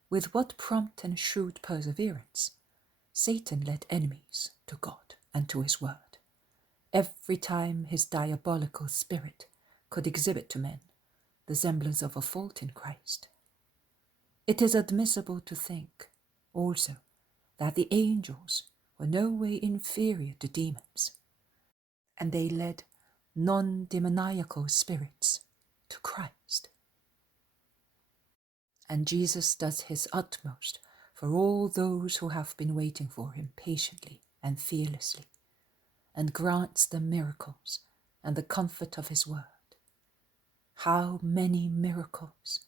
with what prompt and shrewd perseverance Satan led enemies to God and to his word, every time his diabolical spirit could exhibit to men the semblance of a fault in Christ, it is admissible to think also that the angels were no way inferior to demons, and they led non-demoniacal spirits to Christ. And Jesus does his utmost for all those who have been waiting for him patiently and fearlessly, and grants them miracles and the comfort of his word. How many miracles!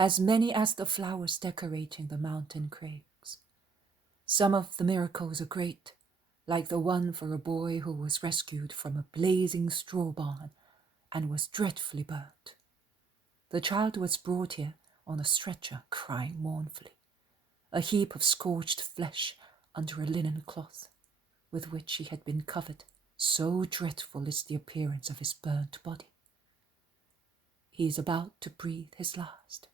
As many as the flowers decorating the mountain crags. Some of the miracles are great, like the one for a boy who was rescued from a blazing straw barn and was dreadfully burnt. The child was brought here on a stretcher, crying mournfully, a heap of scorched flesh under a linen cloth, with which he had been covered. So dreadful is the appearance of his burnt body. He is about to breathe his last.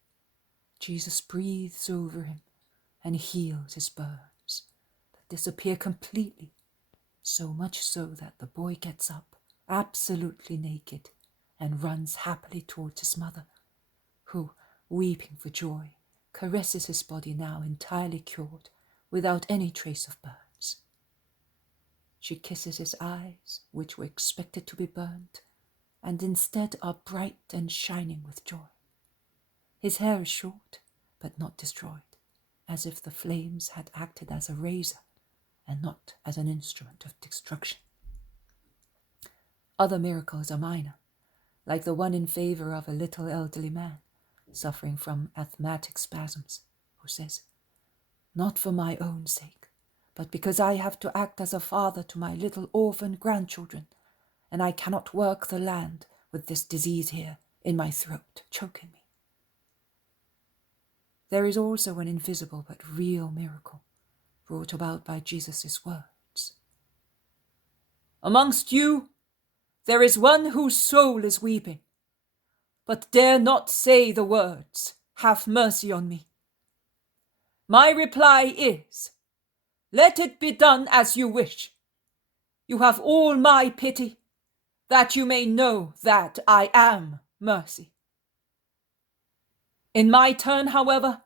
Jesus breathes over him and heals his burns that disappear completely, so much so that the boy gets up, absolutely naked, and runs happily towards his mother, who, weeping for joy, caresses his body now entirely cured, without any trace of burns. She kisses his eyes, which were expected to be burnt, and instead are bright and shining with joy. His hair is short, but not destroyed, as if the flames had acted as a razor and not as an instrument of destruction. Other miracles are minor, like the one in favor of a little elderly man suffering from asthmatic spasms, who says, "Not for my own sake, but because I have to act as a father to my little orphan grandchildren, and I cannot work the land with this disease here in my throat, choking me." There is also an invisible but real miracle brought about by Jesus' words. "Amongst you there is one whose soul is weeping, but dare not say the words, 'Have mercy on me.' My reply is, 'Let it be done as you wish.' You have all my pity, that you may know that I am mercy. In my turn, however,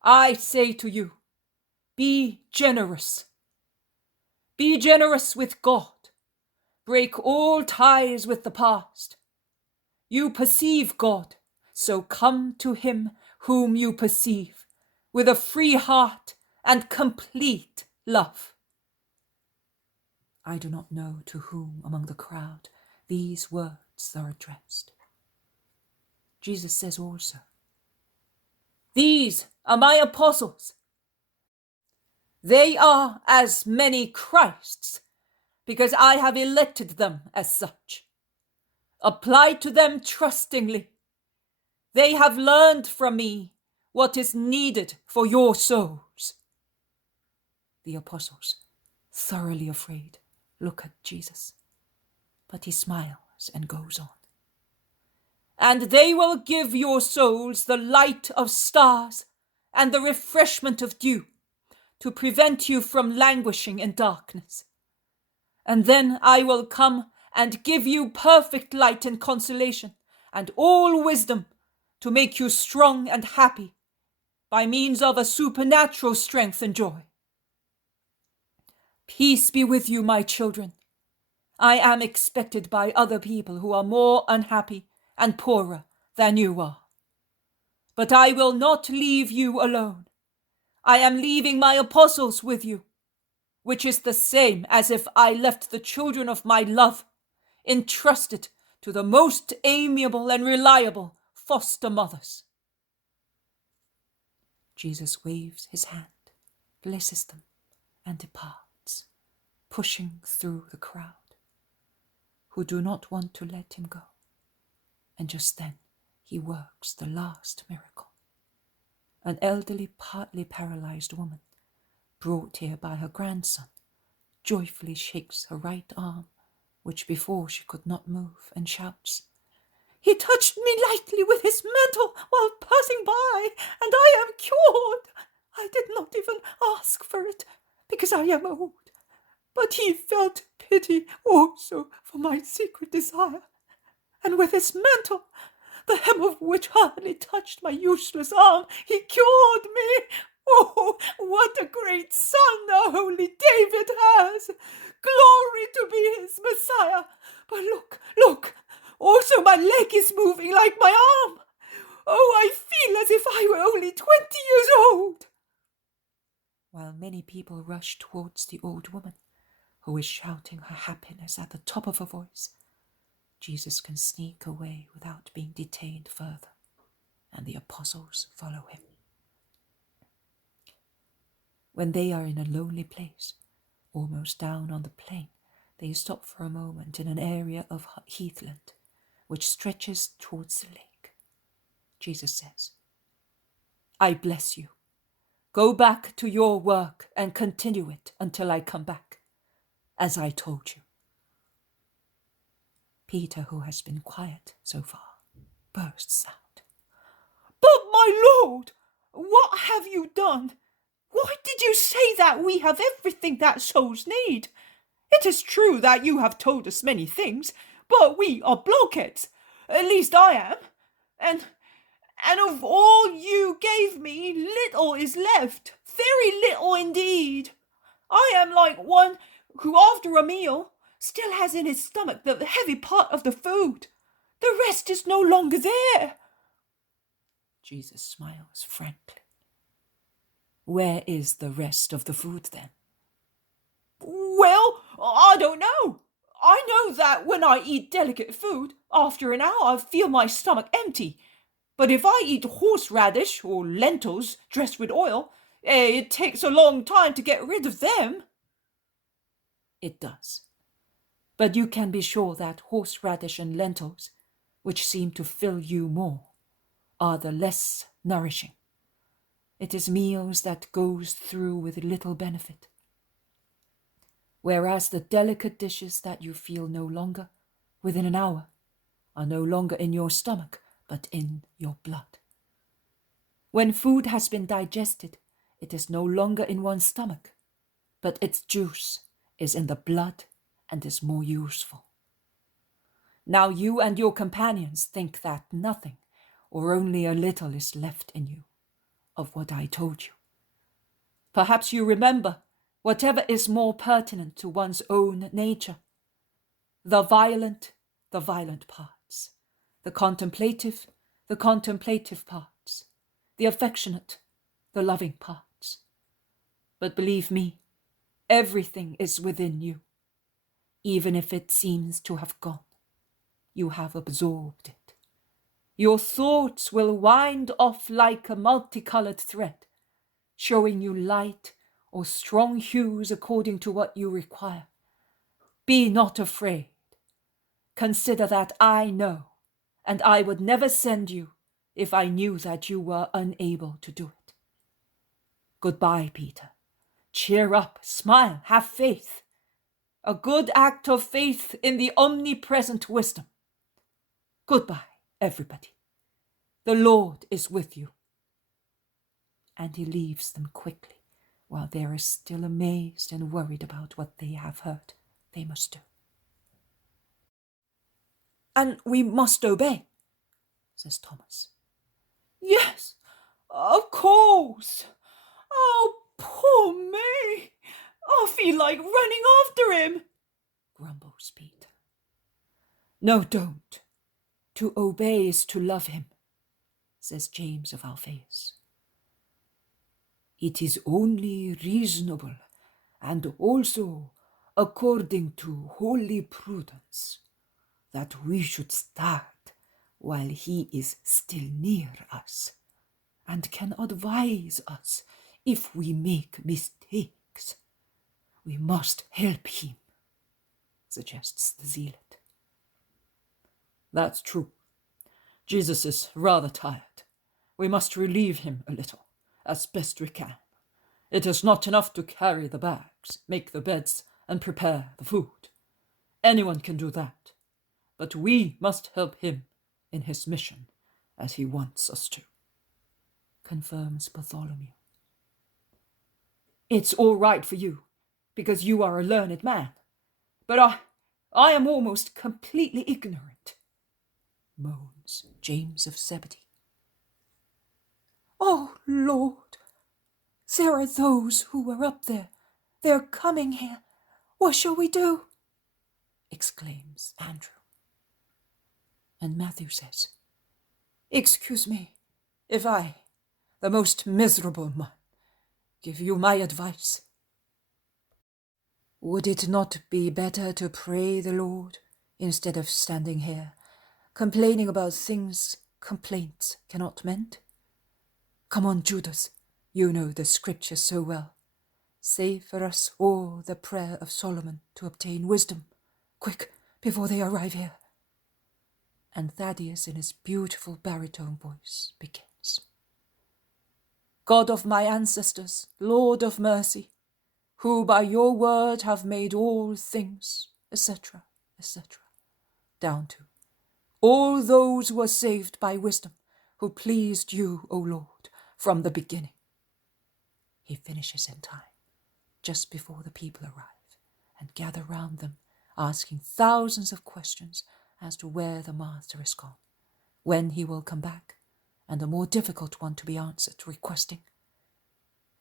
I say to you, be generous. Be generous with God. Break all ties with the past. You perceive God, so come to him whom you perceive, with a free heart and complete love." I do not know to whom among the crowd these words are addressed. Jesus says also, "These are my apostles. They are as many Christs, because I have elected them as such. Apply to them trustingly. They have learned from me what is needed for your souls." The apostles, thoroughly afraid, look at Jesus, but he smiles and goes on. "And they will give your souls the light of stars and the refreshment of dew, to prevent you from languishing in darkness. And then I will come and give you perfect light and consolation, and all wisdom, to make you strong and happy, by means of a supernatural strength and joy. Peace be with you, my children. I am expected by other people who are more unhappy and poorer than you are. But I will not leave you alone. I am leaving my apostles with you, which is the same as if I left the children of my love, entrusted to the most amiable and reliable foster mothers." Jesus waves his hand, blesses them, and departs, pushing through the crowd, who do not want to let him go. And just then he works the last miracle. An elderly, partly paralyzed woman, brought here by her grandson, joyfully shakes her right arm, which before she could not move, and shouts, "He touched me lightly with his mantle while passing by, and I am cured. I did not even ask for it, because I am old. But he felt pity also for my secret desire, and with his mantle, the hem of which hardly touched my useless arm, he cured me. Oh, what a great son the holy David has! Glory to be his Messiah! But look, also my leg is moving like my arm. Oh, I feel as if I were only 20 years old." While many people rush towards the old woman, who is shouting her happiness at the top of her voice, Jesus can sneak away without being detained further, and the apostles follow him. When they are in a lonely place, almost down on the plain, they stop for a moment in an area of heathland, which stretches towards the lake. Jesus says, "I bless you. Go back to your work and continue it until I come back, as I told you." Peter, who has been quiet so far, bursts out, "But my Lord, what have you done? Why did you say that we have everything that souls need? It is true that you have told us many things, but we are blockheads. At least I am. And of all you gave me, little is left. Very little indeed. I am like one who after a meal still has in his stomach the heavy part of the food. The rest is no longer there." Jesus smiles frankly. "Where is the rest of the food then?" "Well, I don't know. I know that when I eat delicate food, after an hour I feel my stomach empty. But if I eat horseradish or lentils dressed with oil, it takes a long time to get rid of them." It does. But you can be sure that horseradish and lentils, which seem to fill you more, are the less nourishing. It is meals that goes through with little benefit. Whereas the delicate dishes that you feel no longer, within an hour, are no longer in your stomach, but in your blood. When food has been digested, it is no longer in one's stomach, but its juice is in the blood and is more useful. Now you and your companions think that nothing, or only a little, is left in you of what I told you. Perhaps you remember whatever is more pertinent to one's own nature. The violent parts. The contemplative parts. The affectionate, the loving parts. But believe me, everything is within you. Even if it seems to have gone, you have absorbed it. Your thoughts will wind off like a multicolored thread, showing you light or strong hues according to what you require. Be not afraid. Consider that I know, and I would never send you if I knew that you were unable to do it. Goodbye, Peter. Cheer up, smile, have faith. A good act of faith in the omnipresent wisdom. Goodbye, everybody. The Lord is with you." And he leaves them quickly, while they are still amazed and worried about what they have heard they must do. "And we must obey," says Thomas. "Yes, of course. Oh, poor me. I feel like running after him," grumbles Peter. "No, don't. To obey is to love him," says James of Alphaeus. "It is only reasonable and also according to holy prudence that we should start while he is still near us, and can advise us if we make mistakes. We must help him, suggests the Zealot. That's true. Jesus is rather tired. We must relieve him a little, as best we can. It is not enough to carry the bags, make the beds, and prepare the food. Anyone can do that, but we must help him in his mission as he wants us to, confirms Bartholomew. It's all right for you, because you are a learned man, but I am almost completely ignorant, moans James of Zebedee. Oh, Lord, there are those who were up there. They're coming here. What shall we do? Exclaims Andrew. And Matthew says, Excuse me, if I, the most miserable man, give you my advice. would it not be better to pray the Lord instead of standing here, complaining about things complaints cannot mend? Come on, Judas, you know the scripture so well. Say for us all the prayer of Solomon to obtain wisdom. Quick, before they arrive here. And Thaddeus, in his beautiful baritone voice, begins. God of my ancestors, Lord of mercy, who by your word have made all things, etc., etc., down to all those who were saved by wisdom, who pleased you, O Lord, from the beginning. He finishes in time, just before the people arrive and gather round them, asking thousands of questions as to where the master is gone, when he will come back, and a more difficult one to be answered, requesting,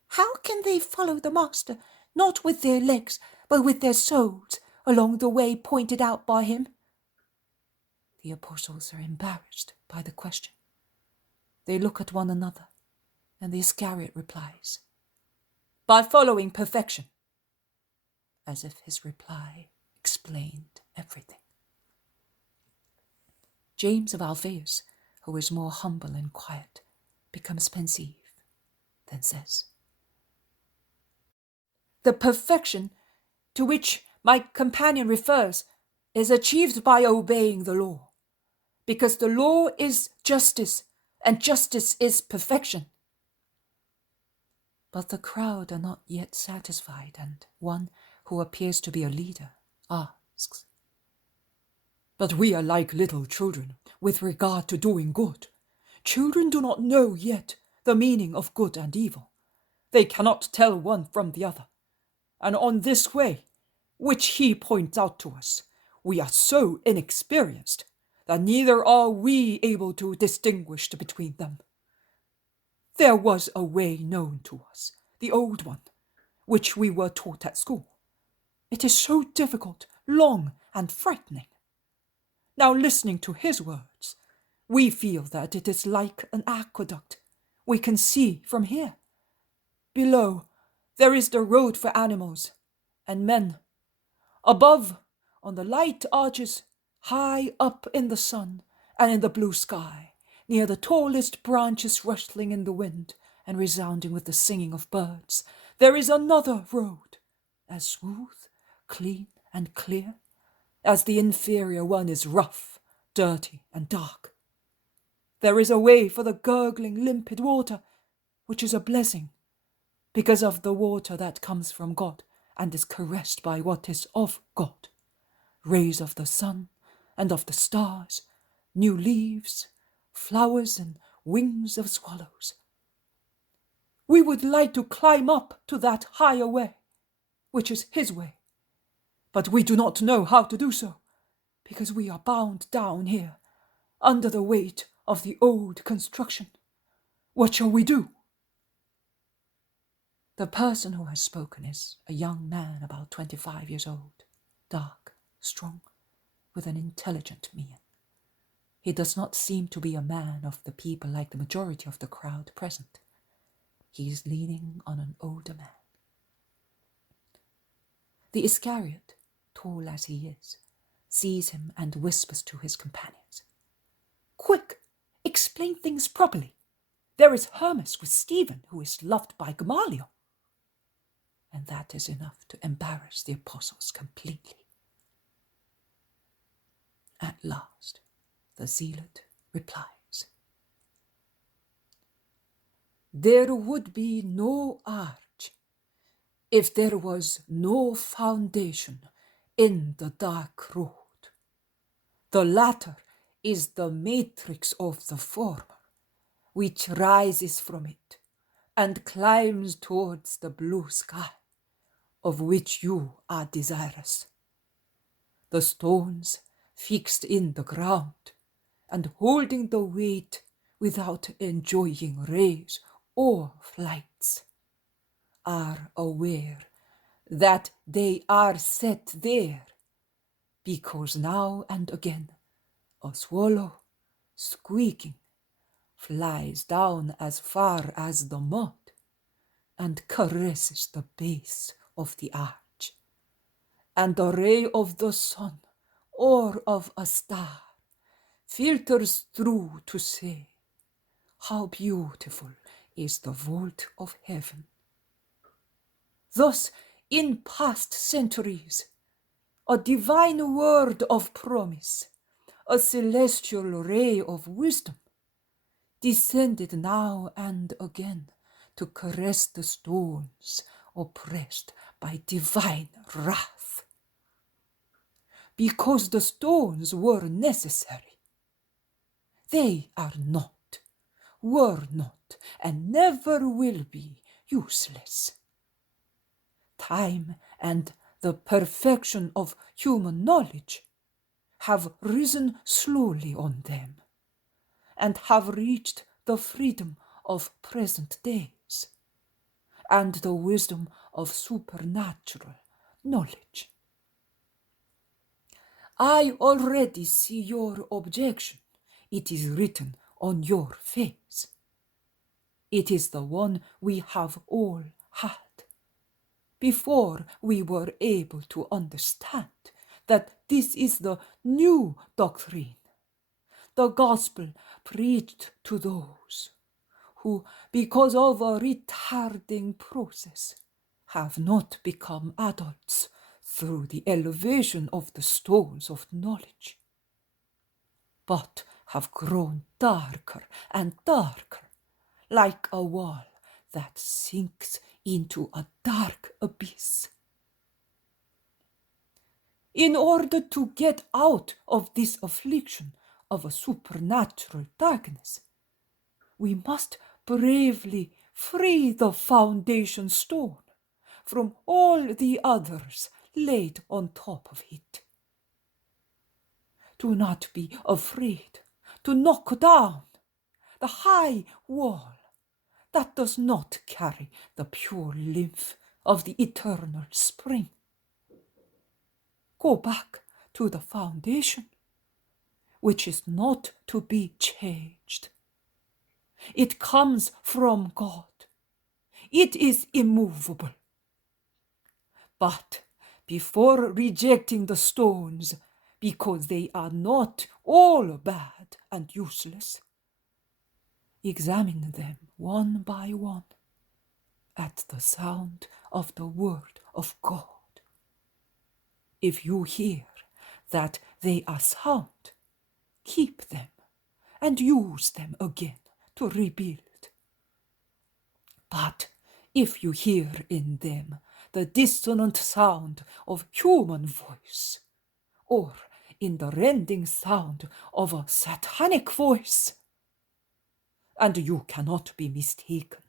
How can they follow the master, not with their legs, but with their souls, along the way pointed out by him? The apostles are embarrassed by the question. They look at one another, and the Iscariot replies, By following perfection, as if his reply explained everything. James of Alphaeus, who is more humble and quiet, becomes pensive, then says, The perfection to which my companion refers is achieved by obeying the law, because the law is justice, and justice is perfection. But the crowd are not yet satisfied, and one who appears to be a leader asks, But we are like little children with regard to doing good. Children do not know yet the meaning of good and evil. They cannot tell one from the other. And on this way, which he points out to us, we are so inexperienced that neither are we able to distinguish between them. There was a way known to us, the old one, which we were taught at school. It is so difficult, long, and frightening. Now, listening to his words, we feel that it is like an aqueduct we can see from here. Below, there is the road for animals and men. Above, on the light arches, high up in the sun and in the blue sky, near the tallest branches rustling in the wind and resounding with the singing of birds, there is another road, as smooth, clean, and clear as the inferior one is rough, dirty, and dark. There is a way for the gurgling, limpid water, which is a blessing, because of the water that comes from God and is caressed by what is of God, rays of the sun and of the stars, new leaves, flowers, and wings of swallows. We would like to climb up to that higher way, which is his way, but we do not know how to do so, because we are bound down here, under the weight of the old construction. What shall we do? The person who has spoken is a young man about 25 years old, dark, strong, with an intelligent mien. He does not seem to be a man of the people like the majority of the crowd present. He is leaning on an older man. The Iscariot, tall as he is, sees him and whispers to his companions, explain things properly. There is Hermas with Stephen, who is loved by Gamaliel. And that is enough to embarrass the apostles completely. At last, the Zealot replies, "There would be no arch if there was no foundation in the dark road. The latter is the matrix of the former, which rises from it and climbs towards the blue sky, of which you are desirous. The stones fixed in the ground and holding the weight without enjoying rays or flights are aware that they are set there because now and again a swallow, squeaking, flies down as far as the mud and caresses the base of the arch, and a ray of the sun or of a star filters through to say, 'How beautiful is the vault of heaven.' Thus, in past centuries, a divine word of promise, a celestial ray of wisdom, descended now and again to caress the stones oppressed by divine wrath. Because the stones were necessary, they are not, were not, and never will be useless. Time and the perfection of human knowledge have risen slowly on them, and have reached the freedom of present days, and the wisdom of supernatural knowledge. I already see your objection. It is written on your face. It is the one we have all had, before we were able to understand that this is the new doctrine, the gospel preached to those who, because of a retarding process, have not become adults through the elevation of the stones of knowledge, but have grown darker and darker, like a wall that sinks into a dark abyss. In order to get out of this affliction of a supernatural darkness, we must bravely free the foundation stone from all the others laid on top of it. Do not be afraid to knock down the high wall that does not carry the pure lymph of the eternal spring. Go back to the foundation, which is not to be changed. It comes from God. It is immovable. But before rejecting the stones, because they are not all bad and useless, examine them one by one at the sound of the word of God. If you hear that they are sound, keep them and use them again to rebuild. But if you hear in them the dissonant sound of human voice, or in the rending sound of a satanic voice, and you cannot be mistaken,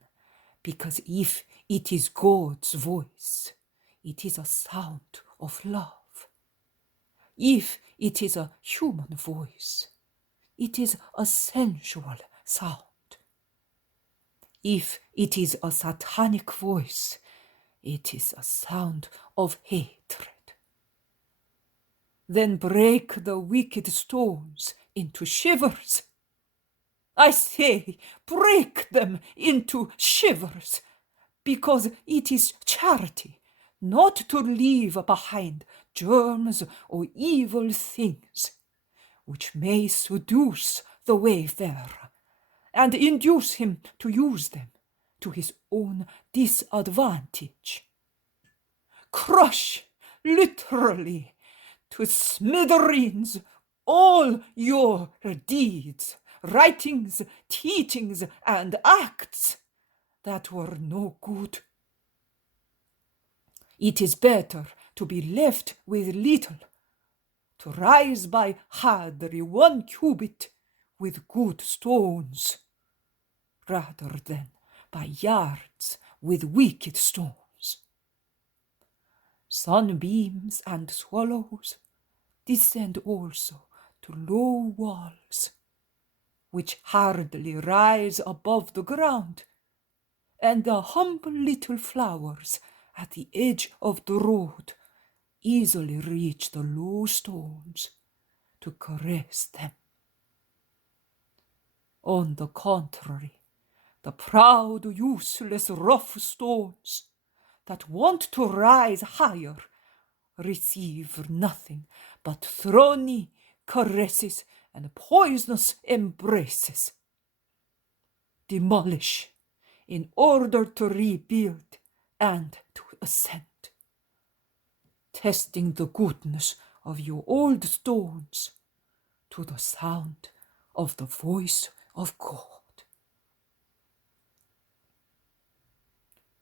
because if it is God's voice, it is a sound of love. If it is a human voice, it is a sensual sound. If it is a satanic voice, it is a sound of hatred. Then break the wicked stones into shivers. I say, break them into shivers, because it is charity not to leave behind germs or evil things, which may seduce the wayfarer and induce him to use them to his own disadvantage. Crush, literally, to smithereens all your deeds, writings, teachings, and acts that were no good. It is better to be left with little, to rise by hardly 1 cubit with good stones, rather than by yards with wicked stones. Sunbeams and swallows descend also to low walls, which hardly rise above the ground, and the humble little flowers at the edge of the road easily reach the low stones to caress them. On the contrary, the proud, useless, rough stones that want to rise higher receive nothing but thorny caresses and poisonous embraces. Demolish in order to rebuild and to ascend, testing the goodness of your old stones to the sound of the voice of God.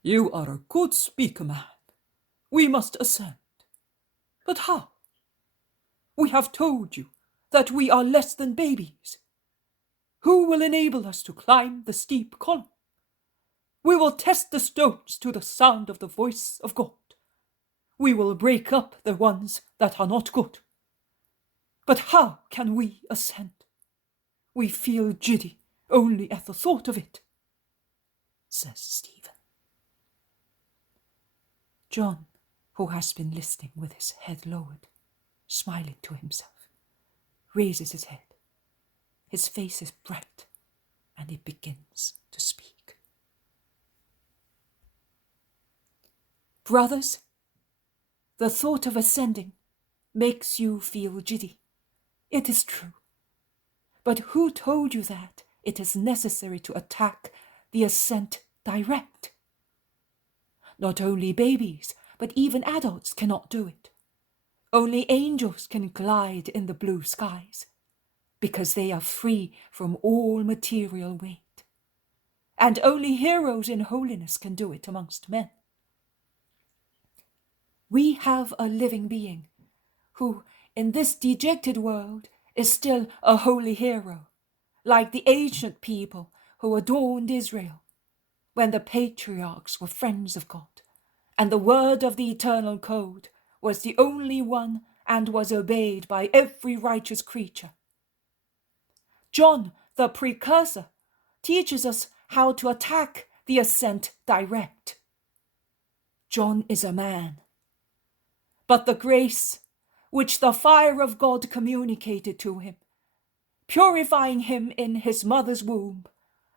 You are a good speaker, man. We must ascend. But how? We have told you that we are less than babies. Who will enable us to climb the steep column? We will test the stones to the sound of the voice of God. We will break up the ones that are not good. But how can we ascend? We feel giddy only at the thought of it, says Stephen. John, who has been listening with his head lowered, smiling to himself, raises his head. His face is bright, and he begins to speak. Brothers, the thought of ascending makes you feel giddy. It is true. But who told you that it is necessary to attack the ascent direct? Not only babies, but even adults cannot do it. Only angels can glide in the blue skies, because they are free from all material weight. And only heroes in holiness can do it amongst men. We have a living being who, in this dejected world, is still a holy hero, like the ancient people who adorned Israel when the patriarchs were friends of God, and the word of the eternal code was the only one and was obeyed by every righteous creature. John, the precursor, teaches us how to attack the ascent direct. John is a man, but the grace which the fire of God communicated to him, purifying him in his mother's womb,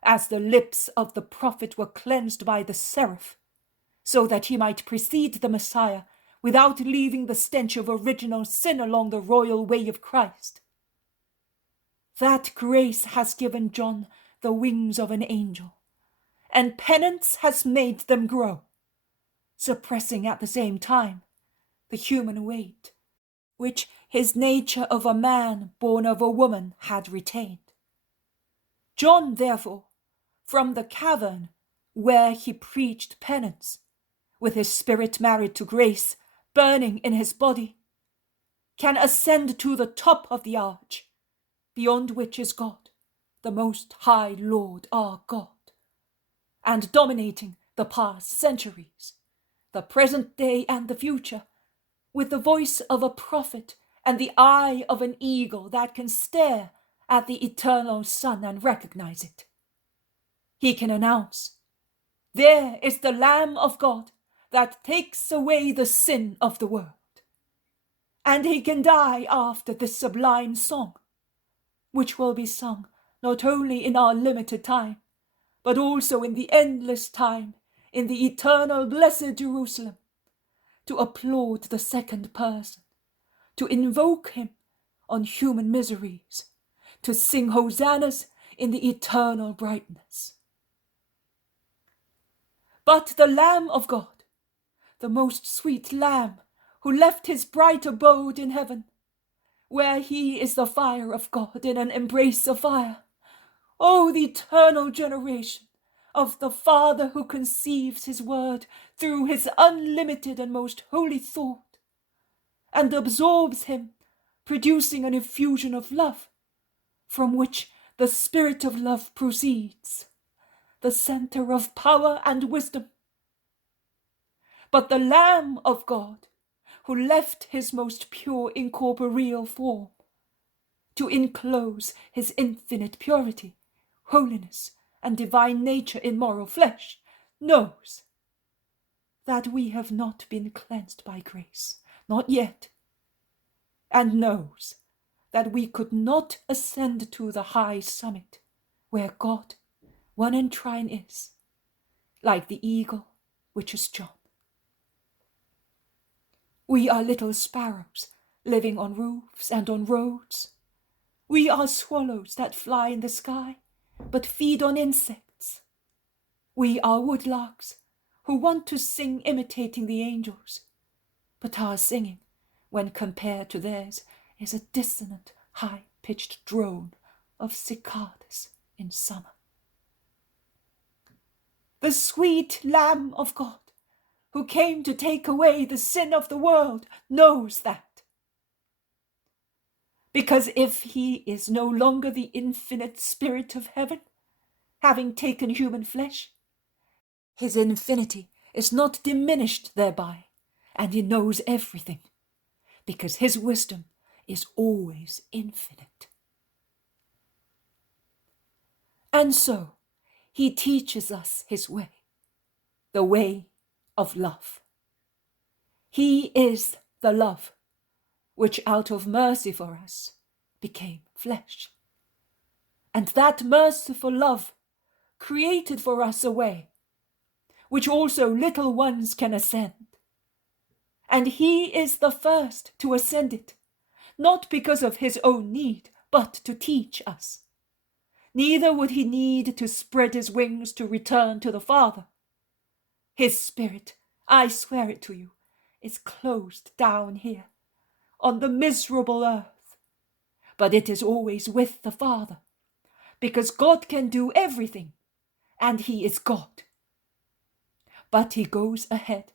as the lips of the prophet were cleansed by the seraph, so that he might precede the Messiah without leaving the stench of original sin along the royal way of Christ. That grace has given John the wings of an angel, and penance has made them grow, suppressing at the same time the human weight which his nature of a man born of a woman had retained. John, therefore, from the cavern where he preached penance, with his spirit married to grace burning in his body, can ascend to the top of the arch, beyond which is God, the Most High Lord our God, and dominating the past centuries, the present day and the future, with the voice of a prophet and the eye of an eagle that can stare at the eternal sun and recognize it. He can announce, "There is the Lamb of God that takes away the sin of the world." And he can die after this sublime song, which will be sung not only in our limited time, but also in the endless time, in the eternal blessed Jerusalem, to applaud the second person, to invoke him on human miseries, to sing hosannas in the eternal brightness. But the Lamb of God, the most sweet Lamb, who left his bright abode in heaven, where he is the fire of God in an embrace of fire. Oh, the eternal generation of the Father who conceives his word through his unlimited and most holy thought, and absorbs him, producing an effusion of love, from which the Spirit of love proceeds, the center of power and wisdom. But the Lamb of God, who left his most pure incorporeal form, to enclose his infinite purity, holiness, and divine nature in moral flesh, knows that we have not been cleansed by grace, not yet, and knows that we could not ascend to the high summit where God, one and trine, is, like the eagle which is John. We are little sparrows living on roofs and on roads. We are swallows that fly in the sky, but feed on insects. We are woodlarks who want to sing imitating the angels, but our singing, when compared to theirs, is a dissonant, high-pitched drone of cicadas in summer. The sweet Lamb of God, who came to take away the sin of the world, knows that. Because if he is no longer the infinite Spirit of heaven, having taken human flesh, his infinity is not diminished thereby, and he knows everything, because his wisdom is always infinite. And so he teaches us his way, the way of love. He is the love which out of mercy for us became flesh. And that merciful love created for us a way which also little ones can ascend. And he is the first to ascend it, not because of his own need, but to teach us. Neither would he need to spread his wings to return to the Father. His spirit, I swear it to you, is closed down here, on the miserable earth. But it is always with the Father, because God can do everything, and he is God. But he goes ahead,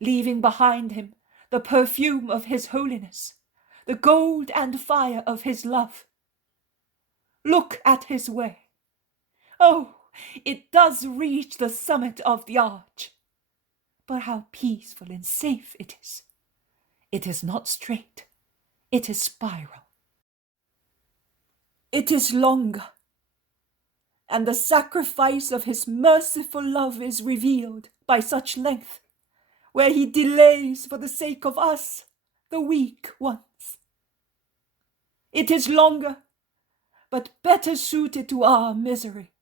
leaving behind him the perfume of his holiness, the gold and fire of his love. Look at his way. Oh, it does reach the summit of the arch. But how peaceful and safe it is. It is not straight. It is spiral. It is longer. And the sacrifice of his merciful love is revealed by such length, where he delays for the sake of us, the weak ones. It is longer, but better suited to our misery.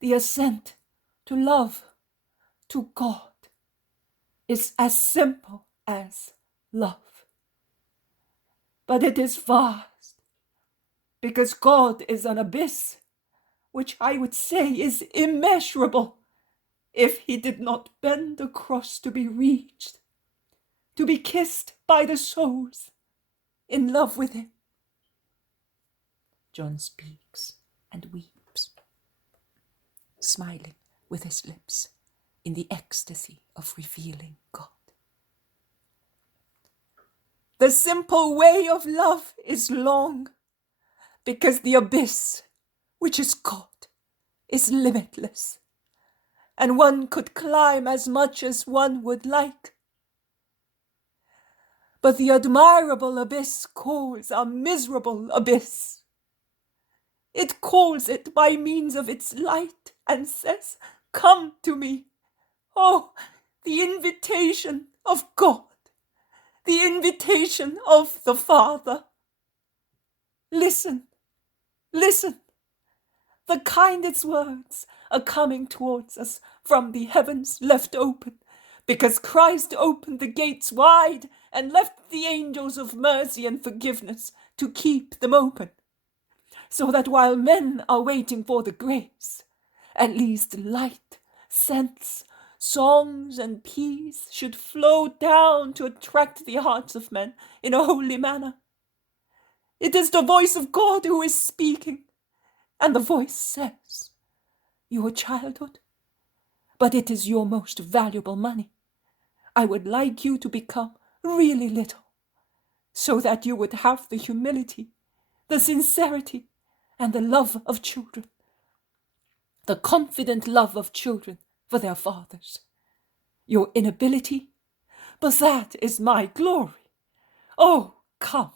The ascent to love, to God, is as simple as love. But it is vast, because God is an abyss, which I would say is immeasurable, if he did not bend across to be reached, to be kissed by the souls in love with him. John speaks and weeps, smiling with his lips in the ecstasy of revealing God. The simple way of love is long, because the abyss, which is God, is limitless, and one could climb as much as one would like. But the admirable abyss calls a miserable abyss. It calls it by means of its light and says, "Come to me." Oh, the invitation of God, the invitation of the Father. Listen, listen. The kindest words are coming towards us from the heavens left open, because Christ opened the gates wide and left the angels of mercy and forgiveness to keep them open. so that while men are waiting for the grace, at least light, sense, songs, and peace should flow down to attract the hearts of men in a holy manner. It is the voice of God who is speaking, and the voice says, "Your childhood, but it is your most valuable money. I would like you to become really little, so that you would have the humility, the sincerity, and the love of children, the confident love of children for their fathers. Your inability, but that is my glory. Oh, come.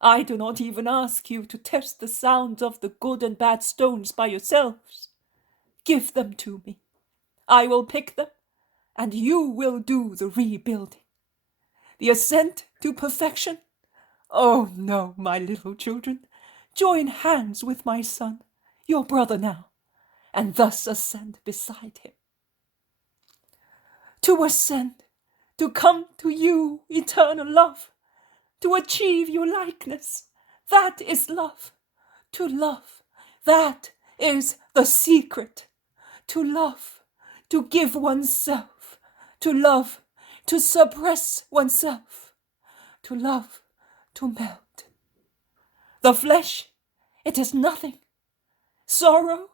I do not even ask you to test the sounds of the good and bad stones by yourselves. Give them to me. I will pick them, and you will do the rebuilding. The ascent to perfection? Oh, no, my little children. Join hands with my son, your brother now, and thus ascend beside him. To ascend, to come to you, eternal love, to achieve your likeness, that is love. To love, that is the secret. To love, to give oneself. To love, to suppress oneself. To love, to melt. The flesh, it is nothing. Sorrow,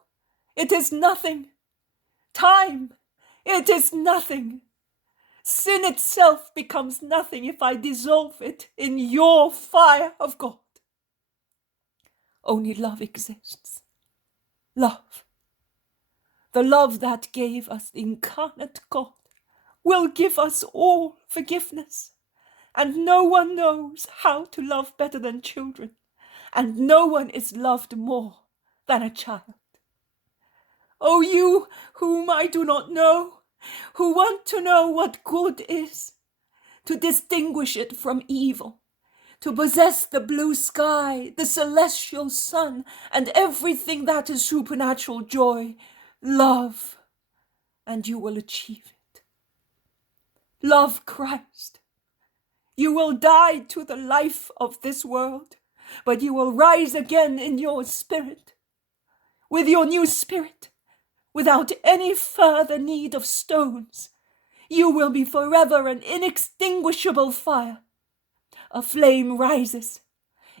it is nothing. Time, it is nothing. Sin itself becomes nothing if I dissolve it in your fire of God. Only love exists. Love. The love that gave us the incarnate God will give us all forgiveness. And no one knows how to love better than children, and no one is loved more than a child. Oh, you whom I do not know, who want to know what good is, to distinguish it from evil, to possess the blue sky, the celestial sun, and everything that is supernatural joy, love, and you will achieve it. Love Christ. You will die to the life of this world, but you will rise again in your spirit, with your new spirit, without any further need of stones. You will be forever an inextinguishable fire. A flame rises.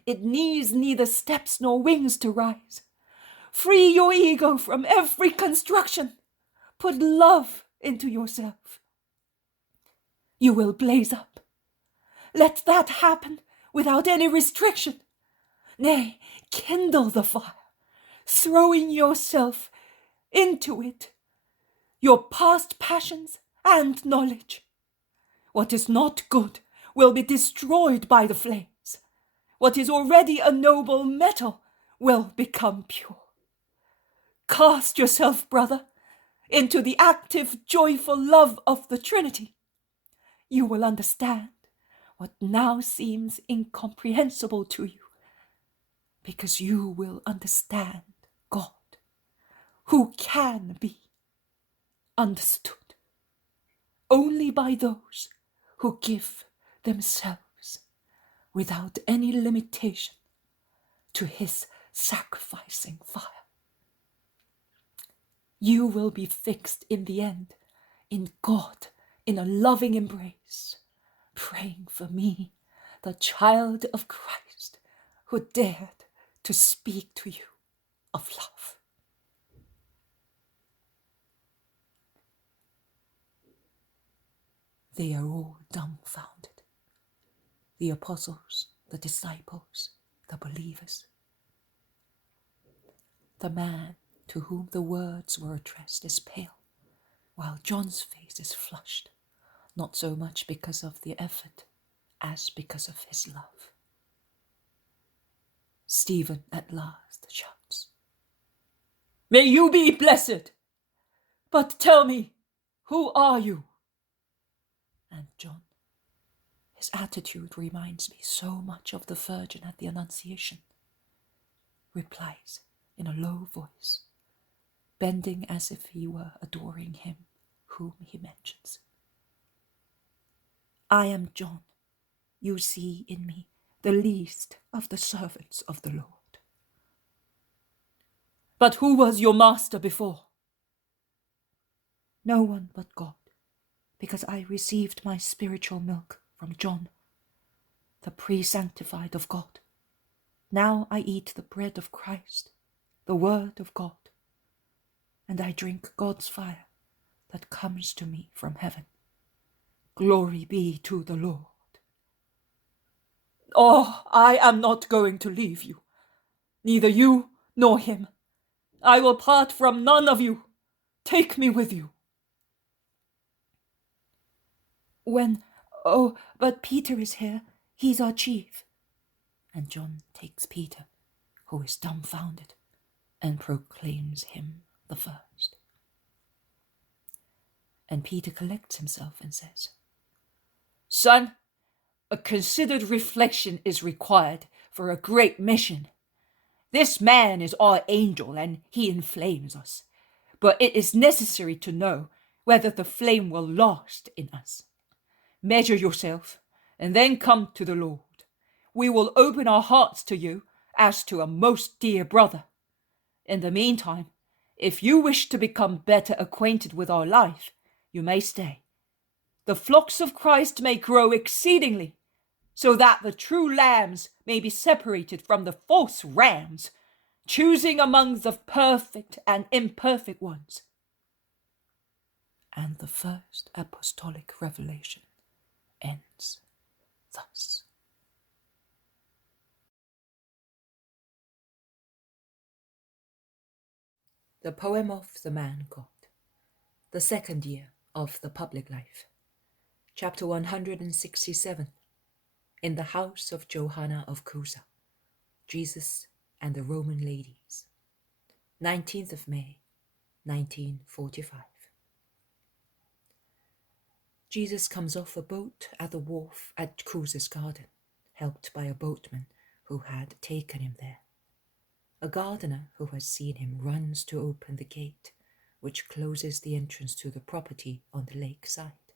It needs neither steps nor wings to rise. Free your ego from every construction. Put love into yourself. You will blaze up. Let that happen without any restriction. Nay, kindle the fire, throwing yourself into it, your past passions and knowledge. What is not good will be destroyed by the flames. What is already a noble metal will become pure. Cast yourself, brother, into the active, joyful love of the Trinity. You will understand what now seems incomprehensible to you, because you will understand God, who can be understood only by those who give themselves without any limitation to his sacrificing fire. You will be fixed in the end in God in a loving embrace, praying for me, the child of Christ, who dared to speak to you of love. They are all dumbfounded. The apostles, the disciples, the believers. The man to whom the words were addressed is pale, while John's face is flushed, not so much because of the effort as because of his love. Stephen at last shouts, "May you be blessed! But tell me, who are you?" And John, his attitude reminds me so much of the Virgin at the Annunciation, replies in a low voice, bending as if he were adoring him whom he mentions. "I am John. You see in me the least of the servants of the Lord." But who was your master before? No one but God, because I received my spiritual milk from John, the pre-sanctified of God. Now I eat the bread of Christ, the word of God, and I drink God's fire that comes to me from heaven. Glory be to the Lord. Oh, I am not going to leave you, neither you nor him. I will part from none of you. Take me with you. But Peter is here. He's our chief. And John takes Peter, who is dumbfounded, and proclaims him the first. And Peter collects himself and says, Son, a considered reflection is required for a great mission. This man is our angel, and he inflames us. But it is necessary to know whether the flame will last in us. Measure yourself, and then come to the Lord. We will open our hearts to you as to a most dear brother. In the meantime, if you wish to become better acquainted with our life, you may stay. The flocks of Christ may grow exceedingly, so that the true lambs may be separated from the false rams, choosing among the perfect and imperfect ones. And the first apostolic revelation ends thus. The poem of the man God, the second year of the public life. Chapter 167. In the house of Johanna of Chuza, Jesus and the Roman ladies. 19th of May, 1945. Jesus comes off a boat at the wharf at Chuza's garden, helped by a boatman who had taken him there. A gardener who has seen him runs to open the gate, which closes the entrance to the property on the lake side.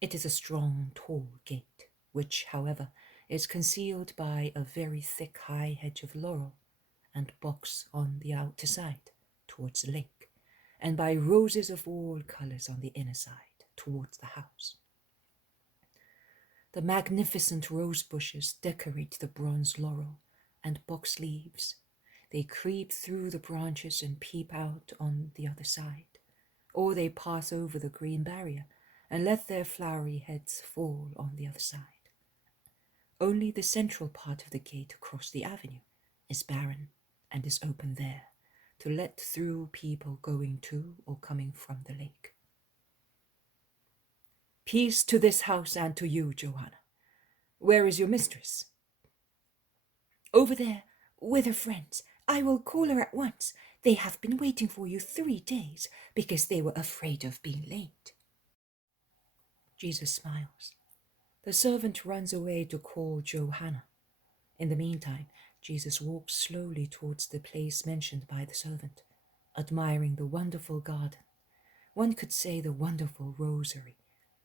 It is a strong, tall gate, which, however, is concealed by a very thick high hedge of laurel and box on the outer side, towards the lake, and by roses of all colours on the inner side, towards the house. The magnificent rose bushes decorate the bronze laurel and box leaves. They creep through the branches and peep out on the other side, or they pass over the green barrier and let their flowery heads fall on the other side. Only the central part of the gate across the avenue is barren and is open there, to let through people going to or coming from the lake. Peace to this house and to you, Johanna. Where is your mistress? Over there, with her friends. I will call her at once. They have been waiting for you 3 days, because they were afraid of being late. Jesus smiles. The servant runs away to call Johanna. In the meantime, Jesus walks slowly towards the place mentioned by the servant, admiring the wonderful garden, one could say the wonderful rosary,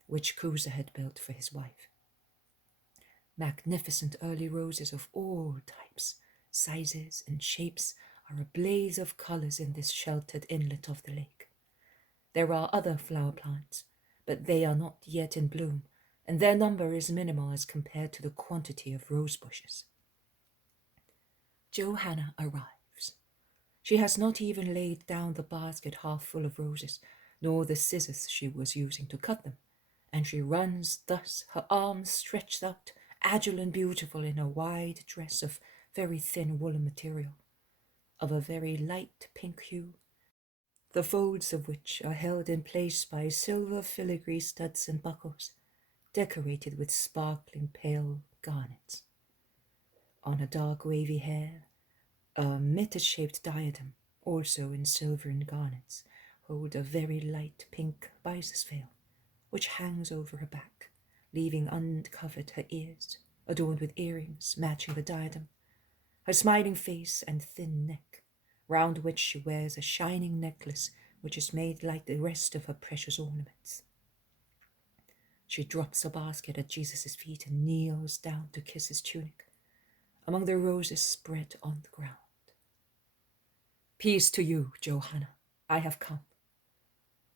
which Chuza had built for his wife. Magnificent early roses of all types, sizes, and shapes are a blaze of colours in this sheltered inlet of the lake. There are other flower plants, but they are not yet in bloom, and their number is minimal as compared to the quantity of rose bushes. Johanna arrives. She has not even laid down the basket half full of roses, nor the scissors she was using to cut them, and she runs thus, her arms stretched out, agile and beautiful in a wide dress of very thin woolen material, of a very light pink hue, the folds of which are held in place by silver filigree studs and buckles, decorated with sparkling pale garnets. On her dark wavy hair, a mitre-shaped diadem, also in silver and garnets, hold a very light pink byssus veil, which hangs over her back, leaving uncovered her ears, adorned with earrings matching the diadem, her smiling face and thin neck, round which she wears a shining necklace which is made like the rest of her precious ornaments. She drops a basket at Jesus' feet and kneels down to kiss his tunic, among the roses spread on the ground. Peace to you, Johanna. I have come.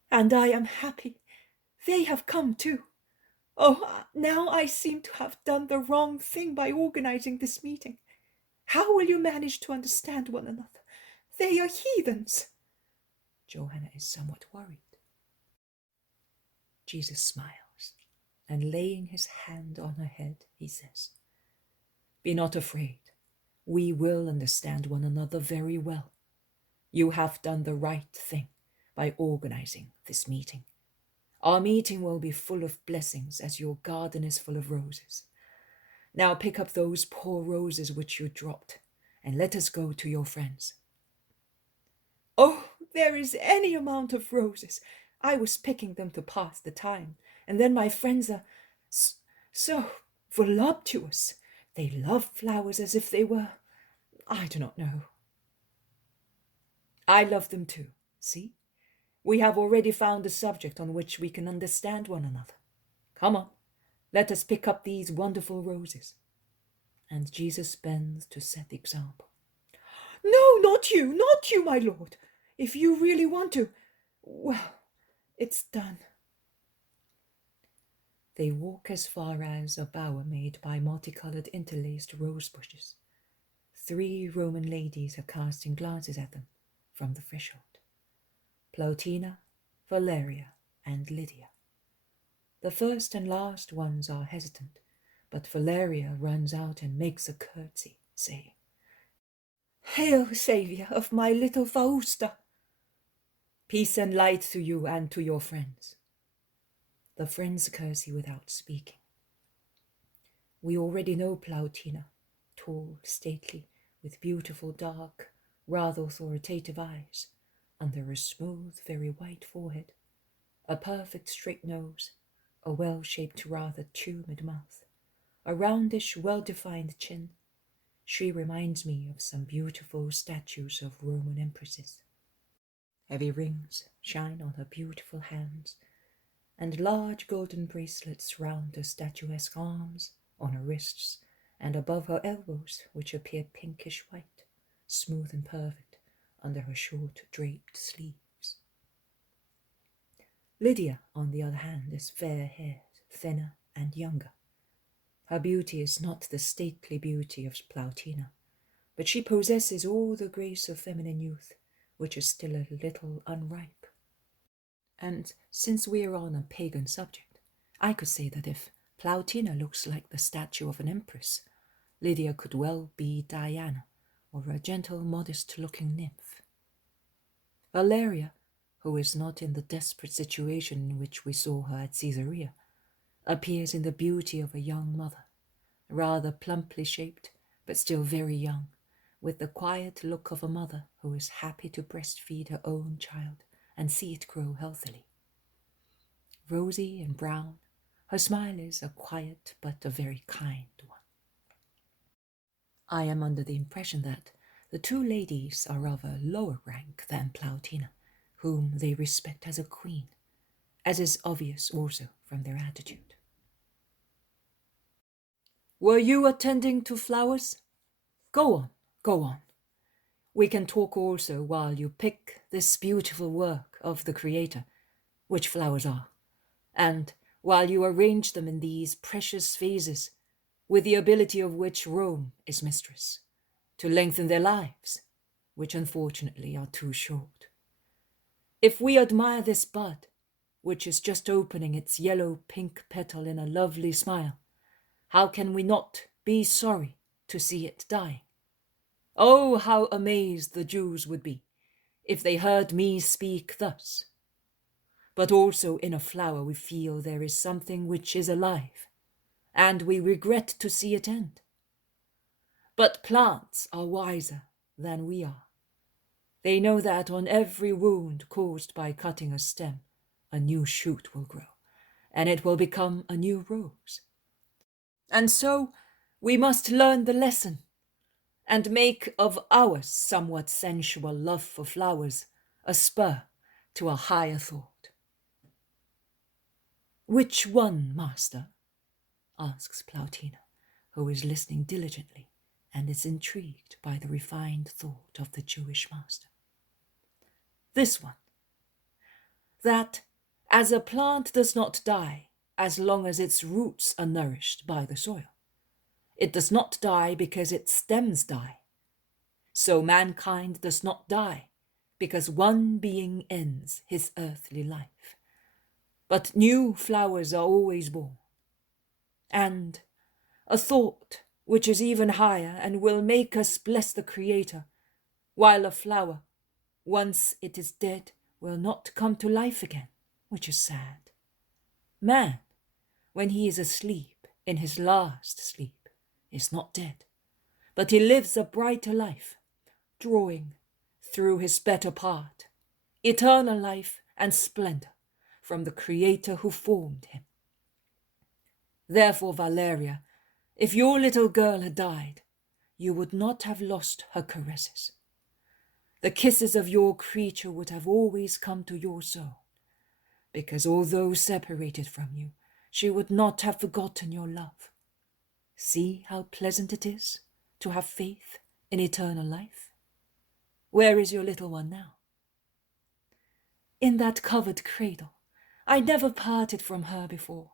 And I am happy. They have come too. Oh, now I seem to have done the wrong thing by organizing this meeting. How will you manage to understand one another? They are heathens. Johanna is somewhat worried. Jesus smiles, and laying his hand on her head, he says, Be not afraid. We will understand one another very well. You have done the right thing by organizing this meeting. Our meeting will be full of blessings as your garden is full of roses. Now pick up those poor roses which you dropped, and let us go to your friends. Oh, there is any amount of roses. I was picking them to pass the time, and then my friends are so voluptuous. They love flowers as if they were, I do not know. I love them too, see? We have already found a subject on which we can understand one another. Come on, let us pick up these wonderful roses. And Jesus bends to set the example. No, not you, my lord. If you really want to, well, it's done. They walk as far as a bower made by multicolored interlaced rose bushes. 3 Roman ladies are casting glances at them from the threshold. Plautina, Valeria, and Lydia. The first and last ones are hesitant, but Valeria runs out and makes a curtsy, saying, Hail, Saviour of my little Fausta! Peace and light to you and to your friends. The friends curtsy without speaking. We already know Plautina, tall, stately, with beautiful, dark, rather authoritative eyes, under a smooth, very white forehead, a perfect straight nose, a well-shaped, rather tumid mouth, a roundish, well-defined chin. She reminds me of some beautiful statues of Roman empresses. Heavy rings shine on her beautiful hands, and large golden bracelets round her statuesque arms, on her wrists, and above her elbows, which appear pinkish white, smooth and perfect, under her short draped sleeves. Lydia, on the other hand, is fair-haired, thinner, and younger. Her beauty is not the stately beauty of Plautina, but she possesses all the grace of feminine youth, which is still a little unripe. And since we are on a pagan subject, I could say that if Plautina looks like the statue of an empress, Lydia could well be Diana, or a gentle, modest-looking nymph. Valeria, who is not in the desperate situation in which we saw her at Caesarea, appears in the beauty of a young mother, rather plumply shaped, but still very young, with the quiet look of a mother who is happy to breastfeed her own child and see it grow healthily. Rosy and brown, her smile is a quiet but a very kind one. I am under the impression that the 2 ladies are of a lower rank than Plautina, whom they respect as a queen, as is obvious also from their attitude. Were you attending to flowers? Go on, go on. We can talk also while you pick this beautiful work of the Creator, which flowers are, and while you arrange them in these precious vases, with the ability of which Rome is mistress, to lengthen their lives, which unfortunately are too short. If we admire this bud, which is just opening its yellow-pink petal in a lovely smile, how can we not be sorry to see it dying? Oh, how amazed the Jews would be if they heard me speak thus. But also in a flower we feel there is something which is alive, and we regret to see it end. But plants are wiser than we are. They know that on every wound caused by cutting a stem, a new shoot will grow, and it will become a new rose. And so we must learn the lesson, and make of our somewhat sensual love for flowers a spur to a higher thought. Which one, master? Asks Plautina, who is listening diligently and is intrigued by the refined thought of the Jewish master. This one. That as a plant does not die as long as its roots are nourished by the soil, it does not die because its stems die. So mankind does not die because one being ends his earthly life. But new flowers are always born. And a thought which is even higher and will make us bless the Creator, while a flower, once it is dead, will not come to life again, which is sad. Man, when he is asleep, in his last sleep, is not dead, but he lives a brighter life, drawing, through his better part, eternal life and splendor from the Creator who formed him. Therefore, Valeria, if your little girl had died, you would not have lost her caresses. The kisses of your creature would have always come to your soul, because although separated from you, she would not have forgotten your love. See how pleasant it is to have faith in eternal life. Where is your little one now? In that covered cradle. I never parted from her before,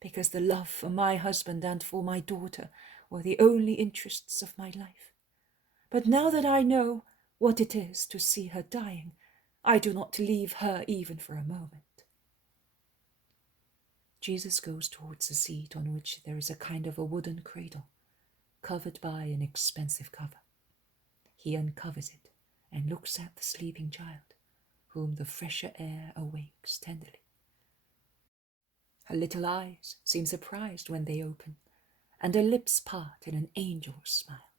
because the love for my husband and for my daughter were the only interests of my life. But now that I know what it is to see her dying, I do not leave her even for a moment. Jesus goes towards the seat on which there is a kind of a wooden cradle, covered by an expensive cover. He uncovers it and looks at the sleeping child, whom the fresher air awakes tenderly. Her little eyes seem surprised when they open, and her lips part in an angel's smile,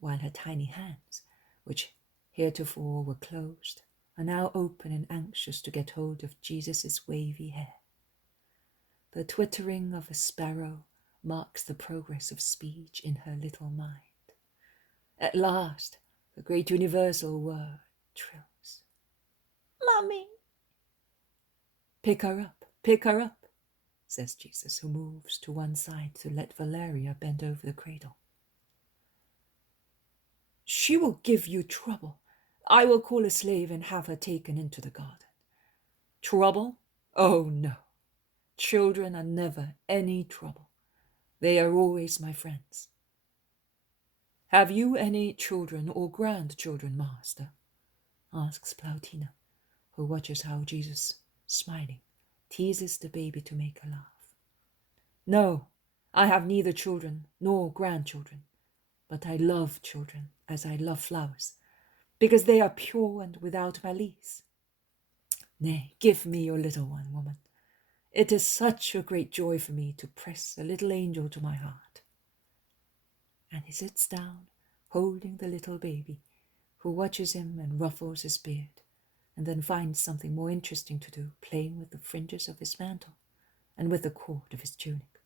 while her tiny hands, which heretofore were closed, are now open and anxious to get hold of Jesus' wavy hair. The twittering of a sparrow marks the progress of speech in her little mind. At last, the great universal word trills. "Mummy!" Pick her up, says Jesus, who moves to one side to let Valeria bend over the cradle. She will give you trouble. I will call a slave and have her taken into the garden. Trouble? Oh, no. Children are never any trouble. They are always my friends. Have you any children or grandchildren, Master? Asks Plautina, who watches how Jesus, smiling, teases the baby to make her laugh. No, I have neither children nor grandchildren, but I love children as I love flowers, because they are pure and without malice. Nay, give me your little one, woman. It is such a great joy for me to press a little angel to my heart. And he sits down, holding the little baby, who watches him and ruffles his beard, and then finds something more interesting to do, playing with the fringes of his mantle and with the cord of his tunic,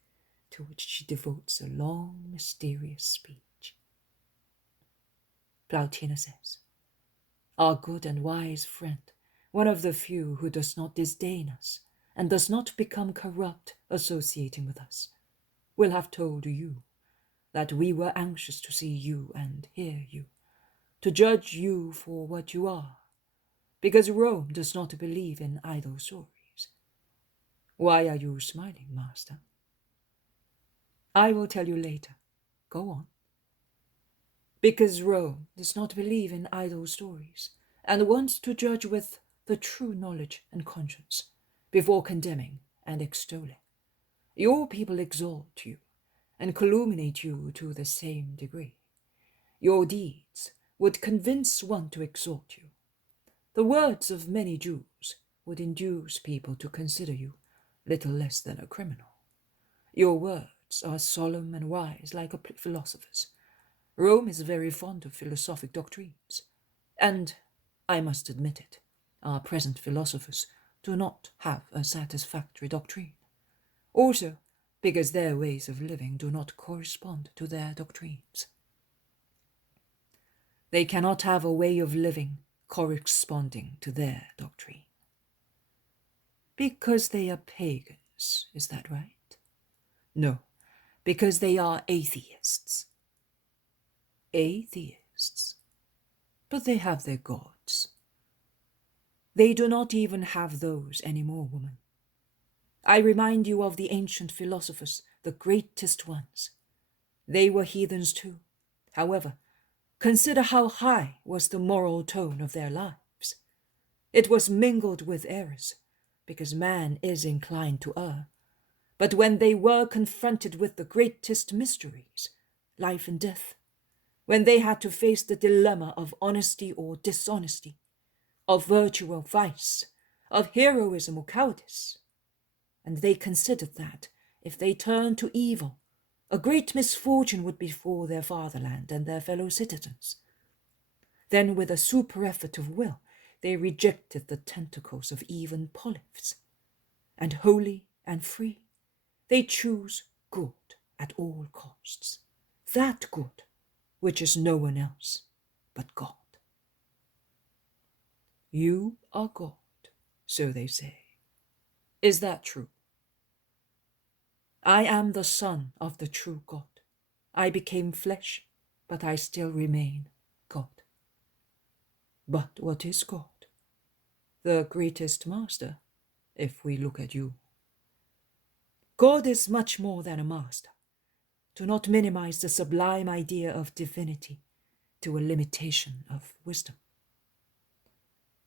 to which she devotes a long, mysterious speech. Plautina says, "Our good and wise friend, one of the few who does not disdain us and does not become corrupt associating with us, will have told you that we were anxious to see you and hear you, to judge you for what you are, because Rome does not believe in idle stories. Why are you smiling, Master?" I will tell you later. Go on. Because Rome does not believe in idle stories, and wants to judge with the true knowledge and conscience, before condemning and extolling. Your people exalt you, and calumniate you to the same degree. Your deeds would convince one to exalt you. The words of many Jews would induce people to consider you little less than a criminal. Your words are solemn and wise like a philosopher's. Rome is very fond of philosophic doctrines, and, I must admit it, our present philosophers do not have a satisfactory doctrine. Also, because their ways of living do not correspond to their doctrines. They cannot have a way of living corresponding to their doctrine. Because they are pagans, is that right? No, because they are atheists. Atheists? But they have their gods. They do not even have those anymore, woman. I remind you of the ancient philosophers, the greatest ones. They were heathens too. However, consider how high was the moral tone of their lives. It was mingled with errors, because man is inclined to err. But when they were confronted with the greatest mysteries, life and death, when they had to face the dilemma of honesty or dishonesty, of virtue or vice, of heroism or cowardice, and they considered that, if they turned to evil, a great misfortune would befall their fatherland and their fellow citizens. Then, with a super effort of will, they rejected the tentacles of even polyps, and holy and free, they choose good at all costs, that good which is no one else but God. You are God, so they say. Is that true? I am the Son of the true God. I became flesh, but I still remain God. But what is God? The greatest master, if we look at you. God is much more than a master. Do not minimize the sublime idea of divinity to a limitation of wisdom.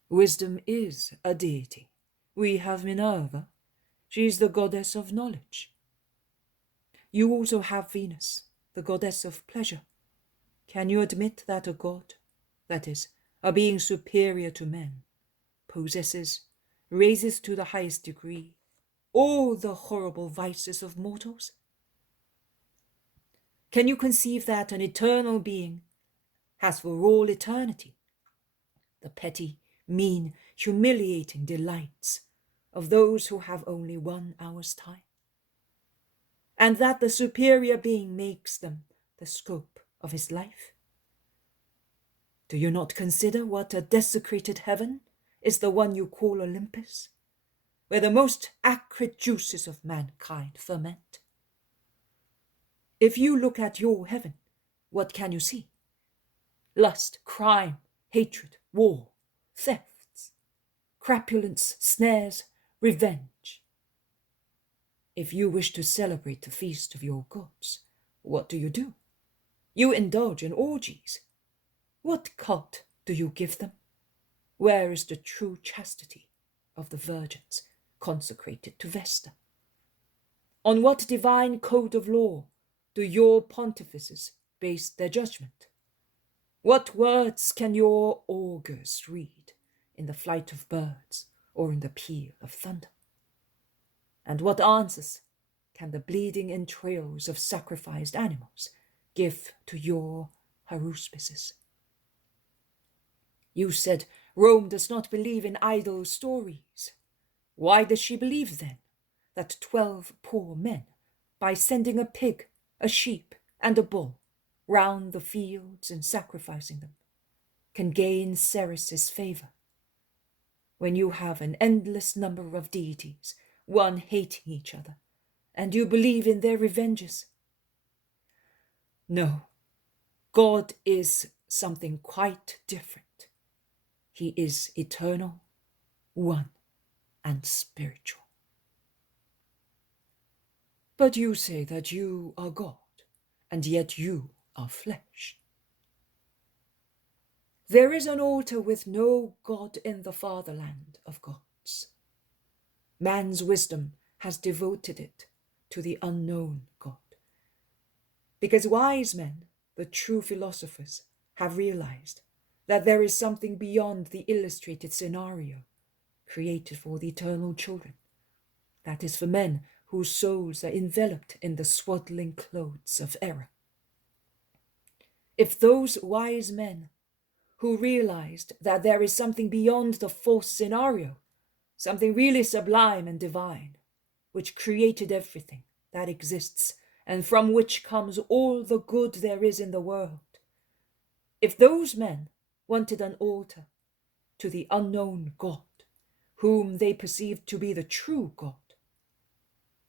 Wisdom is a deity. We have Minerva. She is the goddess of knowledge. You also have Venus, the goddess of pleasure. Can you admit that a god, that is, a being superior to men, possesses, raises to the highest degree, all the horrible vices of mortals? Can you conceive that an eternal being has for all eternity the petty, mean, humiliating delights of those who have only 1 hour's time? And that the superior being makes them the scope of his life? Do you not consider what a desecrated heaven is the one you call Olympus, where the most acrid juices of mankind ferment? If you look at your heaven, what can you see? Lust, crime, hatred, war, thefts, crapulence, snares, revenge. If you wish to celebrate the feast of your gods, what do? You indulge in orgies. What cult do you give them? Where is the true chastity of the virgins consecrated to Vesta? On what divine code of law do your pontifices base their judgment? What words can your augurs read in the flight of birds or in the peal of thunder? And what answers can the bleeding entrails of sacrificed animals give to your haruspices? You said Rome does not believe in idle stories. Why does she believe, then, that 12 poor men, by sending a pig, a sheep, and a bull round the fields and sacrificing them, can gain Ceres's favor, when you have an endless number of deities, one hating each other, and you believe in their revenges? No, God is something quite different. He is eternal, one, and spiritual. But you say that you are God, and yet you are flesh. There is an altar with no God in the fatherland of gods. Man's wisdom has devoted it to the unknown God, because wise men, the true philosophers, have realized that there is something beyond the illustrated scenario created for the eternal children, that is, for men whose souls are enveloped in the swaddling clothes of error. If those wise men who realized that there is something beyond the false scenario, something really sublime and divine, which created everything that exists and from which comes all the good there is in the world, if those men wanted an altar to the unknown God, whom they perceived to be the true God,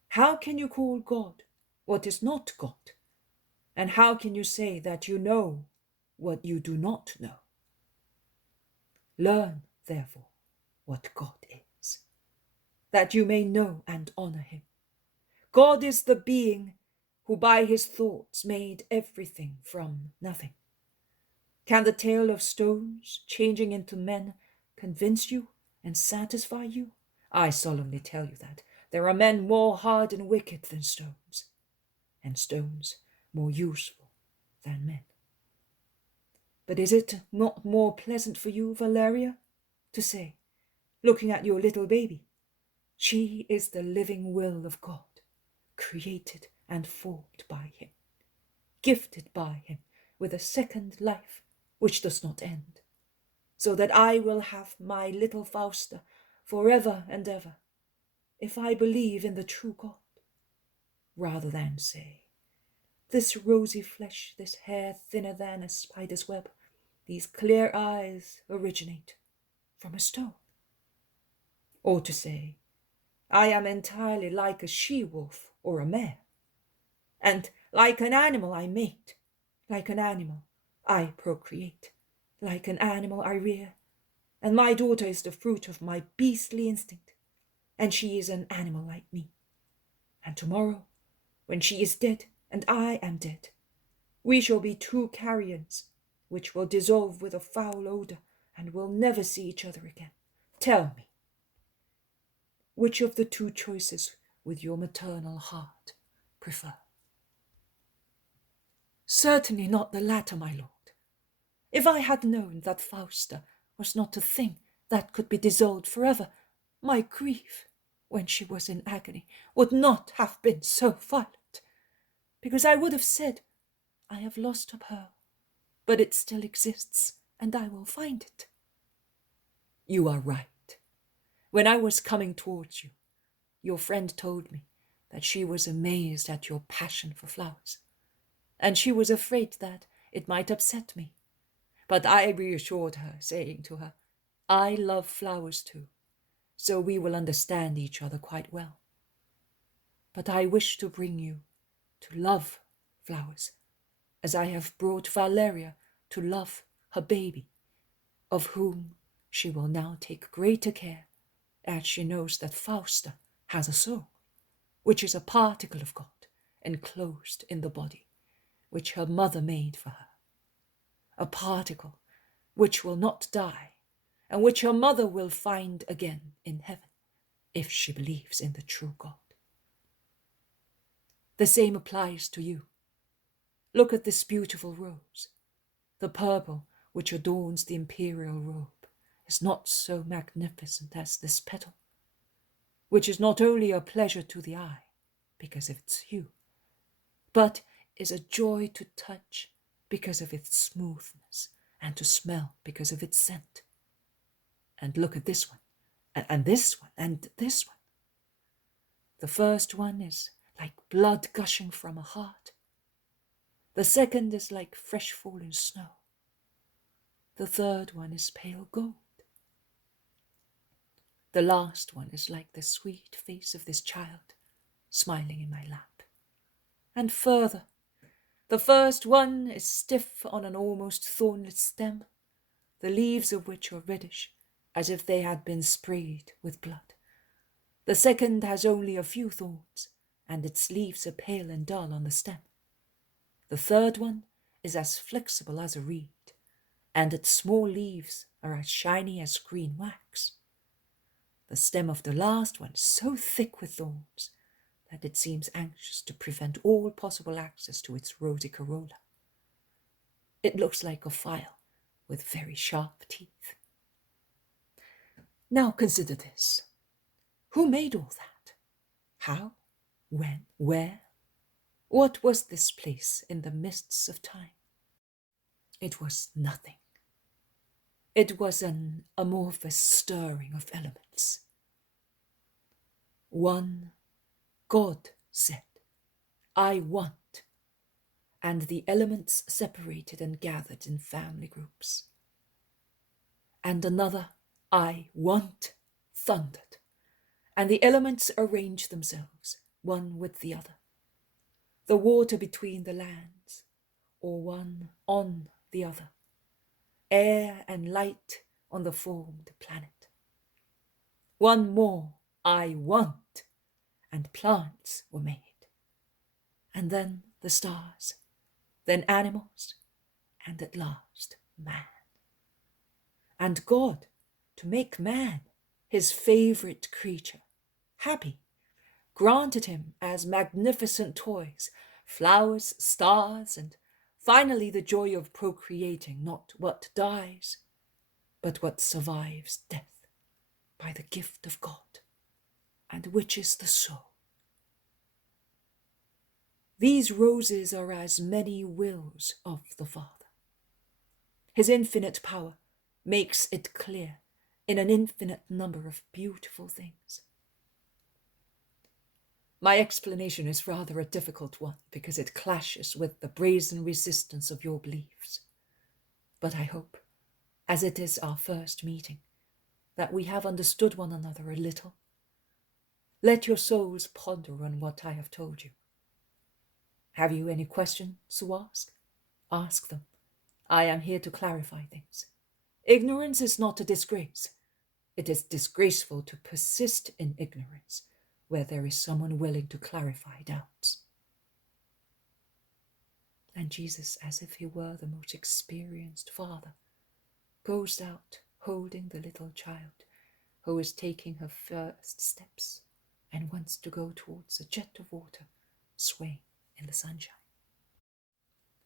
how can you call God what is not God? And how can you say that you know what you do not know? Learn, therefore, what God is, that you may know and honor him. God is the being who by his thoughts made everything from nothing. Can the tale of stones changing into men convince you and satisfy you? I solemnly tell you that there are men more hard and wicked than stones, and stones more useful than men. But is it not more pleasant for you, Valeria, to say, looking at your little baby, she is the living will of God, created and formed by him, gifted by him with a second life which does not end, so that I will have my little Fausta forever and ever, if I believe in the true God, rather than say, this rosy flesh, this hair thinner than a spider's web, these clear eyes originate from a stone. Or to say, I am entirely like a she-wolf or a mare, and like an animal I mate, like an animal I procreate, like an animal I rear, and my daughter is the fruit of my beastly instinct, and she is an animal like me. And tomorrow, when she is dead and I am dead, we shall be two carrions, which will dissolve with a foul odor and will never see each other again. Tell me, which of the two choices with your maternal heart prefer? Certainly not the latter, my lord. If I had known that Fausta was not a thing that could be dissolved forever, my grief, when she was in agony, would not have been so violent, because I would have said, I have lost a pearl, but it still exists, and I will find it. You are right. When I was coming towards you, your friend told me that she was amazed at your passion for flowers, and she was afraid that it might upset me. But I reassured her, saying to her, I love flowers too, so we will understand each other quite well. But I wish to bring you to love flowers, as I have brought Valeria to love her baby, of whom she will now take greater care, as she knows that Fausta has a soul, which is a particle of God, enclosed in the body, which her mother made for her. A particle which will not die, and which her mother will find again in heaven, if she believes in the true God. The same applies to you. Look at this beautiful rose. The purple which adorns the imperial robe is not so magnificent as this petal, which is not only a pleasure to the eye, because of its hue, but is a joy to touch because of its smoothness, and to smell because of its scent. And look at this one, and this one, and this one. The first one is like blood gushing from a heart. The second is like fresh fallen snow. The third one is pale gold. The last one is like the sweet face of this child smiling in my lap. And further, the first one is stiff on an almost thornless stem, the leaves of which are reddish, as if they had been sprayed with blood. The second has only a few thorns, and its leaves are pale and dull on the stem. The third one is as flexible as a reed, and its small leaves are as shiny as green wax. The stem of the last one is so thick with thorns that it seems anxious to prevent all possible access to its rosy corolla. It looks like a file with very sharp teeth. Now consider this. Who made all that? How? When? Where? What was this place in the mists of time? It was nothing. It was an amorphous stirring of elements. One, God said, I want, and the elements separated and gathered in family groups. And another, I want, thundered, and the elements arranged themselves, one with the other. The water between the lands, or one on the other. Air and light on the formed planet. One more I want. And plants were made. And then the stars, then animals, and at last man. And God, to make man, his favorite creature, happy, granted him as magnificent toys, flowers, stars, and finally the joy of procreating not what dies, but what survives death by the gift of God, and which is the soul. These roses are as many wills of the Father. His infinite power makes it clear in an infinite number of beautiful things. My explanation is rather a difficult one because it clashes with the brazen resistance of your beliefs. But I hope, as it is our first meeting, that we have understood one another a little. Let your souls ponder on what I have told you. Have you any questions to ask? Ask them. I am here to clarify things. Ignorance is not a disgrace. It is disgraceful to persist in ignorance where there is someone willing to clarify doubts. And Jesus, as if he were the most experienced father, goes out holding the little child who is taking her first steps and wants to go towards a jet of water swaying in the sunshine.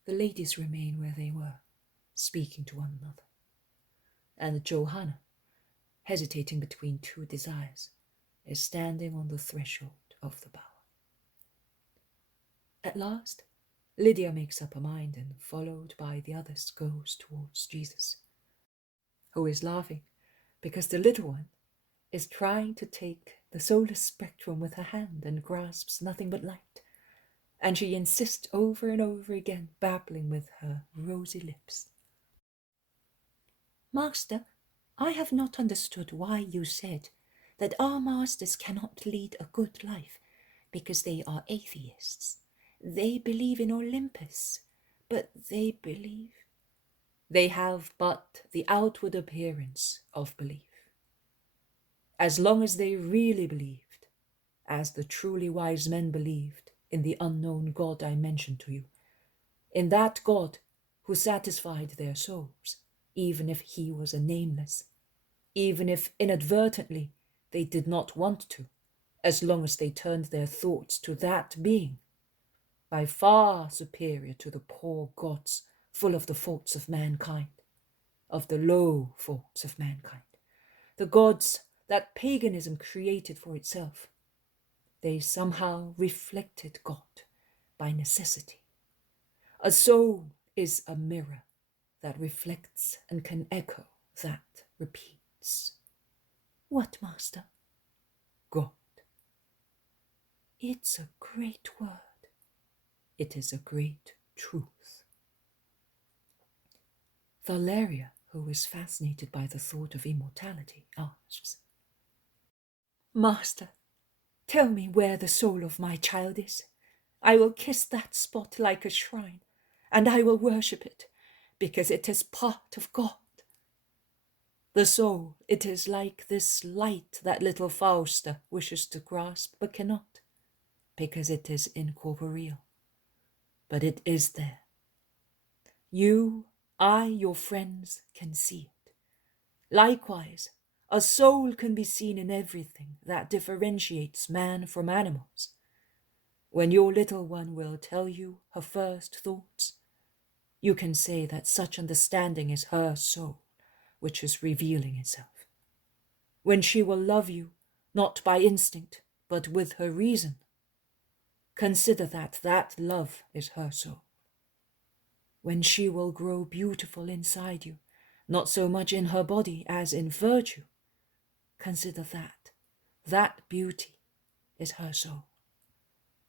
The ladies remain where they were, speaking to one another. And Johanna, hesitating between two desires, is standing on the threshold of the bower. At last, Lydia makes up her mind and, followed by the others, goes towards Jesus, who is laughing because the little one is trying to take the solar spectrum with her hand and grasps nothing but light, and she insists over and over again, babbling with her rosy lips. Master, I have not understood why you said that our masters cannot lead a good life because they are atheists. They believe in Olympus, but they believe... They have but the outward appearance of belief. As long as they really believed, as the truly wise men believed in the unknown God I mentioned to you, in that God who satisfied their souls, even if he was a nameless, even if inadvertently they did not want to, as long as they turned their thoughts to that being, by far superior to the poor gods full of the faults of mankind, of the low faults of mankind, the gods that paganism created for itself. They somehow reflected God by necessity. A soul is a mirror that reflects and can echo, that repeats. What, Master? God. It's a great word. It is a great truth. Valeria, who is fascinated by the thought of immortality, asks, Master, tell me where the soul of my child is. I will kiss that spot like a shrine, and I will worship it, because it is part of God. The soul, it is like this light that little Fausta wishes to grasp but cannot, because it is incorporeal. But it is there. You, I, your friends, can see it. Likewise, a soul can be seen in everything that differentiates man from animals. When your little one will tell you her first thoughts, you can say that such understanding is her soul, which is revealing itself. When she will love you, not by instinct, but with her reason, consider that that love is her soul. When she will grow beautiful inside you, not so much in her body as in virtue, consider that that beauty is her soul.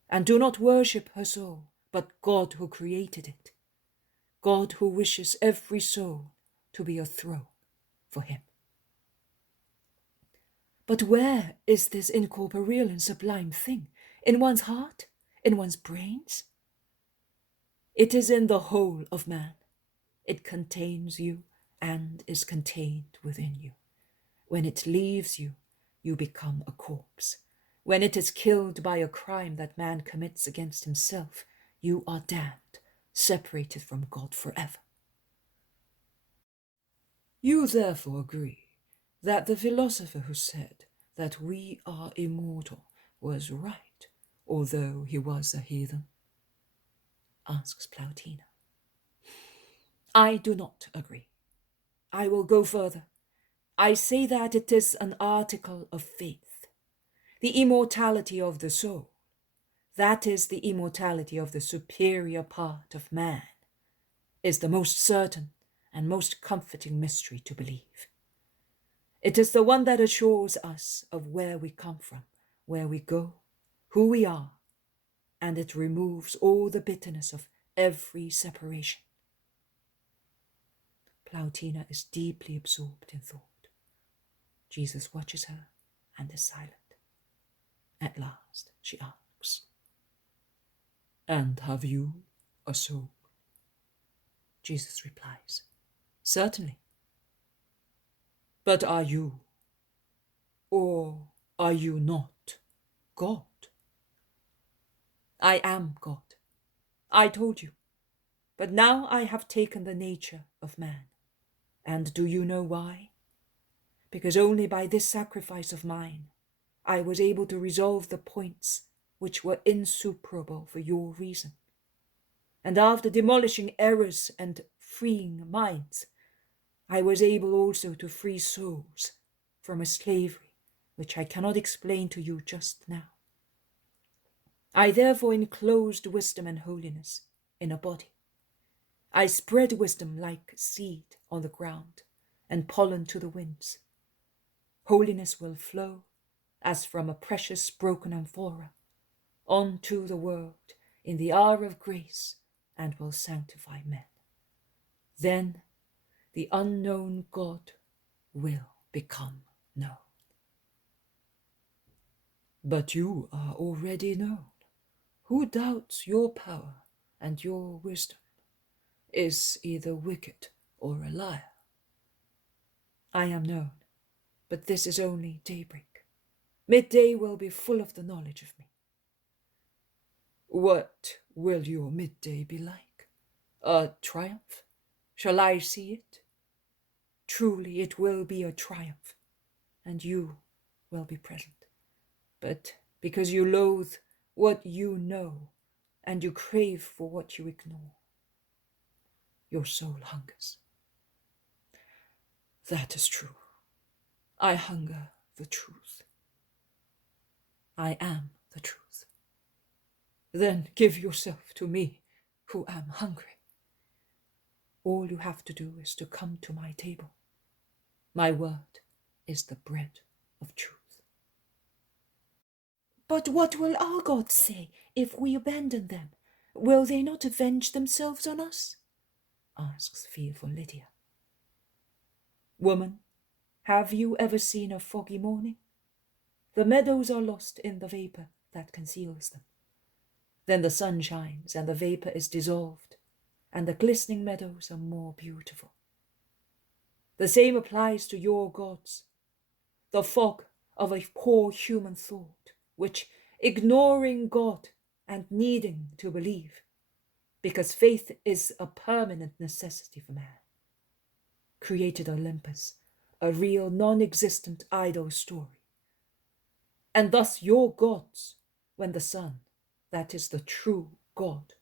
And do not worship her soul, but God who created it, God who wishes every soul to be a throne for him. But where is this incorporeal and sublime thing? In one's heart? In one's brains? It is in the whole of man. It contains you and is contained within you. When it leaves you, you become a corpse. When it is killed by a crime that man commits against himself, you are damned, separated from God forever. You therefore agree that the philosopher who said that we are immortal was right, although he was a heathen? Asks Plautina. I do not agree. I will go further. I say that it is an article of faith. The immortality of the soul, that is the immortality of the superior part of man, is the most certain and most comforting mystery to believe. It is the one that assures us of where we come from, where we go, who we are, and it removes all the bitterness of every separation. Plautina is deeply absorbed in thought. Jesus watches her and is silent. At last she asks, "And have you a soul?" Jesus replies, "Certainly. But are you, or are you not, God?" I am God. I told you. But now I have taken the nature of man. And do you know why? Because only by this sacrifice of mine, I was able to resolve the points which were insuperable for your reason. And after demolishing errors and freeing minds, I was able also to free souls from a slavery which I cannot explain to you just now. I therefore enclosed wisdom and holiness in a body. I spread wisdom like seed on the ground and pollen to the winds. Holiness will flow as from a precious broken amphora onto the world in the hour of grace and will sanctify men. Then the unknown God will become known. But you are already known. Who doubts your power and your wisdom is either wicked or a liar. I am known, but this is only daybreak. Midday will be full of the knowledge of me. What will your midday be like? A triumph? Shall I see it? Truly it will be a triumph, and you will be present. But because you loathe what you know, and you crave for what you ignore, your soul hungers. That is true. I hunger the truth. I am the truth. Then give yourself to me, who am hungry. All you have to do is to come to my table. My word is the bread of truth. But what will our gods say if we abandon them? Will they not avenge themselves on us? Asks fearful Lydia. Woman, have you ever seen a foggy morning? The meadows are lost in the vapor that conceals them. Then the sun shines and the vapor is dissolved, and the glistening meadows are more beautiful. The same applies to your gods. The fog of a poor human thought, which, ignoring God and needing to believe, because faith is a permanent necessity for man, created Olympus, a real non-existent idol story. And thus your gods, when the sun, that is the true God,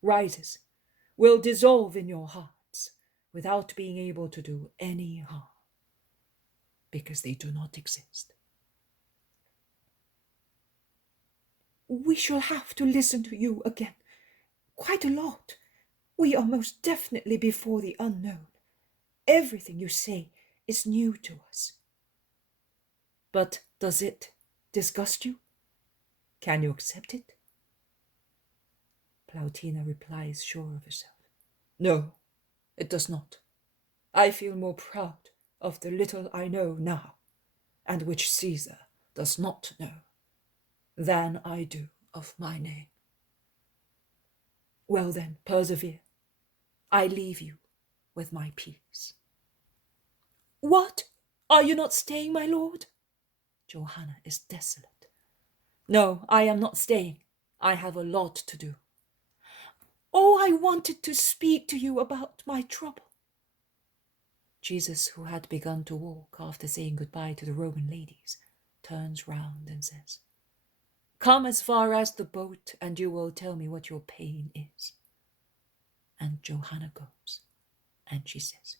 rises, will dissolve in your hearts without being able to do any harm, because they do not exist. We shall have to listen to you again, quite a lot. We are most definitely before the unknown. Everything you say is new to us. But does it disgust you? Can you accept it? Plautina replies, sure of herself. No, it does not. I feel more proud of the little I know now, and which Caesar does not know, than I do of my name. Well then, persevere. I leave you with my peace. What? Are you not staying, my lord? Johanna is desolate. No, I am not staying. I have a lot to do. Oh, I wanted to speak to you about my trouble. Jesus, who had begun to walk after saying goodbye to the Roman ladies, turns round and says, "Come as far as the boat, and you will tell me what your pain is." And Johanna goes, and she says,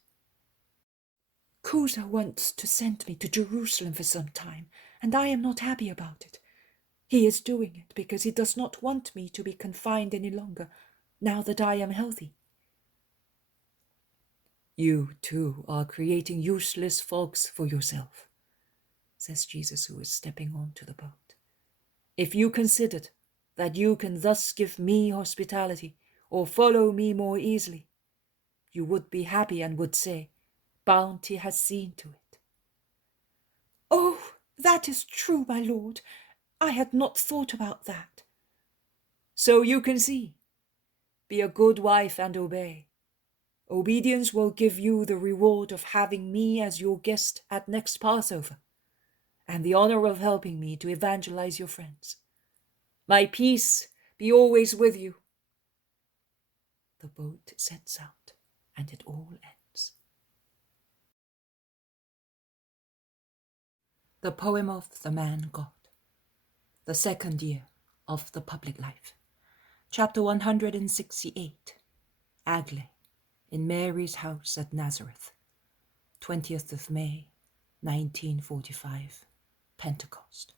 Chuza wants to send me to Jerusalem for some time, and I am not happy about it. He is doing it because he does not want me to be confined any longer, now that I am healthy. "You, too, are creating useless fogs for yourself," says Jesus, who is stepping onto the boat. "If you considered that you can thus give me hospitality or follow me more easily, you would be happy and would say, 'Bounty has seen to it.'" Oh, that is true, my lord. I had not thought about that. So you can see. Be a good wife and obey. Obedience will give you the reward of having me as your guest at next Passover, and the honor of helping me to evangelize your friends. My peace be always with you. The boat sets out, and it all ends. The poem of the man God. The second year of the public life. Chapter 168. Aglae, in Mary's house at Nazareth. 20th of May, 1945. Pentecost.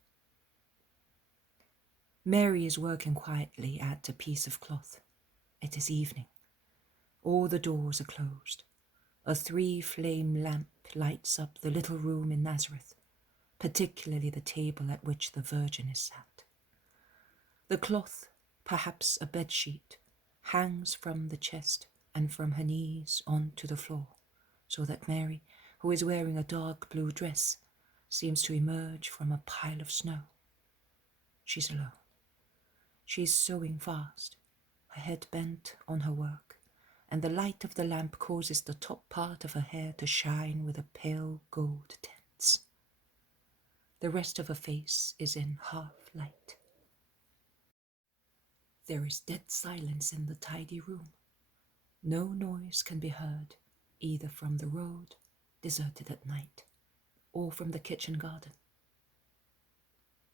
Mary is working quietly at a piece of cloth. It is evening. All the doors are closed. A 3-flame lamp lights up the little room in Nazareth, particularly the table at which the Virgin is sat. The cloth, perhaps a bedsheet, hangs from the chest and from her knees onto the floor, so that Mary, who is wearing a dark blue dress, seems to emerge from a pile of snow. She's alone. She's sewing fast, her head bent on her work, and the light of the lamp causes the top part of her hair to shine with a pale gold tints. The rest of her face is in half light. There is dead silence in the tidy room. No noise can be heard, either from the road, deserted at night, or from the kitchen garden.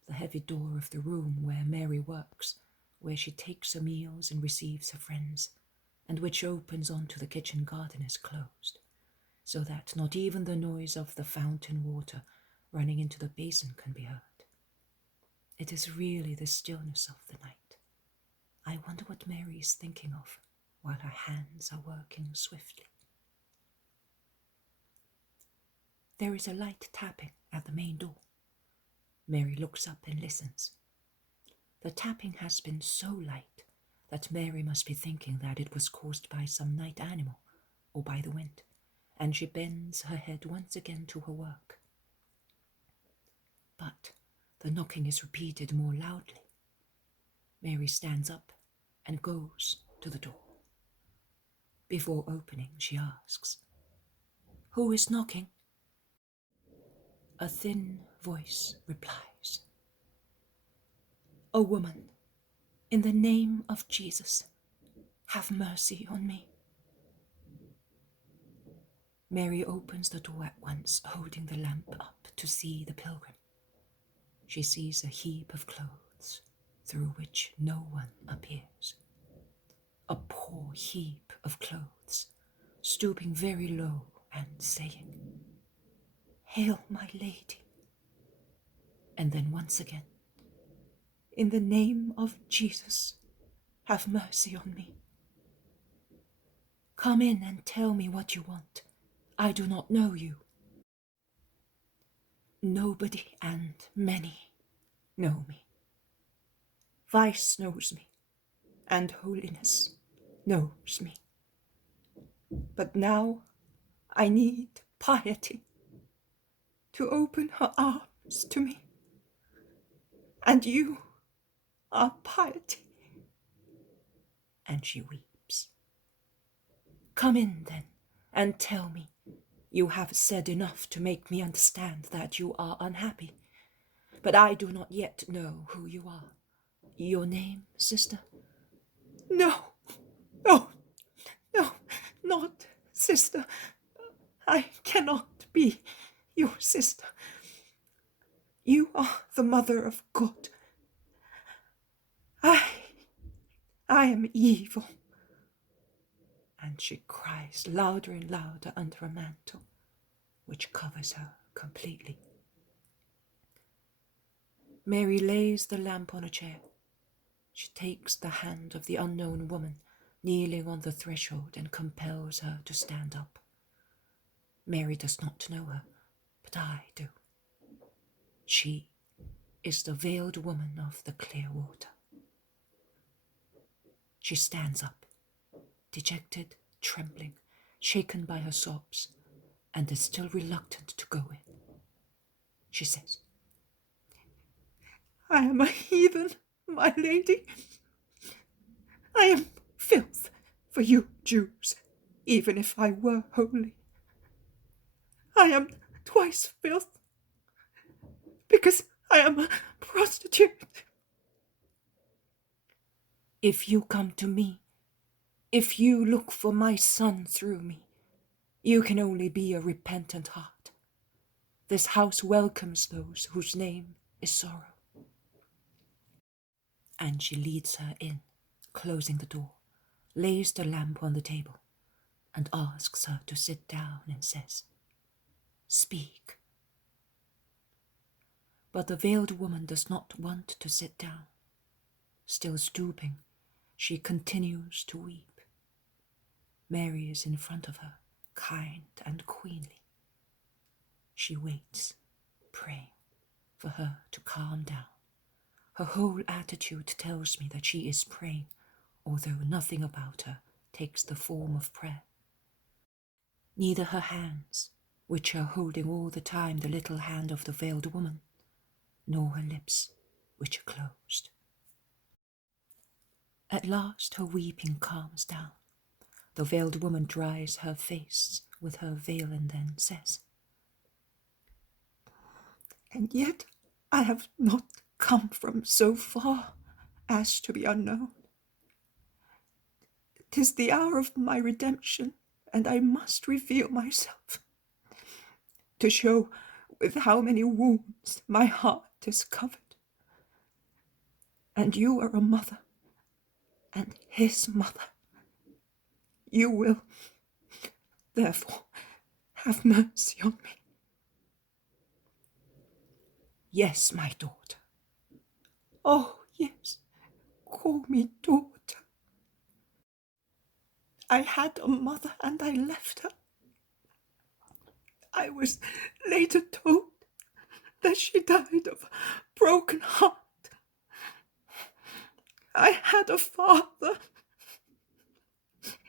The heavy door of the room where Mary works, where she takes her meals and receives her friends, and which opens onto the kitchen garden, is closed, so that not even the noise of the fountain water running into the basin can be heard. It is really the stillness of the night. I wonder what Mary is thinking of while her hands are working swiftly. There is a light tapping at the main door. Mary looks up and listens. The tapping has been so light that Mary must be thinking that it was caused by some night animal or by the wind, and she bends her head once again to her work. But the knocking is repeated more loudly. Mary stands up and goes to the door. Before opening, she asks, "Who is knocking?" A thin voice replies, "O woman, in the name of Jesus, have mercy on me." Mary opens the door at once, holding the lamp up to see the pilgrim. She sees a heap of clothes through which no one appears. A poor heap of clothes, stooping very low and saying, "Hail, my lady." And then once again, "In the name of Jesus, have mercy on me. Come in and tell me what you want. I do not know you." Nobody and many know me. Vice knows me, and holiness knows me. But now I need piety to open her arms to me. And you are piety. And she weeps. "Come in, then, and tell me. You have said enough to make me understand that you are unhappy. but I do not yet know who you are. Your name, sister? No, no, no, not sister. I cannot be your sister. You are the mother of God. I am evil. And she cries louder and louder under a mantle, which covers her completely. Mary lays the lamp on a chair. She takes the hand of the unknown woman kneeling on the threshold and compels her to stand up. Mary does not know her, but I do. She is the veiled woman of the clear water. She stands up, dejected, trembling, shaken by her sobs, and is still reluctant to go in. She says, I am a heathen, my lady. I am filth for you Jews, even if I were holy. I am twice filth, because I am a prostitute. If you come to me, if you look for my son through me, you can only be a repentant heart. This house welcomes those whose name is sorrow. And she leads her in, closing the door, lays the lamp on the table, and asks her to sit down and says, Speak. But the veiled woman does not want to sit down. Still stooping, she continues to weep. Mary is in front of her, kind and queenly. She waits, praying for her to calm down. Her whole attitude tells me that she is praying, although nothing about her takes the form of prayer. Neither her hands, which are holding all the time the little hand of the veiled woman, nor her lips, which are closed. At last her weeping calms down. The veiled woman dries her face with her veil and then says, And yet I have not come from so far as to be unknown. 'Tis the hour of my redemption, and I must reveal myself, to show with how many wounds my heart is covered. And you are a mother, and his mother. You will, therefore, have mercy on me. Yes, my daughter. Oh, yes, call me daughter. I had a mother and I left her. I was later told that she died of a broken heart. I had a father.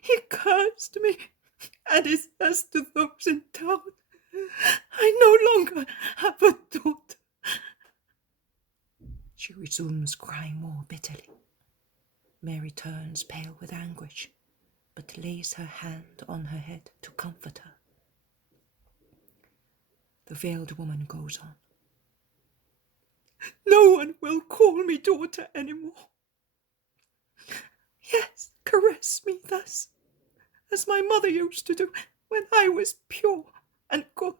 He cursed me, and he says to those in town, I no longer have a daughter. She resumes crying more bitterly. Mary turns pale with anguish, but lays her hand on her head to comfort her. The veiled woman goes on. No one will call me daughter any more. Yes, caress me thus, as my mother used to do when I was pure and good.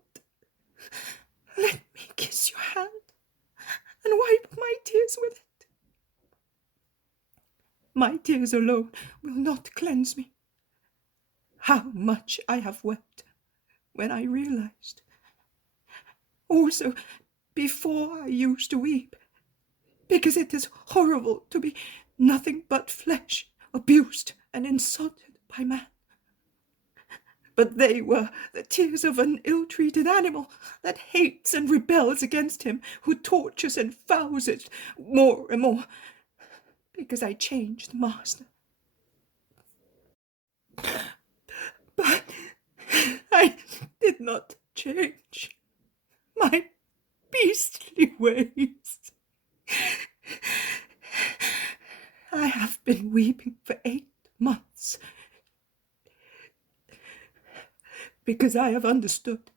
Let me kiss your hand and wipe my tears with it. My tears alone will not cleanse me. How much I have wept when I realized. Also, before I used to weep, because it is horrible to be nothing but flesh, abused and insulted by man. But they were the tears of an ill-treated animal that hates and rebels against him who tortures and fouls it more and more, because I changed master. But I did not change my beastly ways. I have been weeping for 8 months because I have understood.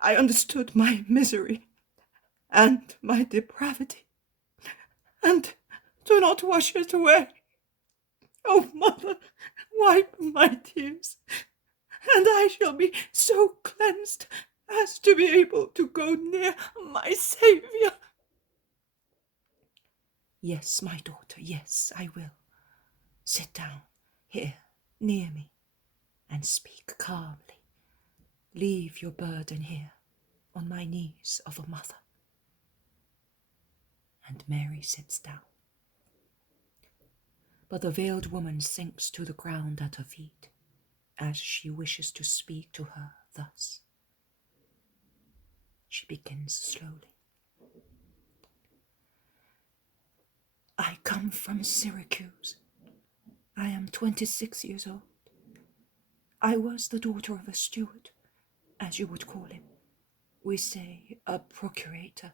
I understood my misery and my depravity, and do not wash it away. O Mother, wipe my tears, and I shall be so cleansed as to be able to go near my Saviour. Yes, my daughter, yes, I will. Sit down here, near me, and speak calmly. Leave your burden here, on my knees of a mother. And Mary sits down. But the veiled woman sinks to the ground at her feet, as she wishes to speak to her thus. She begins slowly. I come from Syracuse. I am 26 years old. I was the daughter of a steward, as you would call him. We say a procurator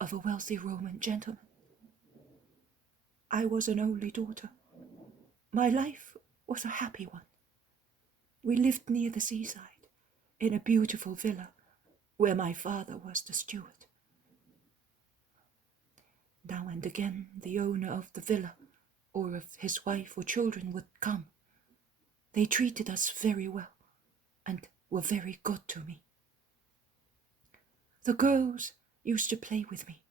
of a wealthy Roman gentleman. I was an only daughter. My life was a happy one. We lived near the seaside, in a beautiful villa, where my father was the steward. Now and again the owner of the villa, or of his wife or children, would come. They treated us very well, and were very good to me. The girls used to play with me.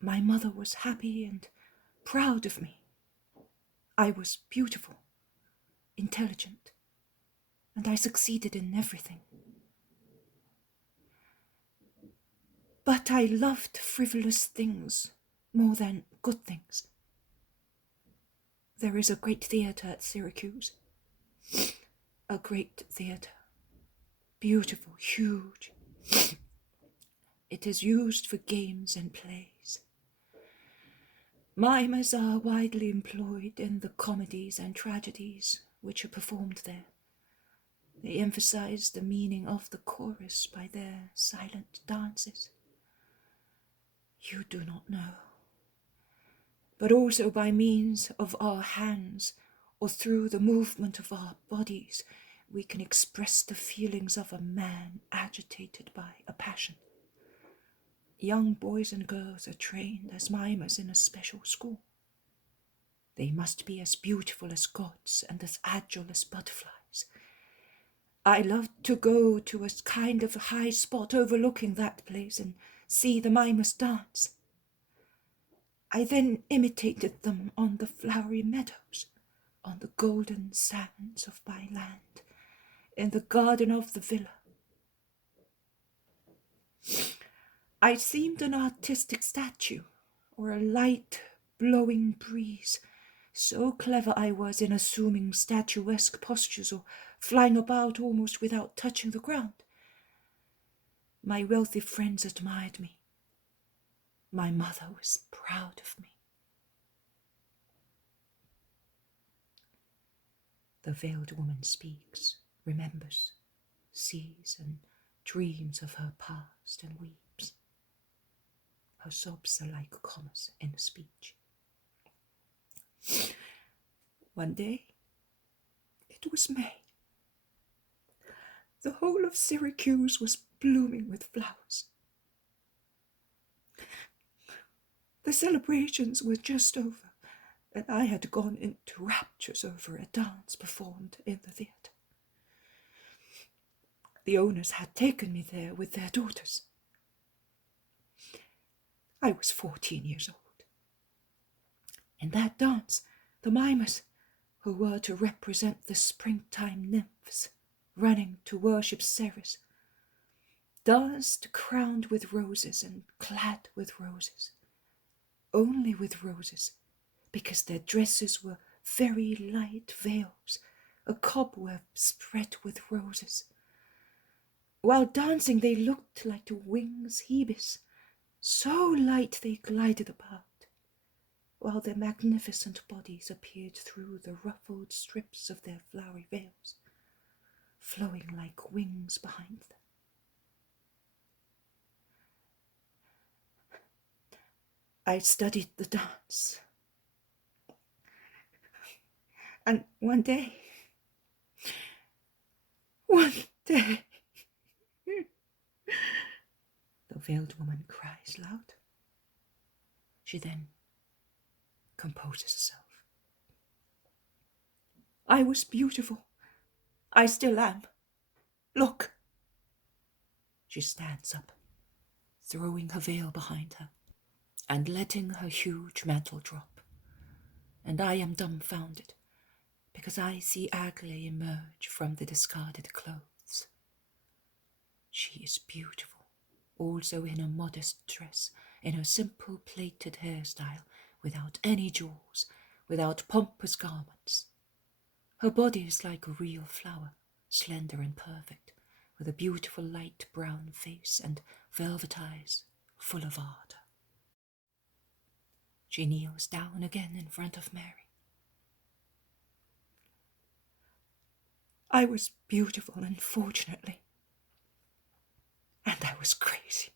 My mother was happy and proud of me. I was beautiful, intelligent, and I succeeded in everything. But I loved frivolous things more than good things. There is a great theatre at Syracuse. A great theatre. Beautiful, huge. It is used for games and plays. Mimers are widely employed in the comedies and tragedies which are performed there. They emphasize the meaning of the chorus by their silent dances. You do not know. But also by means of our hands, or through the movement of our bodies, we can express the feelings of a man agitated by a passion. Young boys and girls are trained as mimers in a special school. They must be as beautiful as gods and as agile as butterflies. I loved to go to a kind of high spot overlooking that place and see the mimers dance. I then imitated them on the flowery meadows, on the golden sands of my land, in the garden of the villa. I seemed an artistic statue, or a light blowing breeze. So clever I was in assuming statuesque postures or flying about almost without touching the ground. My wealthy friends admired me. My mother was proud of me. The veiled woman speaks, remembers, sees, and dreams of her past and weeps. Her sobs are like commas in a speech. One day, it was May. The whole of Syracuse was blooming with flowers. The celebrations were just over, and I had gone into raptures over a dance performed in the theatre. The owners had taken me there with their daughters. I was 14 years old. In that dance, the mimers, who were to represent the springtime nymphs running to worship Ceres, danced crowned with roses and clad with roses, only with roses, because their dresses were very light veils, a cobweb spread with roses. While dancing, they looked like the wings Hebes, so light they glided about, while their magnificent bodies appeared through the ruffled strips of their flowery veils, flowing like wings behind them. I studied the dance, and one day, the veiled woman cries loud. She then composes herself. I was beautiful. I still am. Look. She stands up, throwing her veil behind her, and letting her huge mantle drop. And I am dumbfounded, because I see Aglae emerge from the discarded clothes. She is beautiful, also in her modest dress, in her simple plaited hairstyle, without any jewels, without pompous garments. Her body is like a real flower, slender and perfect, with a beautiful light brown face and velvet eyes full of ardor. She kneels down again in front of Mary. I was beautiful, unfortunately. And I was crazy.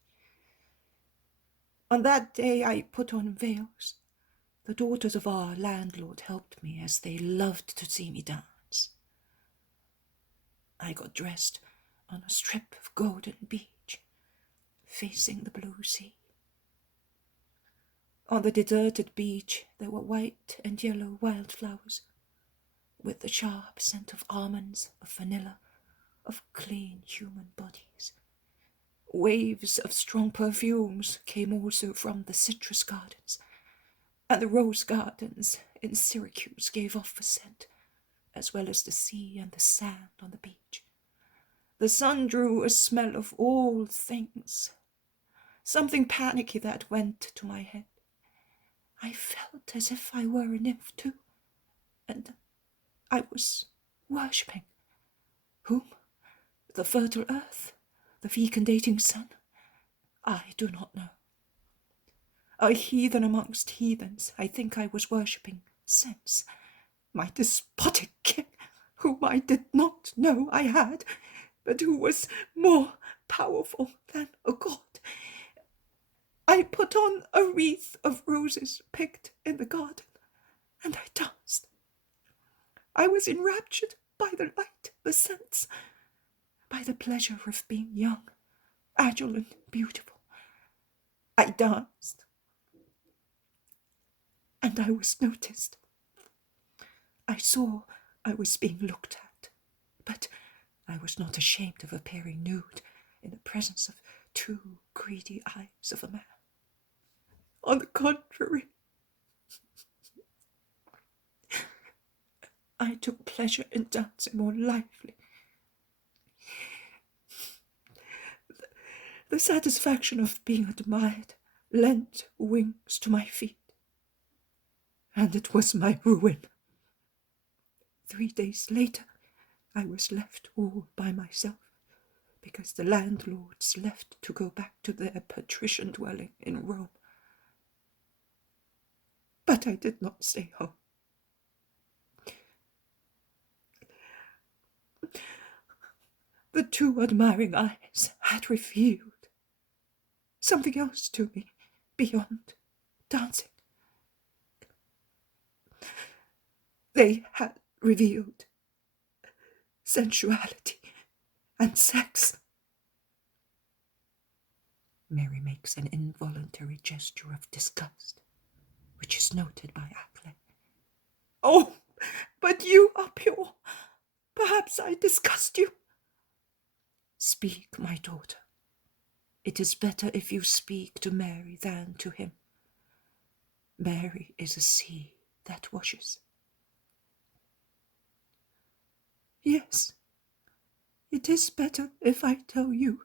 On that day I put on veils. The daughters of our landlord helped me, as they loved to see me dance. I got dressed on a strip of golden beach, facing the blue sea. On the deserted beach there were white and yellow wildflowers, with the sharp scent of almonds, of vanilla, of clean human bodies. Waves of strong perfumes came also from the citrus gardens, and the rose gardens in Syracuse gave off a scent, as well as the sea and the sand on the beach. The sun drew a smell of all things, something panicky that went to my head. I felt as if I were a nymph too, and I was worshipping. Whom? The fertile earth? The fecundating sun? I do not know. A heathen amongst heathens, I think I was worshipping sense, my despotic king, whom I did not know I had, but who was more powerful than a god. I put on a wreath of roses picked in the garden, and I danced. I was enraptured by the light, the sense, by the pleasure of being young, agile and beautiful. I danced, and I was noticed. I saw I was being looked at, but I was not ashamed of appearing nude in the presence of two greedy eyes of a man. On the contrary, I took pleasure in dancing more lively. The satisfaction of being admired lent wings to my feet, and it was my ruin. 3 days later, I was left all by myself, because the landlords left to go back to their patrician dwelling in Rome. But I did not stay home. The two admiring eyes had revealed something else to me beyond dancing. They had revealed sensuality and sex. Mary makes an involuntary gesture of disgust, which is noted by Aglae. Oh, but you are pure. Perhaps I disgust you. Speak, my daughter. It is better if you speak to Mary than to him. Mary is a sea that washes. Yes, it is better if I tell you.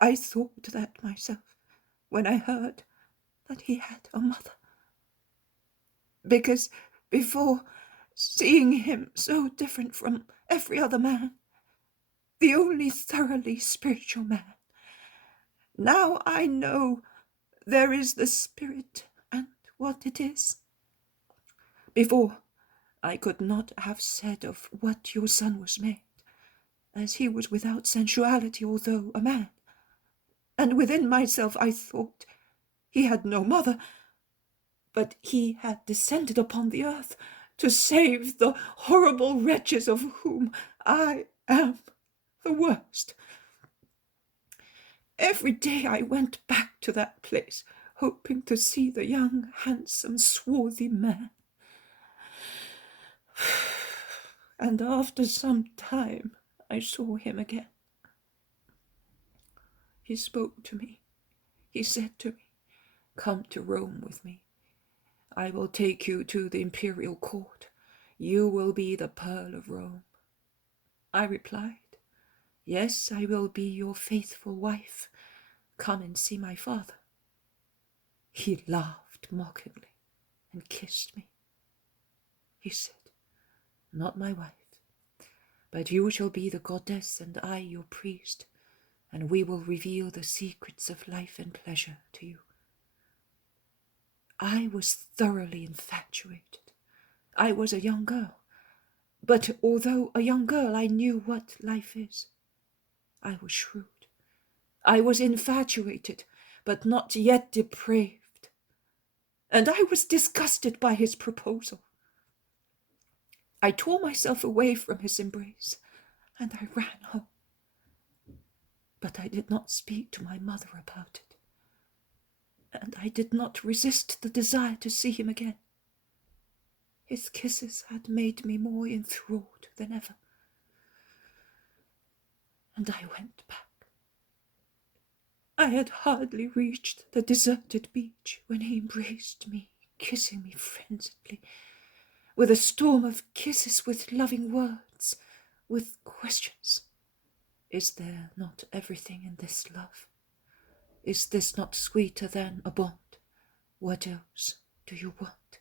I thought that myself when I heard that he had a mother. Because before, seeing him so different from every other man, the only thoroughly spiritual man, now I know there is the spirit and what it is. Before, I could not have said of what your son was made, as he was without sensuality, although a man. And within myself I thought he had no mother, but he had descended upon the earth to save the horrible wretches of whom I am the worst. Every day I went back to that place, hoping to see the young, handsome, swarthy man. And after some time I saw him again. He spoke to me. He said to me, "Come to Rome with me. I will take you to the imperial court. You will be the pearl of Rome." I replied, "Yes, I will be your faithful wife. Come and see my father." He laughed mockingly and kissed me. He said, "Not my wife, but you shall be the goddess and I your priest, and we will reveal the secrets of life and pleasure to you." I was thoroughly infatuated. I was a young girl, but although a young girl, I knew what life is. I was shrewd. I was infatuated, but not yet depraved. And I was disgusted by his proposal. I tore myself away from his embrace, and I ran home. But I did not speak to my mother about it, and I did not resist the desire to see him again. His kisses had made me more enthralled than ever, and I went back. I had hardly reached the deserted beach when he embraced me, kissing me frenziedly, with a storm of kisses, with loving words, with questions. Is there not everything in this love? Is this not sweeter than a bond? What else do you want?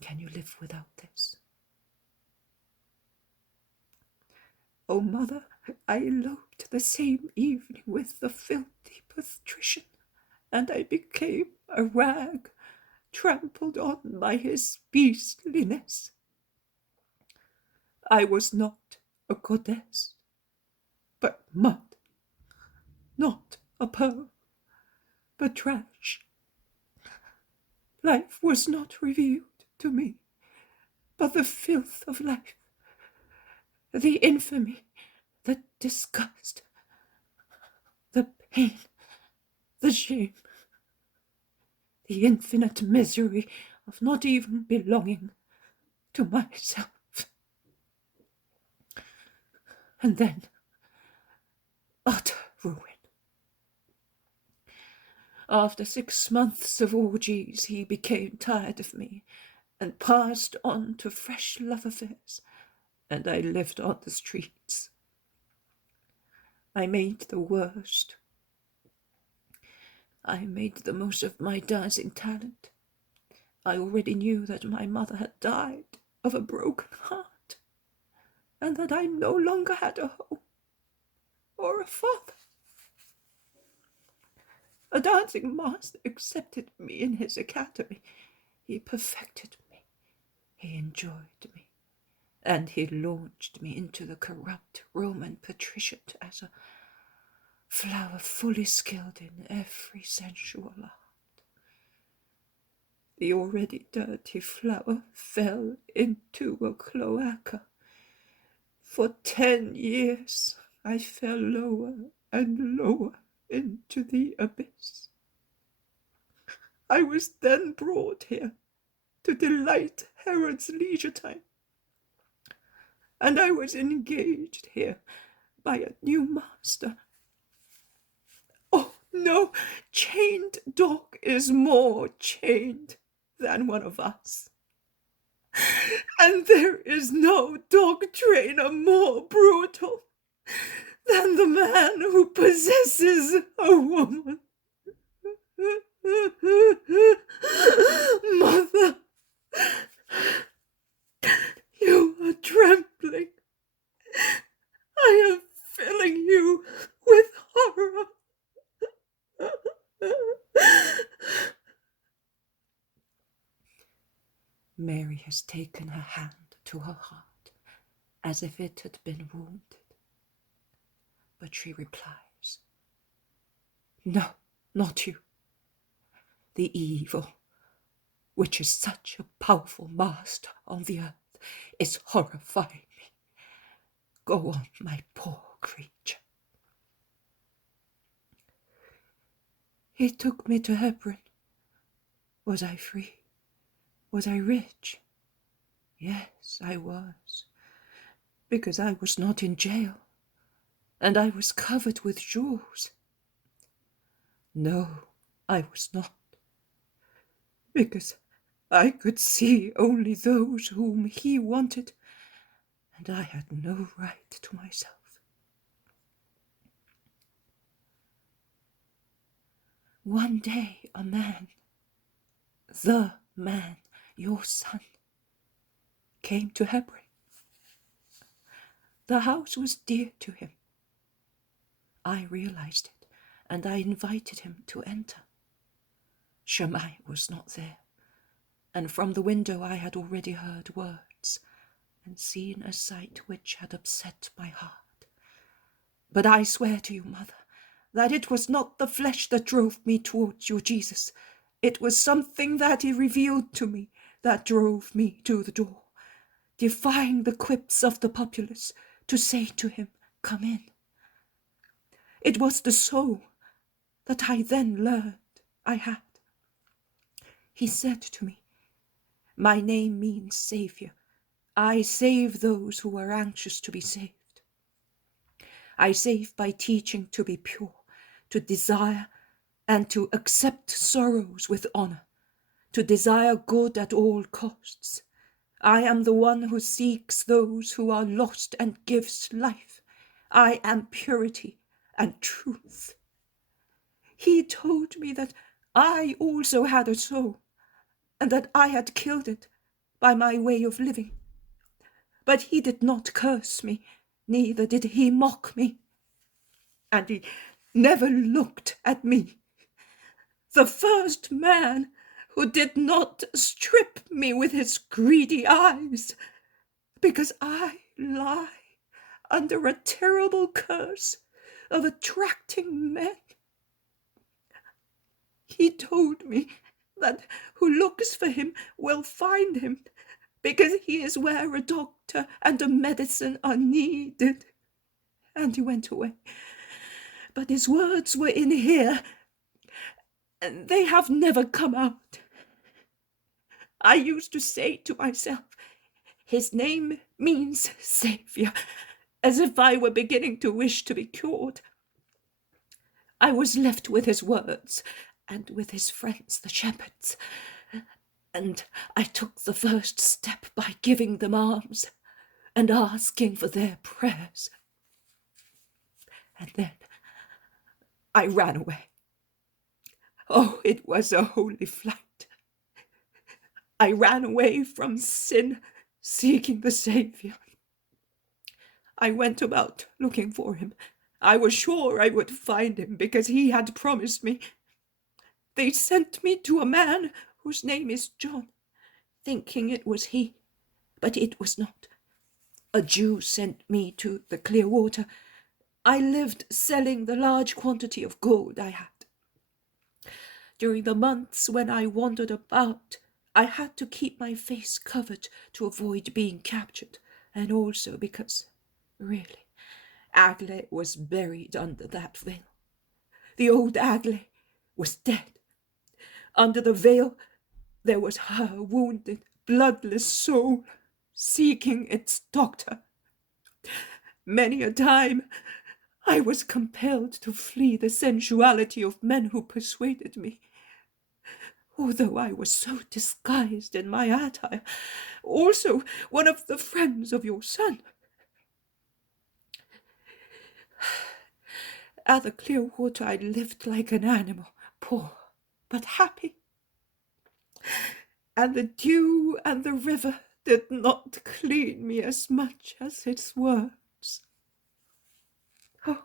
Can you live without this? Oh, mother, I eloped the same evening with the filthy patrician, and I became a rag, trampled on by his beastliness. I was not a goddess, but mud, not a pearl, but trash. Life was not revealed to me, but the filth of life, the infamy, the disgust, the pain, the shame, the infinite misery of not even belonging to myself. And then, utter ruin. After 6 months of orgies, he became tired of me and passed on to fresh love affairs, and I lived on the streets. I made the worst. I made the most of my dancing talent. I already knew that my mother had died of a broken heart, and that I no longer had a home or a father. A dancing master accepted me in his academy. He perfected me. He enjoyed me. And he launched me into the corrupt Roman patriciate as a flower fully skilled in every sensual art. The already dirty flower fell into a cloaca. For 10 years I fell lower and lower into the abyss. I was then brought here to delight Herod's leisure time, and I was engaged here by a new master. Oh, no, chained dog is more chained than one of us. And there is no dog trainer more brutal than the man who possesses a woman. Mother, you are trembling. I am filling you with horror. Mary has taken her hand to her heart as if it had been wounded. But she replies, "No, not you. The evil, which is such a powerful master on the earth, is horrifying me. Go on, my poor creature." He took me to Hebron. Was I free? Was I rich? Yes, I was, because I was not in jail, and I was covered with jewels. No, I was not, because I could see only those whom he wanted, and I had no right to myself. One day a man, the man, your son, came to Hebron. The house was dear to him. I realized it, and I invited him to enter. Shammai was not there, and from the window I had already heard words and seen a sight which had upset my heart. But I swear to you, Mother, that it was not the flesh that drove me towards your Jesus. It was something that he revealed to me that drove me to the door, defying the quips of the populace, to say to him, "Come in." It was the soul that I then learned I had. He said to me, "My name means Savior. I save those who are anxious to be saved. I save by teaching to be pure, to desire and to accept sorrows with honor, to desire good at all costs. I am the one who seeks those who are lost and gives life. I am purity and truth." He told me that I also had a soul, and that I had killed it by my way of living. But he did not curse me, neither did he mock me. And he never looked at me. The first man who did not strip me with his greedy eyes, because I lie under a terrible curse of attracting men. He told me that who looks for him will find him, because he is where a doctor and a medicine are needed. And he went away. But his words were in here, and they have never come out. I used to say to myself, "His name means Savior," as if I were beginning to wish to be cured. I was left with his words, and with his friends, the shepherds, and I took the first step by giving them alms and asking for their prayers. And then I ran away. Oh, it was a holy flight. I ran away from sin, seeking the Savior. I went about looking for him. I was sure I would find him, because he had promised me. They sent me to a man whose name is John, thinking it was he, but it was not. A Jew sent me to the clear water. I lived selling the large quantity of gold I had. During the months when I wandered about, I had to keep my face covered to avoid being captured, and also because, really, Aglae was buried under that veil. The old Aglae was dead. Under the veil, there was her wounded, bloodless soul, seeking its doctor. Many a time I was compelled to flee the sensuality of men who persuaded me. Although I was so disguised in my attire, also one of the friends of your son. At the clear water I lived like an animal, poor but happy. And the dew and the river did not clean me as much as its words. Oh,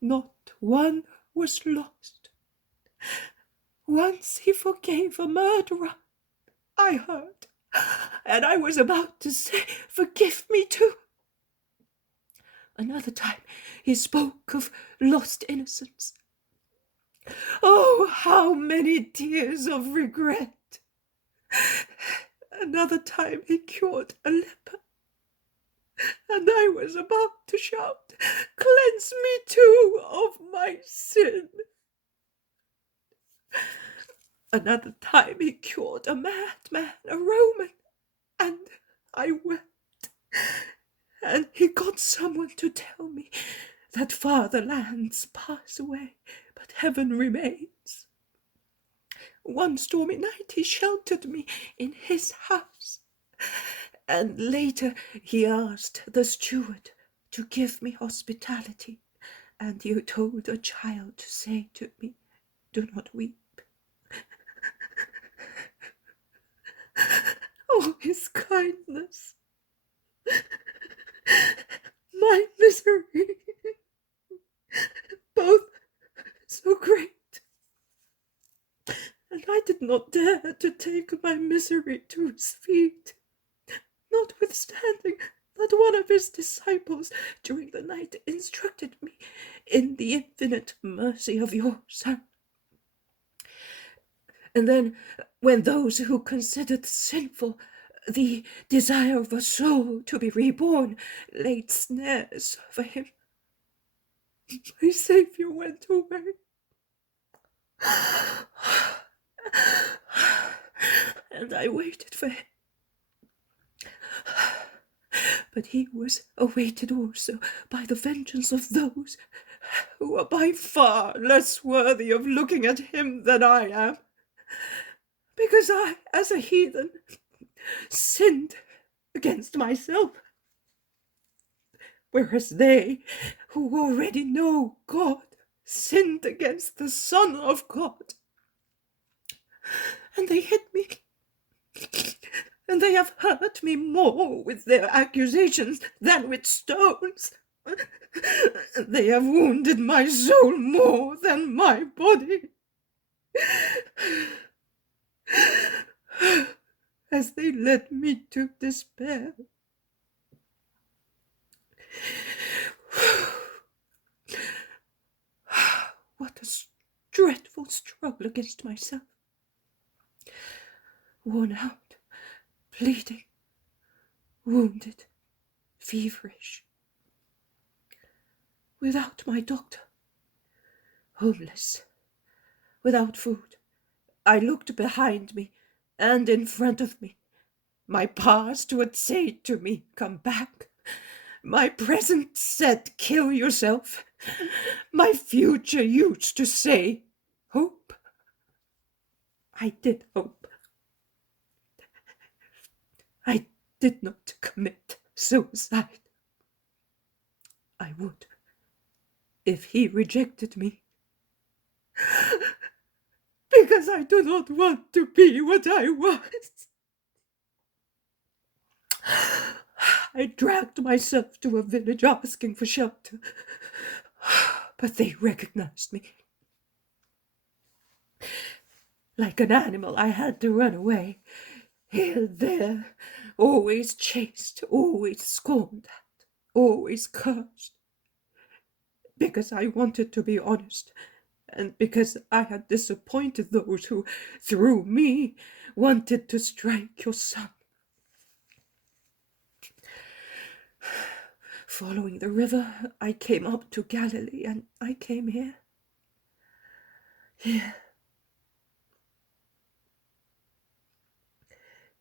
not one was lost. Once he forgave a murderer, I heard, and I was about to say, "Forgive me too." Another time he spoke of lost innocence. Oh, how many tears of regret! Another time he cured a leper, and I was about to shout, "Cleanse me too of my sin." Another time he cured a madman, a Roman, and I wept. And he got someone to tell me that fatherlands pass away, but heaven remains. One stormy night he sheltered me in his house, and later he asked the steward to give me hospitality, and you told a child to say to me, "Do not weep." Oh, his kindness! My misery! Both so great. And I did not dare to take my misery to his feet, notwithstanding that one of his disciples during the night instructed me in the infinite mercy of your Son. And then, when those who considered sinful the desire of a soul to be reborn laid snares for him, my Saviour went away. And I waited for him. But he was awaited also by the vengeance of those who are by far less worthy of looking at him than I am, because I, as a heathen, sinned against myself, whereas they, who already know God, sinned against the Son of God. And they hit me, and they have hurt me more with their accusations than with stones. They have wounded my soul more than my body. As they led me to despair. What a dreadful struggle against myself. Worn out, bleeding, wounded, feverish. Without my doctor, homeless, without food. I looked behind me and in front of me. My past would say to me, "Come back." My present said, "Kill yourself." My future used to say, "Hope." I did hope. I did not commit suicide. I would, if he rejected me, because I do not want to be what I was. I dragged myself to a village asking for shelter, but they recognized me. Like an animal, I had to run away, here, there, always chased, always scorned at, always cursed, because I wanted to be honest, and because I had disappointed those who, through me, wanted to strike your Son. Following the river, I came up to Galilee, and I came here. Here.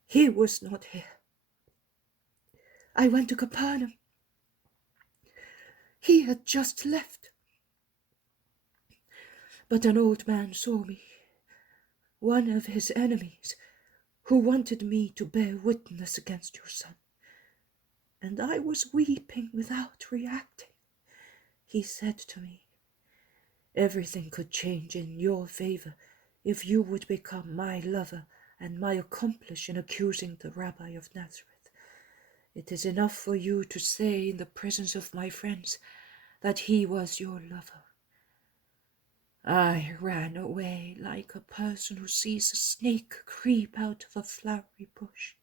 He was not here. I went to Capernaum. He had just left. But an old man saw me, one of his enemies, who wanted me to bear witness against your Son. And I was weeping without reacting. He said to me, "Everything could change in your favor if you would become my lover and my accomplice in accusing the Rabbi of Nazareth. It is enough for you to say in the presence of my friends that he was your lover." I ran away like a person who sees a snake creep out of a flowery bush.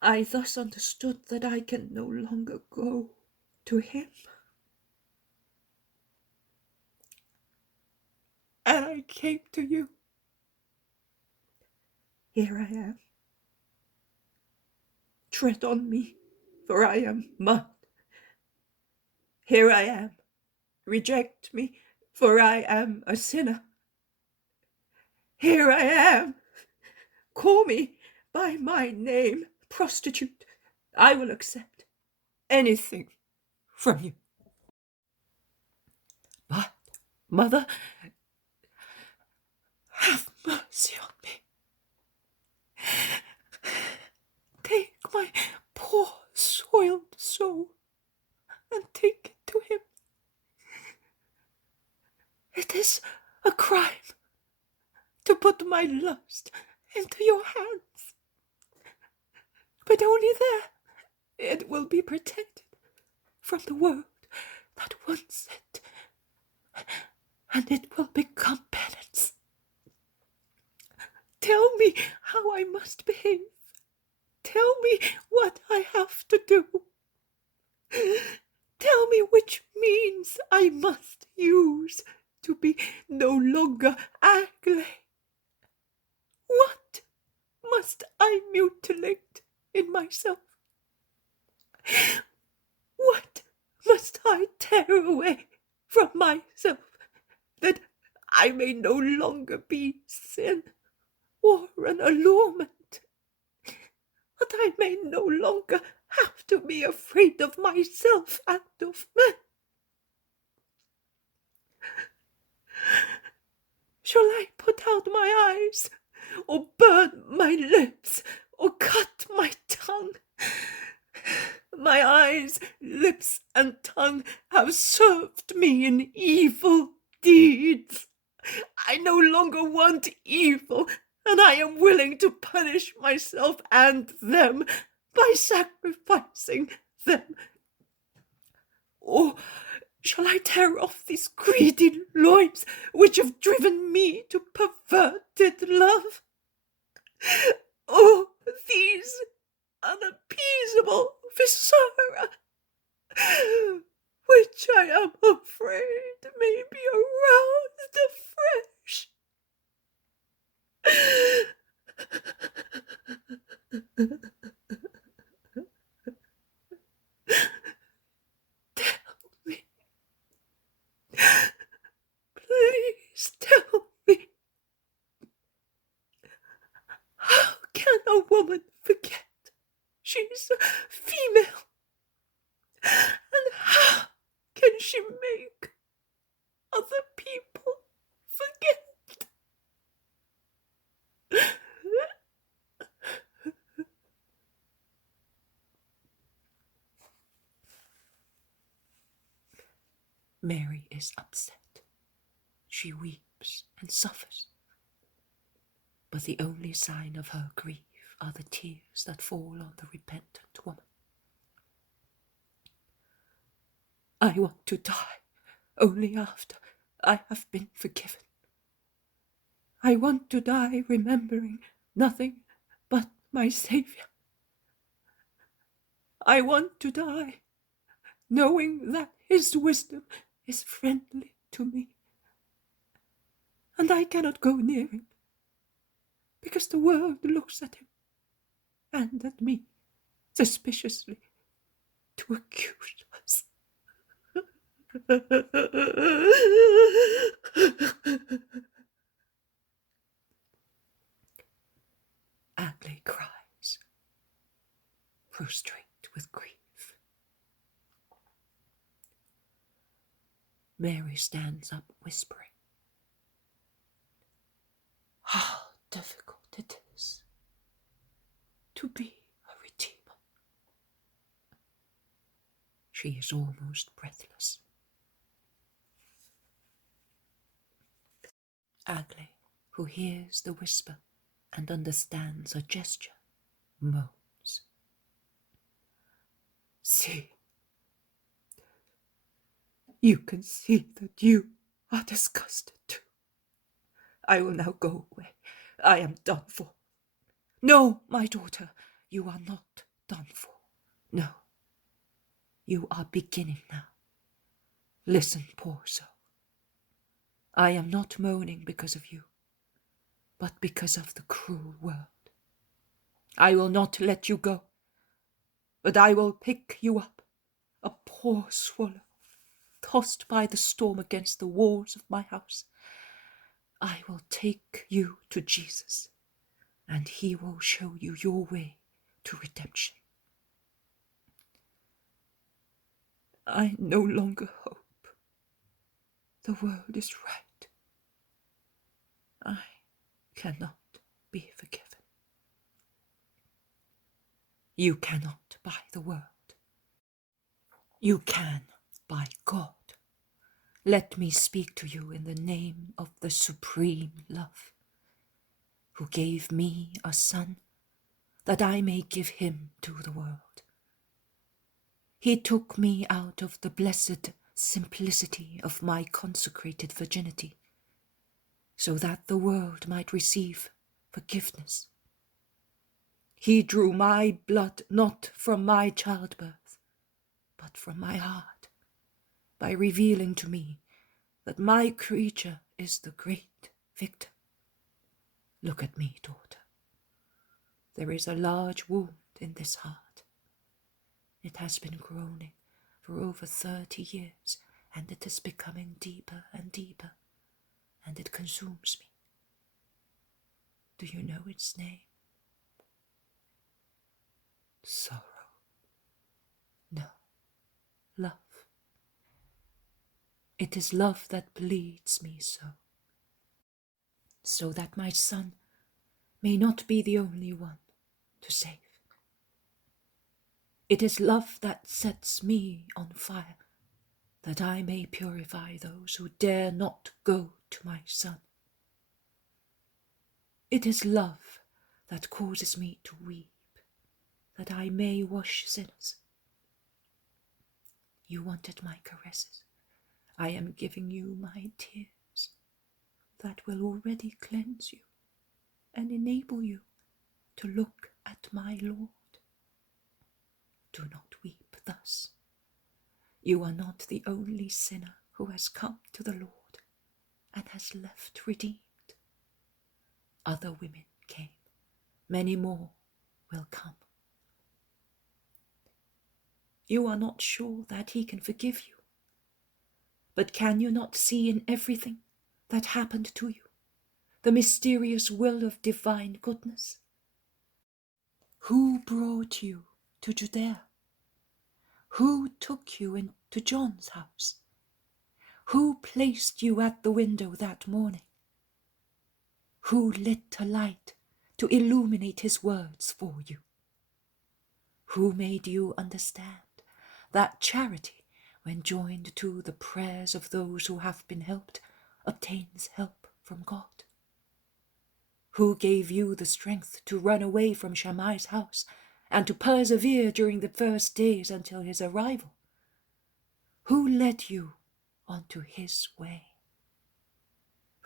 I thus understood that I can no longer go to him. And I came to you. Here I am. Tread on me, for I am mud. Here I am. Reject me, for I am a sinner. Here I am. Call me by my name, prostitute. I will accept anything from you. But, mother, have mercy on me. Take my poor soiled soul and take it to him. It is a crime to put my lust into your hands, but only there it will be protected from the world that wants it, and it will become penance. Tell me how I must behave. Tell me what I have to do. Tell me which means I must use to be no longer Aglae. What must I mutilate in myself? What must I tear away from myself that I may no longer be sin or an allurement? That I may no longer have to be afraid of myself and of men? Shall I put out my eyes, or burn my lips, or cut my tongue? My eyes, lips, and tongue have served me in evil deeds. I no longer want evil, and I am willing to punish myself and them by sacrificing them. Or shall I tear off these greedy loins which have driven me to perverted love? Oh, these unappeasable viscera, which I am afraid may be aroused afresh. Tell me. Please tell me. How can a woman forget she's a female? And how can she make other people forget? Mary is upset. She weeps and suffers. But the only sign of her grief are the tears that fall on the repentant woman. I want to die only after I have been forgiven. I want to die remembering nothing but my Saviour. I want to die knowing that his wisdom is friendly to me, and I cannot go near him because the world looks at him and at me suspiciously to accuse us. Aglae cries, prostrate with grief. Mary stands up whispering, how difficult it is to be a redeemer. She is almost breathless. Aglae, who hears the whisper and understands a gesture, moans. See, you can see that you are disgusted too. I will now go away. I am done for. No, my daughter, you are not done for. No, you are beginning now. Listen, poor soul. I am not moaning because of you, but because of the cruel world. I will not let you go, but I will pick you up, a poor swallow, tossed by the storm against the walls of my house, I will take you to Jesus, and he will show you your way to redemption. I no longer hope. The world is right. I cannot be forgiven. You cannot buy the world. You can buy God. Let me speak to you in the name of the supreme love, who gave me a son, that I may give him to the world. He took me out of the blessed simplicity of my consecrated virginity, so that the world might receive forgiveness. He drew my blood not from my childbirth, but from my heart, by revealing to me that my creature is the great victor. Look at me, daughter. There is a large wound in this heart. It has been groaning for over 30 years, and it is becoming deeper and deeper, and it consumes me. Do you know its name? Sorrow. No, love. It is love that bleeds me so that my son may not be the only one to save. It is love that sets me on fire, that I may purify those who dare not go to my son. It is love that causes me to weep, that I may wash sinners. You wanted my caresses. I am giving you my tears that will already cleanse you and enable you to look at my Lord. Do not weep thus. You are not the only sinner who has come to the Lord and has left redeemed. Other women came. Many more will come. You are not sure that he can forgive you. But can you not see in everything that happened to you the mysterious will of divine goodness? Who brought you to Judea? Who took you into John's house? Who placed you at the window that morning? Who lit a light to illuminate his words for you? Who made you understand that charity, when joined to the prayers of those who have been helped, obtains help from God? Who gave you the strength to run away from Shammai's house and to persevere during the first days until his arrival? Who led you onto his way?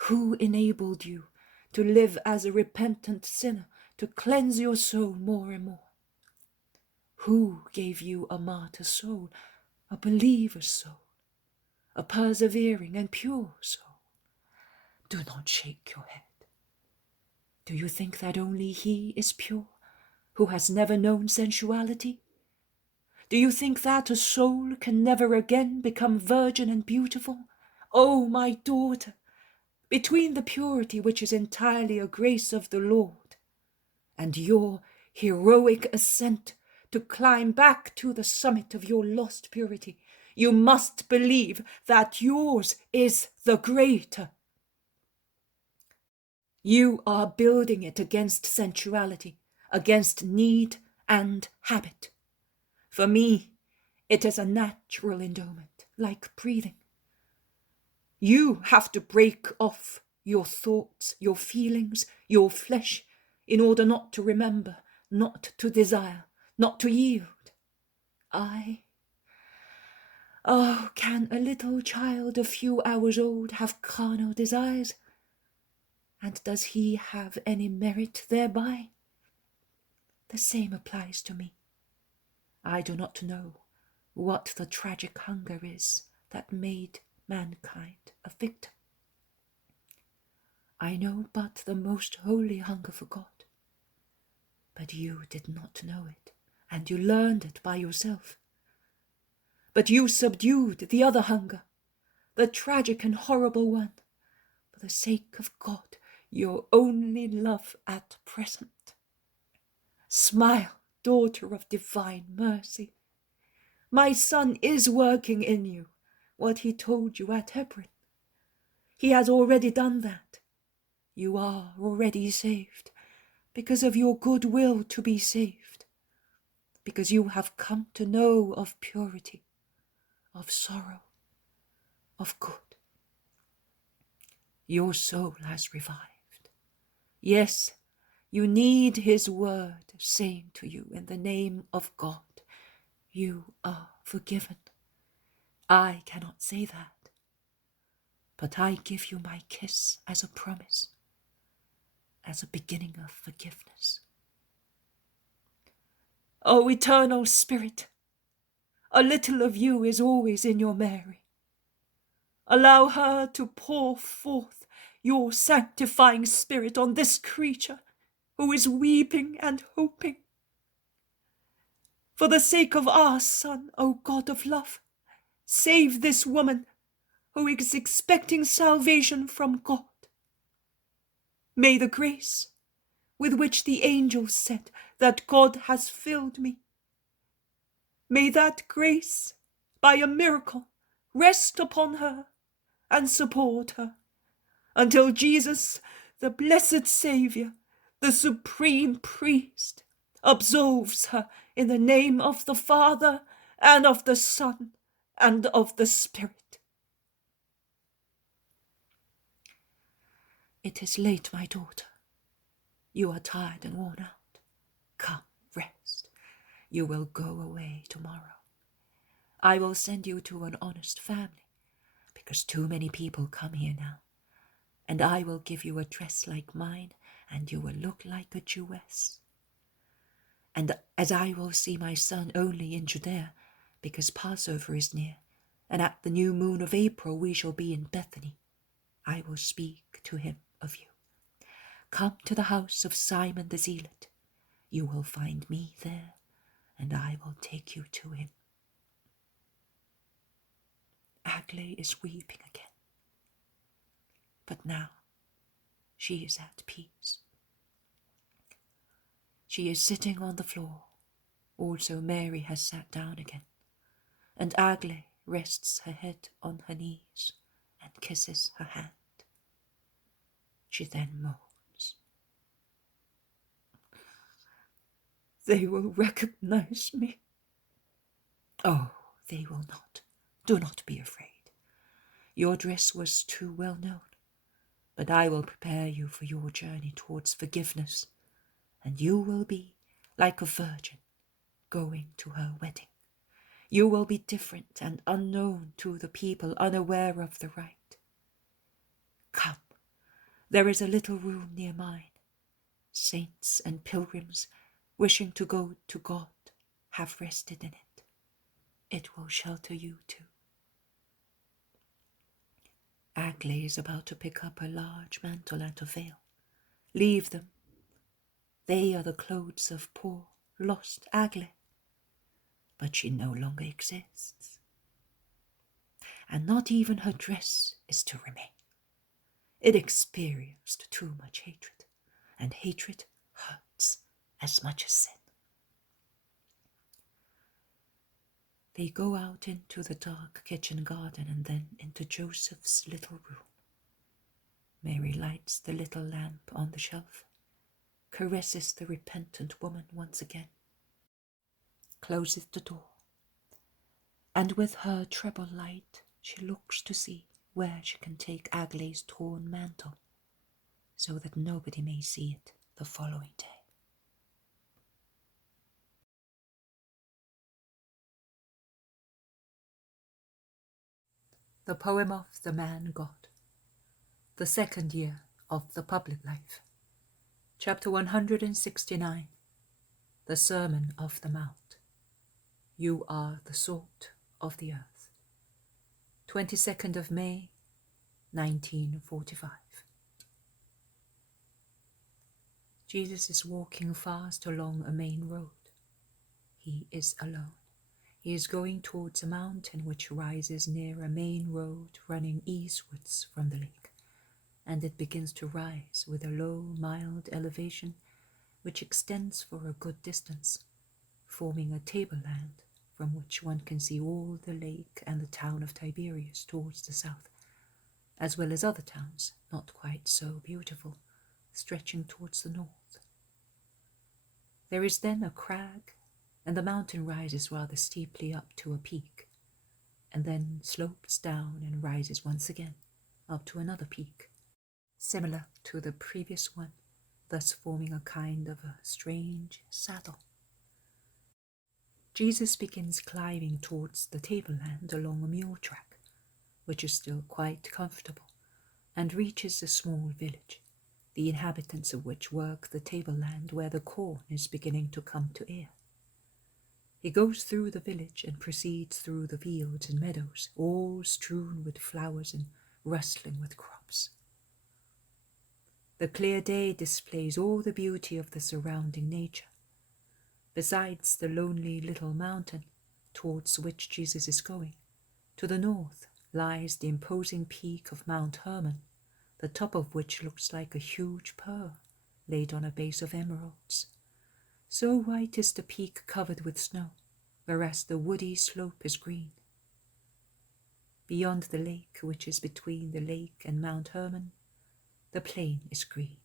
Who enabled you to live as a repentant sinner, to cleanse your soul more and more? Who gave you a martyr soul, a believer's soul, a persevering and pure soul? Do not shake your head. Do you think that only he is pure, who has never known sensuality? Do you think that a soul can never again become virgin and beautiful? Oh, my daughter, between the purity which is entirely a grace of the Lord and your heroic ascent to climb back to the summit of your lost purity, you must believe that yours is the greater. You are building it against sensuality, against need and habit. For me, it is a natural endowment, like breathing. You have to break off your thoughts, your feelings, your flesh, in order not to remember, not to desire, not to yield. Can a little child a few hours old have carnal desires? And does he have any merit thereby? The same applies to me. I do not know what the tragic hunger is that made mankind a victim. I know but the most holy hunger for God. But you did not know it, and you learned it by yourself. But you subdued the other hunger, the tragic and horrible one, for the sake of God, your only love at present. Smile, daughter of divine mercy. My Son is working in you what he told you at Hebron. He has already done that. You are already saved because of your good will to be saved, because you have come to know of purity, of sorrow, of good. Your soul has revived. Yes, you need his word saying to you in the name of God, you are forgiven. I cannot say that, but I give you my kiss as a promise, as a beginning of forgiveness. O eternal Spirit, a little of you is always in your Mary. Allow her to pour forth your sanctifying spirit on this creature who is weeping and hoping. For the sake of our Son, O God of love, save this woman who is expecting salvation from God. May the grace with which the angel said that God has filled me, may that grace, by a miracle, rest upon her and support her, until Jesus, the blessed Saviour, the supreme priest, absolves her in the name of the Father and of the Son and of the Spirit. It is late, my daughter. You are tired and worn out. Come, rest. You will go away tomorrow. I will send you to an honest family, because too many people come here now. And I will give you a dress like mine, and you will look like a Jewess. And as I will see my son only in Judea, because Passover is near, and at the new moon of April we shall be in Bethany, I will speak to him of you. Come to the house of Simon the Zealot. You will find me there, and I will take you to him. Aglae is weeping again, but now she is at peace. She is sitting on the floor. Also Mary has sat down again, and Aglae rests her head on her knees and kisses her hand. She then moans. They will recognize me. Oh, they will not. Do not be afraid. Your dress was too well known, but I will prepare you for your journey towards forgiveness, and you will be like a virgin going to her wedding. You will be different and unknown to the people, unaware of the rite. Come, there is a little room near mine. Saints and pilgrims wishing to go to God have rested in it. It will shelter you too. Aglae is about to pick up a large mantle and a veil. Leave them. They are the clothes of poor, lost Aglae. But she no longer exists. And not even her dress is to remain. It experienced too much hatred, and hatred hurts as much as sin. They go out into the dark kitchen garden and then into Joseph's little room. Mary lights the little lamp on the shelf, caresses the repentant woman once again, closes the door, and with her treble light she looks to see where she can take Aglae's torn mantle, so that nobody may see it the following day. The poem of the man God, the second year of the public life. Chapter 169, the Sermon of the Mount. You are the salt of the earth. 22nd of May, 1945. Jesus is walking fast along a main road. He is alone. He is going towards a mountain which rises near a main road running eastwards from the lake, and it begins to rise with a low, mild elevation which extends for a good distance, forming a tableland from which one can see all the lake and the town of Tiberias towards the south, as well as other towns not quite so beautiful, stretching towards the north. There is then a crag, and the mountain rises rather steeply up to a peak, and then slopes down and rises once again up to another peak, similar to the previous one, thus forming a kind of a strange saddle. Jesus begins climbing towards the tableland along a mule track, which is still quite comfortable, and reaches a small village, the inhabitants of which work the tableland where the corn is beginning to come to ear. He goes through the village and proceeds through the fields and meadows, all strewn with flowers and rustling with crops. The clear day displays all the beauty of the surrounding nature. Besides the lonely little mountain towards which Jesus is going, to the north lies the imposing peak of Mount Hermon, the top of which looks like a huge pearl laid on a base of emeralds. So white is the peak covered with snow, whereas the woody slope is green. Beyond the lake, which is between the lake and Mount Hermon, the plain is green.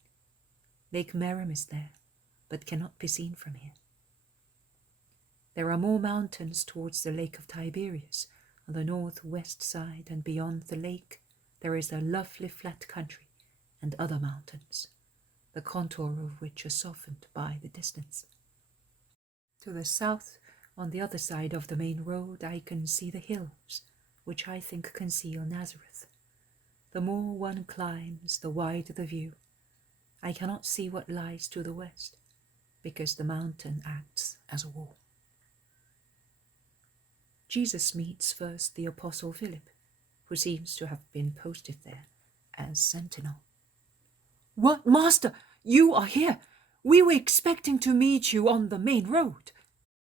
Lake Merim is there, but cannot be seen from here. There are more mountains towards the lake of Tiberias on the northwest side, and beyond the lake there is a lovely flat country and other mountains, the contour of which are softened by the distance. To the south, on the other side of the main road, I can see the hills, which I think conceal Nazareth. The more one climbs, the wider the view. I cannot see what lies to the west, because the mountain acts as a wall. Jesus meets first the apostle Philip, who seems to have been posted there as sentinel. "What, Master? You are here? We were expecting to meet you on the main road.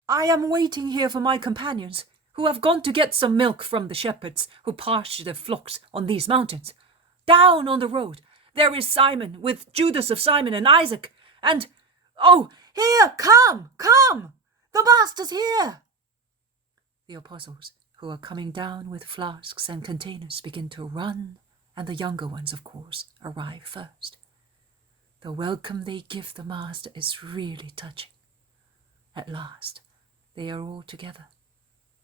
I am waiting here for my companions, who have gone to get some milk from the shepherds who pasture their flocks on these mountains. Down on the road there is Simon with Judas of Simon and Isaac, and, oh, here, come! The Master's here!" The apostles, who are coming down with flasks and containers, begin to run, and the younger ones, of course, arrive first. The welcome they give the Master is really touching. At last, they are all together,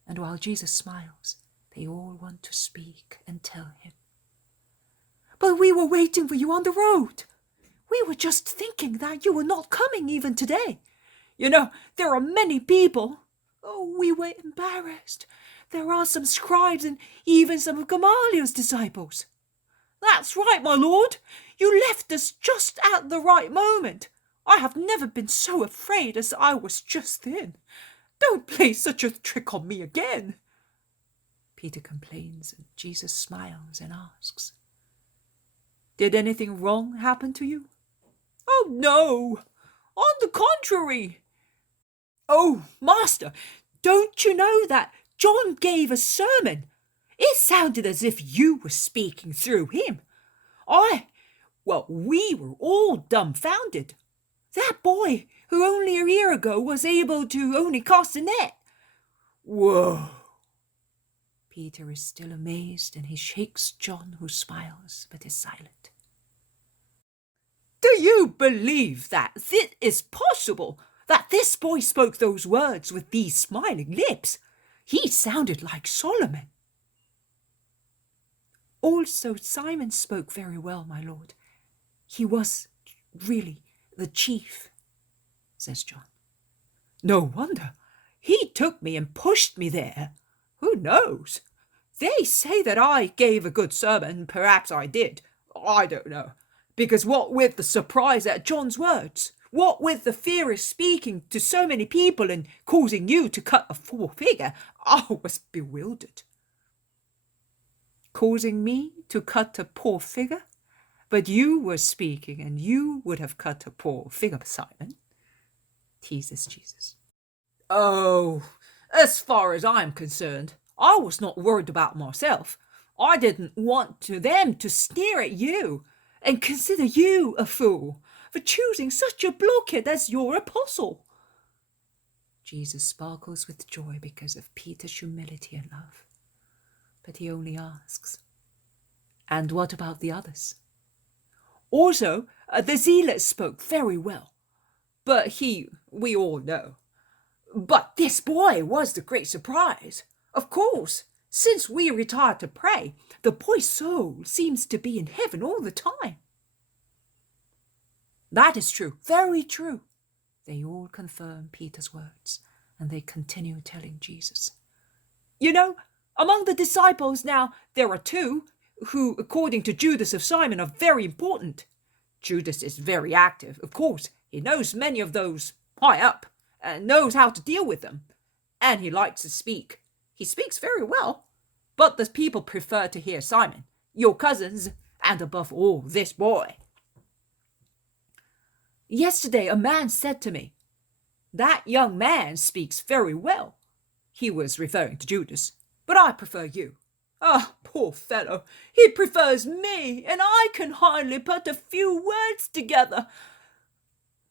and while Jesus smiles, they all want to speak and tell him. "But we were waiting for you on the road. We were just thinking that you were not coming even today. You know, there are many people. Oh, we were embarrassed. There are some scribes and even some of Gamaliel's disciples." "That's right, my lord. You left us just at the right moment. I have never been so afraid as I was just then. Don't play such a trick on me again." Peter complains, and Jesus smiles and asks, "Did anything wrong happen to you?" "Oh, no. On the contrary." "Oh, Master, don't you know that John gave a sermon? It sounded as if you were speaking through him. We were all dumbfounded. That boy, who only a year ago was able to only cast a net." "Whoa." Peter is still amazed, and he shakes John, who smiles but is silent. "Do you believe that it is possible that this boy spoke those words with these smiling lips? He sounded like Solomon." "Also Simon spoke very well, my lord. He was really the chief," says John. "No wonder. He took me and pushed me there. Who knows? They say that I gave a good sermon. Perhaps I did. I don't know. Because what with the surprise at John's words, what with the fear of speaking to so many people and causing you to cut a four-figure, I was bewildered." "Causing me to cut a poor figure? But you were speaking, and you would have cut a poor figure, Simon," teases Jesus. "Oh, As far as I'm concerned, I was not worried about myself. I didn't want them to sneer at you and consider you a fool for choosing such a blockhead as your apostle. Jesus sparkles with joy because of Peter's humility and love. But he only asks, "And what about the others?" Also, the Zealot spoke very well. But we all know. But this boy was the great surprise. Of course, since we retired to pray, the boy's soul seems to be in heaven all the time. That is true, very true. They all confirm Peter's words, and they continue telling Jesus. You know, among the disciples now, there are two who, according to Judas of Simon, are very important. Judas is very active, of course. He knows many of those high up, and knows how to deal with them. And he likes to speak. He speaks very well. But the people prefer to hear Simon, your cousins, and above all, this boy. Yesterday a man said to me, "That young man speaks very well." He was referring to Judas. "But I prefer you." Ah, poor fellow, he prefers me, and I can hardly put a few words together.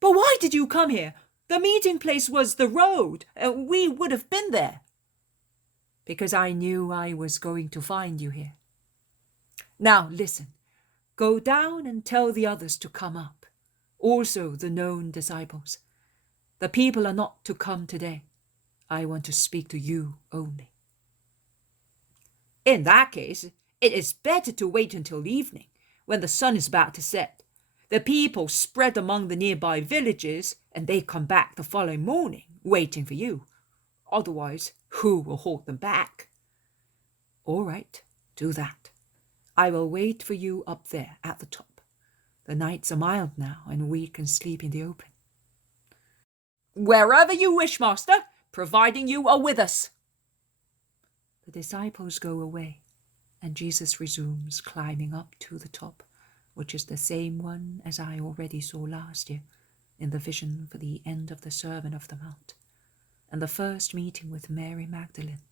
But why did you come here? The meeting place was the road, and we would have been there. Because I knew I was going to find you here. Now listen, go down and tell the others to come up, also the known disciples. The people are not to come today. I want to speak to you only. In that case, it is better to wait until evening, when the sun is about to set. The people spread among the nearby villages, and they come back the following morning, waiting for you. Otherwise, who will hold them back? All right, do that. I will wait for you up there at the top. The nights are mild now, and we can sleep in the open. Wherever you wish, master, providing you are with us. The disciples go away, and Jesus resumes climbing up to the top, which is the same one as I already saw last year in the vision for the end of the Sermon of the Mount, and the first meeting with Mary Magdalene.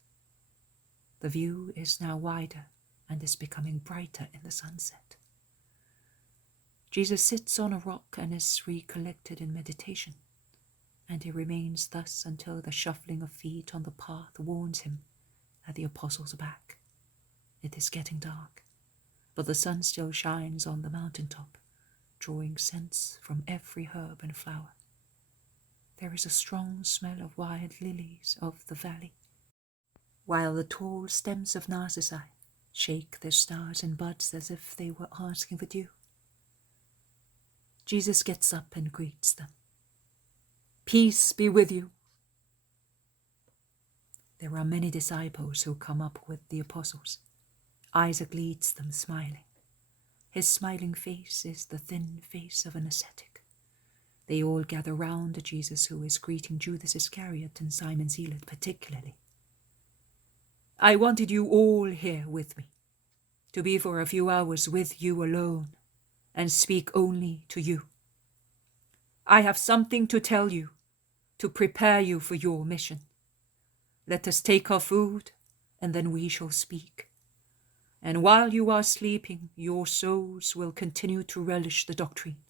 The view is now wider and is becoming brighter in the sunset. Jesus sits on a rock and is recollected in meditation, and he remains thus until the shuffling of feet on the path warns him that the apostles are back. It is getting dark, but the sun still shines on the mountaintop, drawing scents from every herb and flower. There is a strong smell of wild lilies of the valley, while the tall stems of narcissi shake their stars and buds as if they were asking for dew. Jesus gets up and greets them. "Peace be with you." There are many disciples who come up with the apostles. Isaac leads them, smiling. His smiling face is the thin face of an ascetic. They all gather round Jesus, who is greeting Judas Iscariot and Simon Zealot particularly. "I wanted you all here with me, to be for a few hours with you alone, and speak only to you. I have something to tell you, to prepare you for your mission. Let us take our food, and then we shall speak. And while you are sleeping, your souls will continue to relish the doctrine."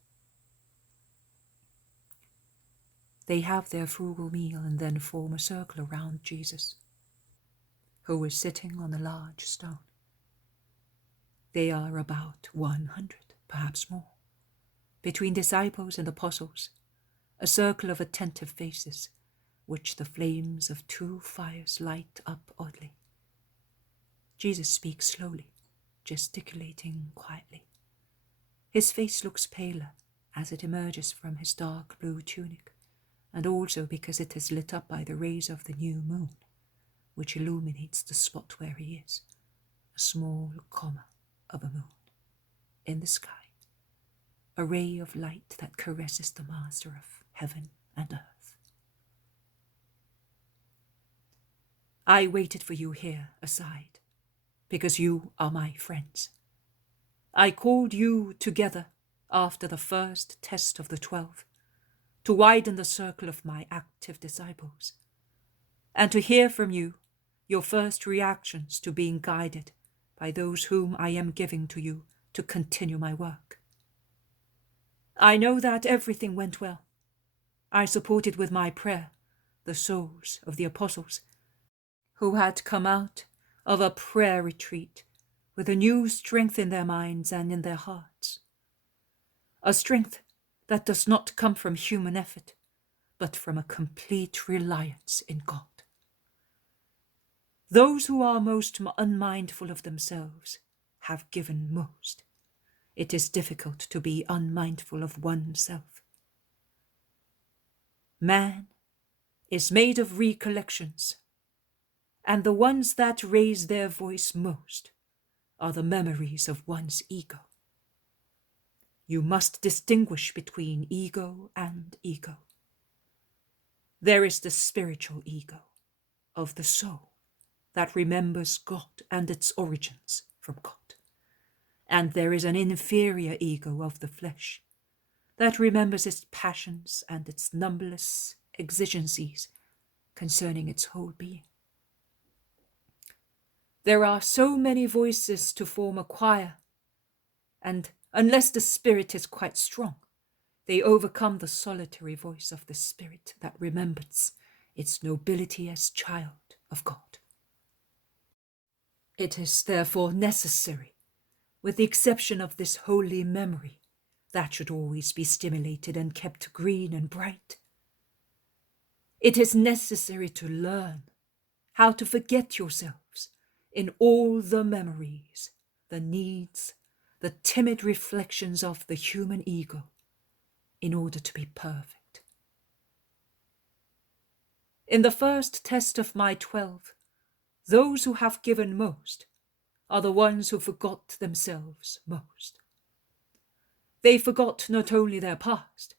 They have their frugal meal and then form a circle around Jesus, who is sitting on a large stone. They are about 100, perhaps more, between disciples and apostles, a circle of attentive faces, which the flames of two fires light up oddly. Jesus speaks slowly, gesticulating quietly. His face looks paler as it emerges from his dark blue tunic, and also because it is lit up by the rays of the new moon, which illuminates the spot where he is, a small comma of a moon in the sky, a ray of light that caresses the master of heaven and earth. "I waited for you here aside, because you are my friends. I called you together after the first test of the 12, to widen the circle of my active disciples. and to hear from you your first reactions to being guided by those whom I am giving to you to continue my work. I know that everything went well. I supported with my prayer the souls of the apostles who had come out of a prayer retreat with a new strength in their minds and in their hearts. A strength that does not come from human effort, but from a complete reliance in God. Those who are most unmindful of themselves have given most. It is difficult to be unmindful of oneself. Man is made of recollections, and the ones that raise their voice most are the memories of one's ego. You must distinguish between ego and ego. There is the spiritual ego of the soul that remembers God and its origins from God. And there is an inferior ego of the flesh that remembers its passions and its numberless exigencies concerning its whole being. There are so many voices to form a choir, and unless the spirit is quite strong, they overcome the solitary voice of the spirit that remembers its nobility as child of God. It is therefore necessary, with the exception of this holy memory, that should always be stimulated and kept green and bright. It is necessary to learn how to forget yourselves in all the memories, the needs, the timid reflections of the human ego, in order to be perfect. In the first test of my 12, those who have given most are the ones who forgot themselves most. They forgot not only their past,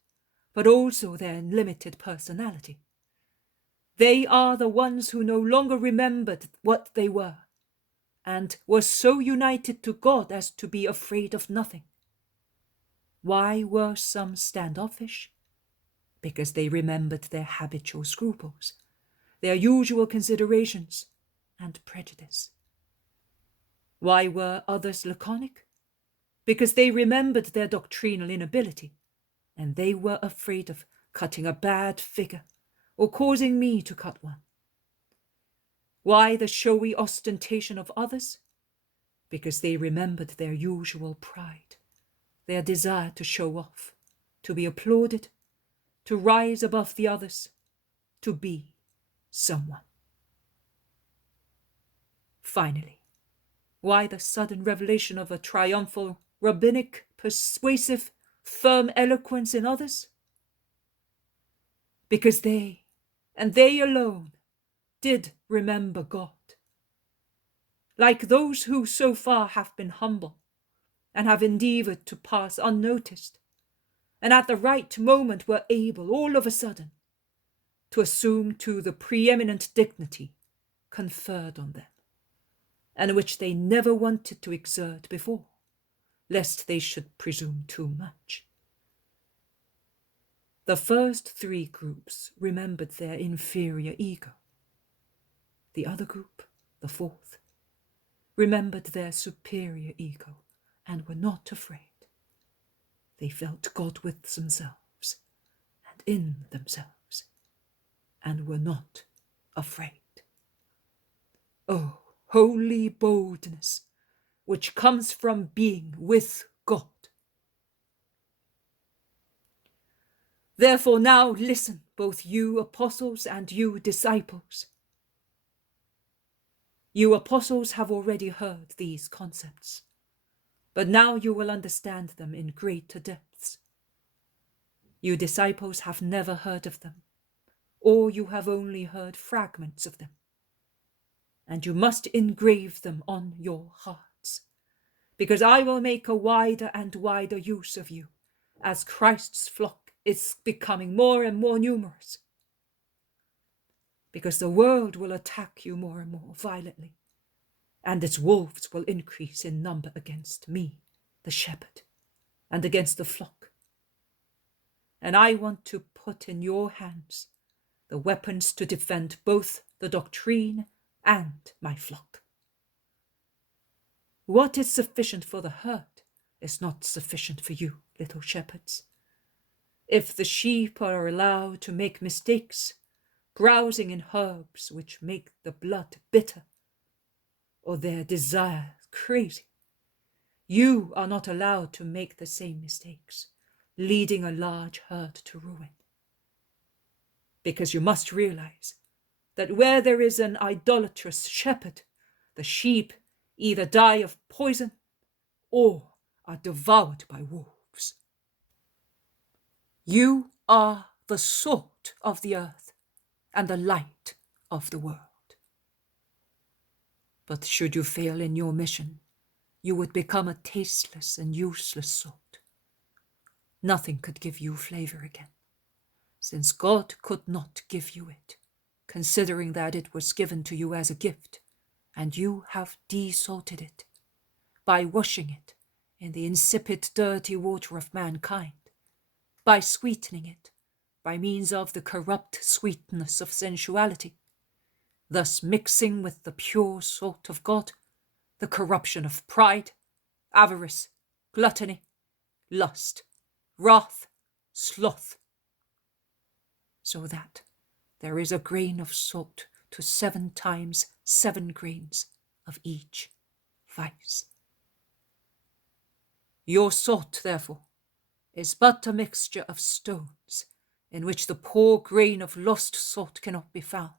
but also their limited personality. They are the ones who no longer remembered what they were, and were so united to God as to be afraid of nothing. Why were some standoffish? Because they remembered their habitual scruples, their usual considerations, and prejudice. Why were others laconic? Because they remembered their doctrinal inability, and they were afraid of cutting a bad figure or causing me to cut one. Why the showy ostentation of others? Because they remembered their usual pride, their desire to show off, to be applauded, to rise above the others, to be someone. Finally, why the sudden revelation of a triumphal, rabbinic, persuasive, firm eloquence in others? Because they, and they alone, did remember God. Like those who so far have been humble, and have endeavored to pass unnoticed, and at the right moment were able, all of a sudden, to assume too the preeminent dignity conferred on them, and which they never wanted to exert before, lest they should presume too much. The first three groups remembered their inferior ego. The other group, the fourth, remembered their superior ego and were not afraid. They felt God with themselves and in themselves and were not afraid. Oh, holy boldness, which comes from being with God. Therefore now listen, both you apostles and you disciples. You apostles have already heard these concepts, but now you will understand them in greater depths. You disciples have never heard of them, or you have only heard fragments of them, and you must engrave them on your hearts, because I will make a wider and wider use of you, as Christ's flock is becoming more and more numerous, because the world will attack you more and more violently, and its wolves will increase in number against me, the shepherd, and against the flock. And I want to put in your hands the weapons to defend both the doctrine, and my flock. What is sufficient for the herd is not sufficient for you, little shepherds. If the sheep are allowed to make mistakes, browsing in herbs which make the blood bitter, or their desire crazy, you are not allowed to make the same mistakes, leading a large herd to ruin. Because you must realize that where there is an idolatrous shepherd, the sheep either die of poison or are devoured by wolves. You are the salt of the earth and the light of the world. But should you fail in your mission, you would become a tasteless and useless salt. Nothing could give you flavor again, since God could not give you it, considering that it was given to you as a gift, and you have desalted it by washing it in the insipid, dirty water of mankind, by sweetening it by means of the corrupt sweetness of sensuality, thus mixing with the pure salt of God the corruption of pride, avarice, gluttony, lust, wrath, sloth, so that there is a grain of salt to 7 times 7 grains of each vice. Your salt, therefore, is but a mixture of stones in which the poor grain of lost salt cannot be found.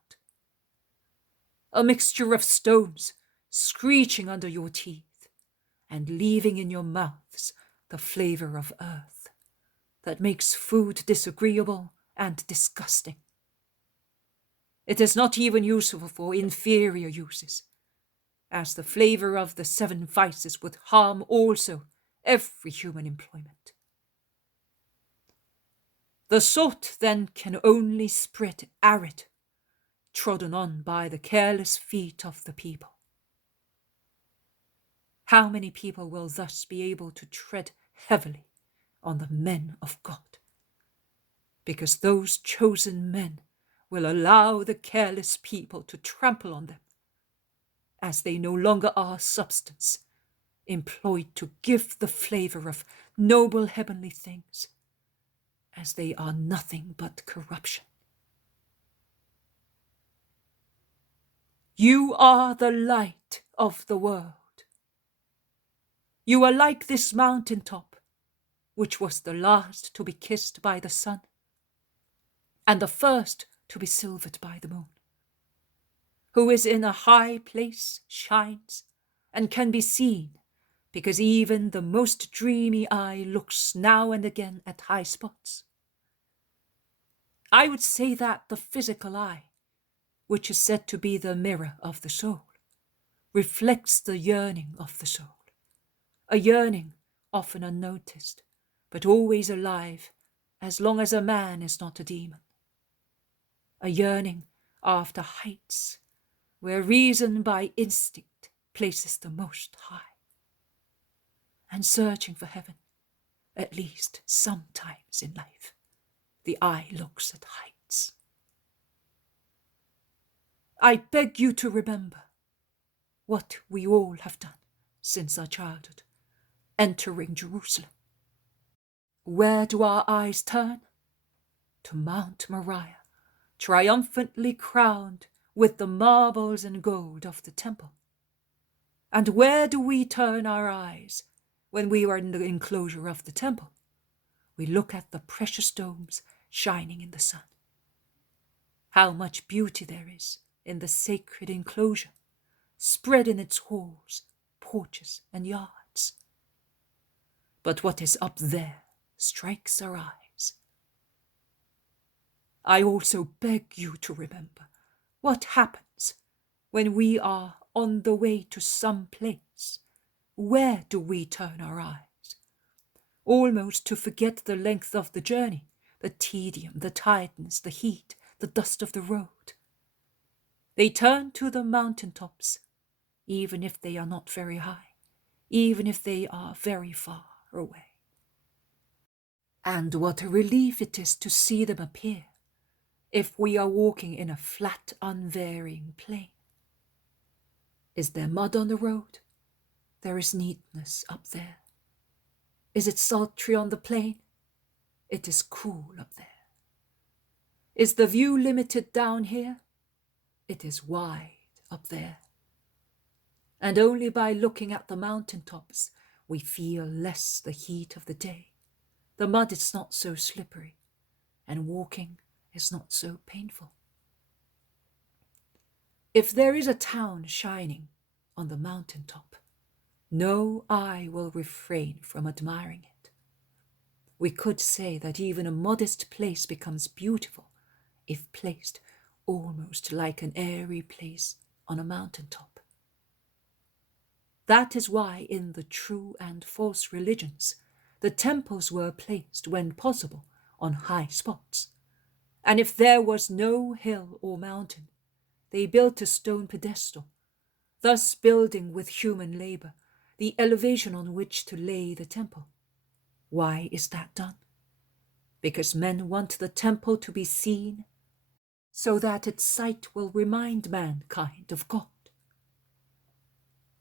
A mixture of stones screeching under your teeth and leaving in your mouths the flavor of earth that makes food disagreeable and disgusting. It is not even useful for inferior uses, as the flavor of the 7 vices would harm also every human employment. The salt then can only spread arid, trodden on by the careless feet of the people. How many people will thus be able to tread heavily on the men of God? Because those chosen men will allow the careless people to trample on them, as they no longer are substance, employed to give the flavor of noble heavenly things, as they are nothing but corruption. You are the light of the world. You are like this mountaintop, which was the last to be kissed by the sun, and the first to be silvered by the moon, who is in a high place, shines, and can be seen, because even the most dreamy eye looks now and again at high spots. I would say that the physical eye, which is said to be the mirror of the soul, reflects the yearning of the soul, a yearning often unnoticed, but always alive as long as a man is not a demon, a yearning after heights where reason by instinct places the Most High, and searching for heaven, at least sometimes in life, the eye looks at heights. I beg you to remember what we all have done since our childhood, entering Jerusalem. Where do our eyes turn? To Mount Moriah, triumphantly crowned with the marbles and gold of the temple. And where do we turn our eyes when we are in the enclosure of the temple? We look at the precious domes shining in the sun. How much beauty there is in the sacred enclosure, spread in its halls, porches, and yards. But what is up there strikes our eyes. I also beg you to remember what happens when we are on the way to some place. Where do we turn our eyes? Almost to forget the length of the journey, the tedium, the tiredness, the heat, the dust of the road. They turn to the mountaintops, even if they are not very high, even if they are very far away. And what a relief it is to see them appear, if we are walking in a flat, unvarying plain? Is there mud on the road? There is neatness up there. Is it sultry on the plain? It is cool up there. Is the view limited down here? It is wide up there. And only by looking at the mountain tops we feel less the heat of the day. The mud is not so slippery, and walking is not so painful. If there is a town shining on the mountain top, no eye will refrain from admiring it. We could say that even a modest place becomes beautiful if placed almost like an airy place on a mountain top. That is why in the true and false religions, the temples were placed, when possible, on high spots. And if there was no hill or mountain, they built a stone pedestal, thus building with human labor the elevation on which to lay the temple. Why is that done? Because men want the temple to be seen, so that its sight will remind mankind of God.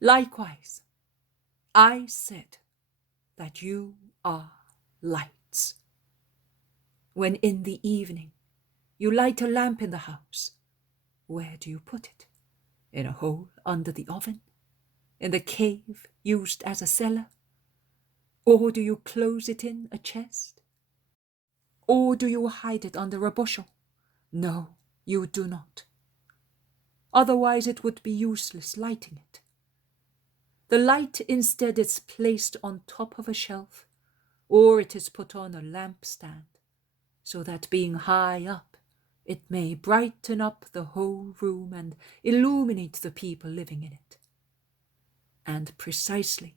Likewise, I said that you are lights. When in the evening you light a lamp in the house, where do you put it? In a hole under the oven? In the cave used as a cellar? Or do you close it in a chest? Or do you hide it under a bushel? No, you do not. Otherwise it would be useless lighting it. The light instead is placed on top of a shelf, or it is put on a lampstand, so that being high up, it may brighten up the whole room and illuminate the people living in it. And precisely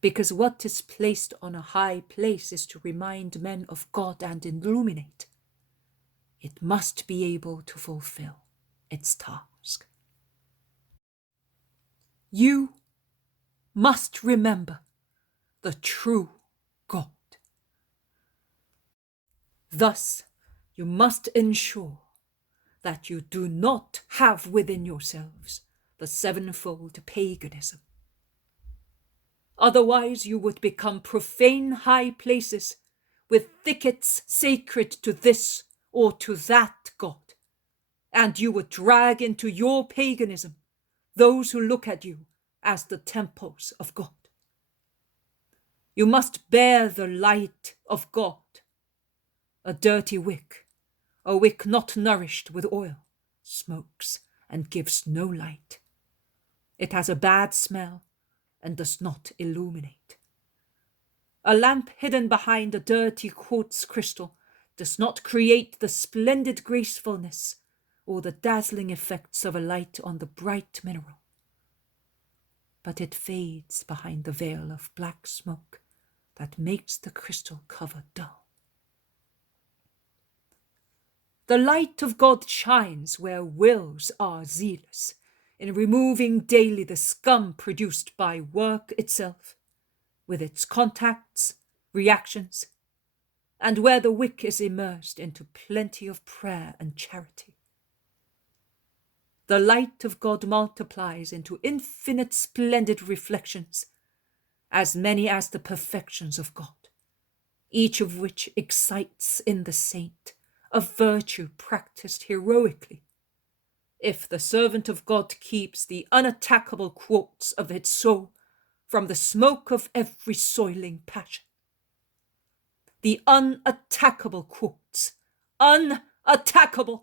because what is placed on a high place is to remind men of God and illuminate, it must be able to fulfill its task. You must remember the true God. Thus, you must ensure that you do not have within yourselves the sevenfold paganism. Otherwise, you would become profane high places with thickets sacred to this or to that God, and you would drag into your paganism those who look at you as the temples of God. You must bear the light of God. A dirty wick, a wick not nourished with oil, smokes and gives no light. It has a bad smell and does not illuminate. A lamp hidden behind a dirty quartz crystal does not create the splendid gracefulness or the dazzling effects of a light on the bright mineral, but it fades behind the veil of black smoke that makes the crystal cover dull. The light of God shines where wills are zealous, in removing daily the scum produced by work itself, with its contacts, reactions, and where the wick is immersed into plenty of prayer and charity. The light of God multiplies into infinite splendid reflections, as many as the perfections of God, each of which excites in the saint a virtue practiced heroically, if the servant of God keeps the unattackable quartz of its soul from the smoke of every soiling passion. The unattackable quartz, unattackable!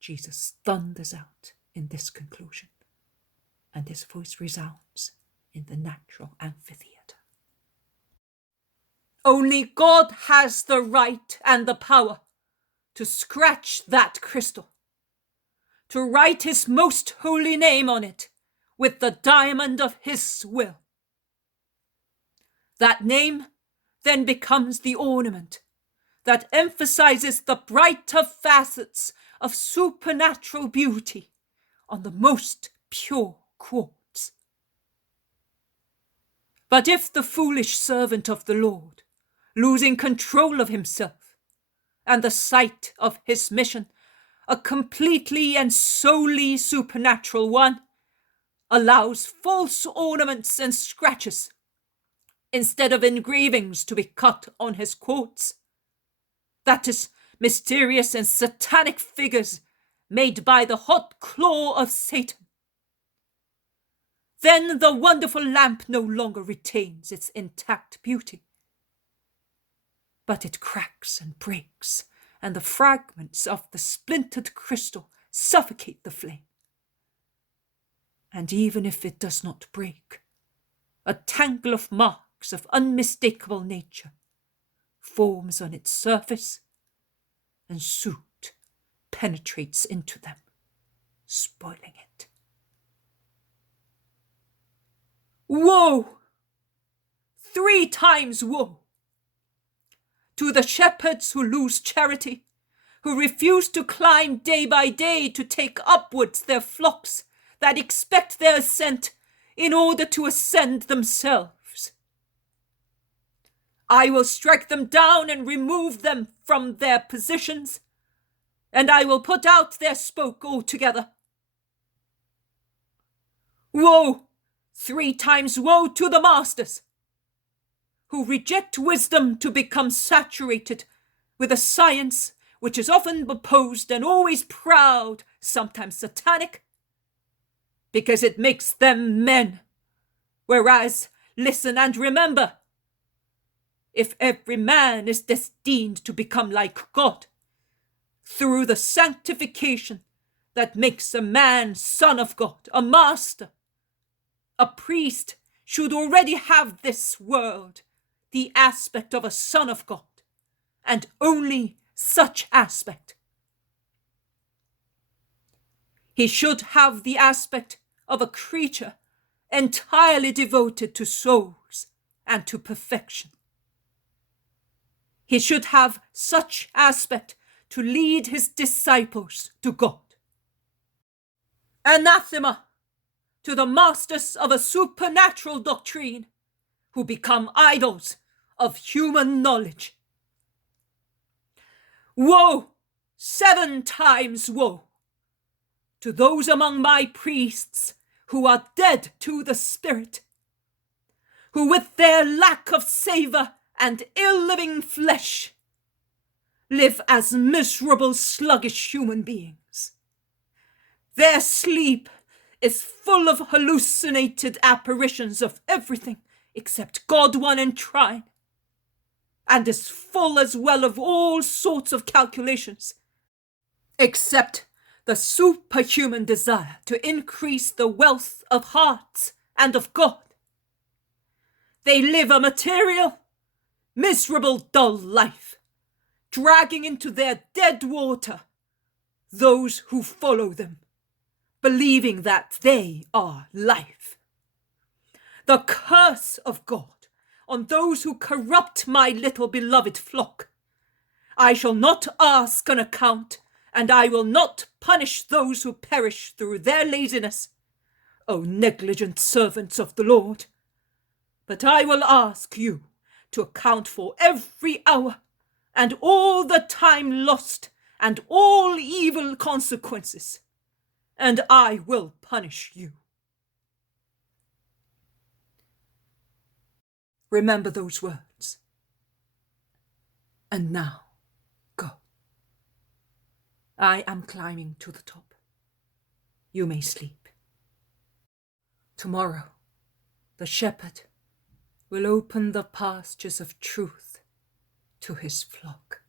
Jesus thunders out in this conclusion, and his voice resounds in the natural amphitheatre. Only God has the right and the power to scratch that crystal, to write his most holy name on it with the diamond of his will. That name then becomes the ornament that emphasizes the brighter facets of supernatural beauty on the most pure quartz. But if the foolish servant of the Lord, losing control of himself, and the sight of his mission, a completely and solely supernatural one, allows false ornaments and scratches instead of engravings to be cut on his quotes. That is, mysterious and satanic figures made by the hot claw of Satan. Then the wonderful lamp no longer retains its intact beauty, but it cracks and breaks, and the fragments of the splintered crystal suffocate the flame. And even if it does not break, a tangle of marks of unmistakable nature forms on its surface, and soot penetrates into them, spoiling it. Woe! 3 times woe! To the shepherds who lose charity, who refuse to climb day by day to take upwards their flocks that expect their ascent in order to ascend themselves. I will strike them down and remove them from their positions, and I will put out their spoke altogether. Woe! 3 times woe to the masters, who reject wisdom to become saturated with a science which is often opposed and always proud, sometimes satanic, because it makes them men. Whereas, listen and remember, if every man is destined to become like God, through the sanctification that makes a man son of God, a master, a priest should already have this world, the aspect of a son of God, and only such aspect. He should have the aspect of a creature entirely devoted to souls and to perfection. He should have such aspect to lead his disciples to God. Anathema to the masters of a supernatural doctrine who become idols of human knowledge. Woe, 7 times woe, to those among my priests who are dead to the spirit, who with their lack of savour and ill-living flesh live as miserable, sluggish human beings. Their sleep is full of hallucinated apparitions of everything except God one and trine, and is full as well of all sorts of calculations, except the superhuman desire to increase the wealth of hearts and of God. They live a material, miserable, dull life, dragging into their dead water those who follow them, believing that they are life. The curse of God on those who corrupt my little beloved flock. I shall not ask an account, and I will not punish those who perish through their laziness, O negligent servants of the Lord. But I will ask you to account for every hour, and all the time lost, and all evil consequences, and I will punish you. Remember those words. And now, go. I am climbing to the top. You may sleep. Tomorrow, the shepherd will open the pastures of truth to his flock.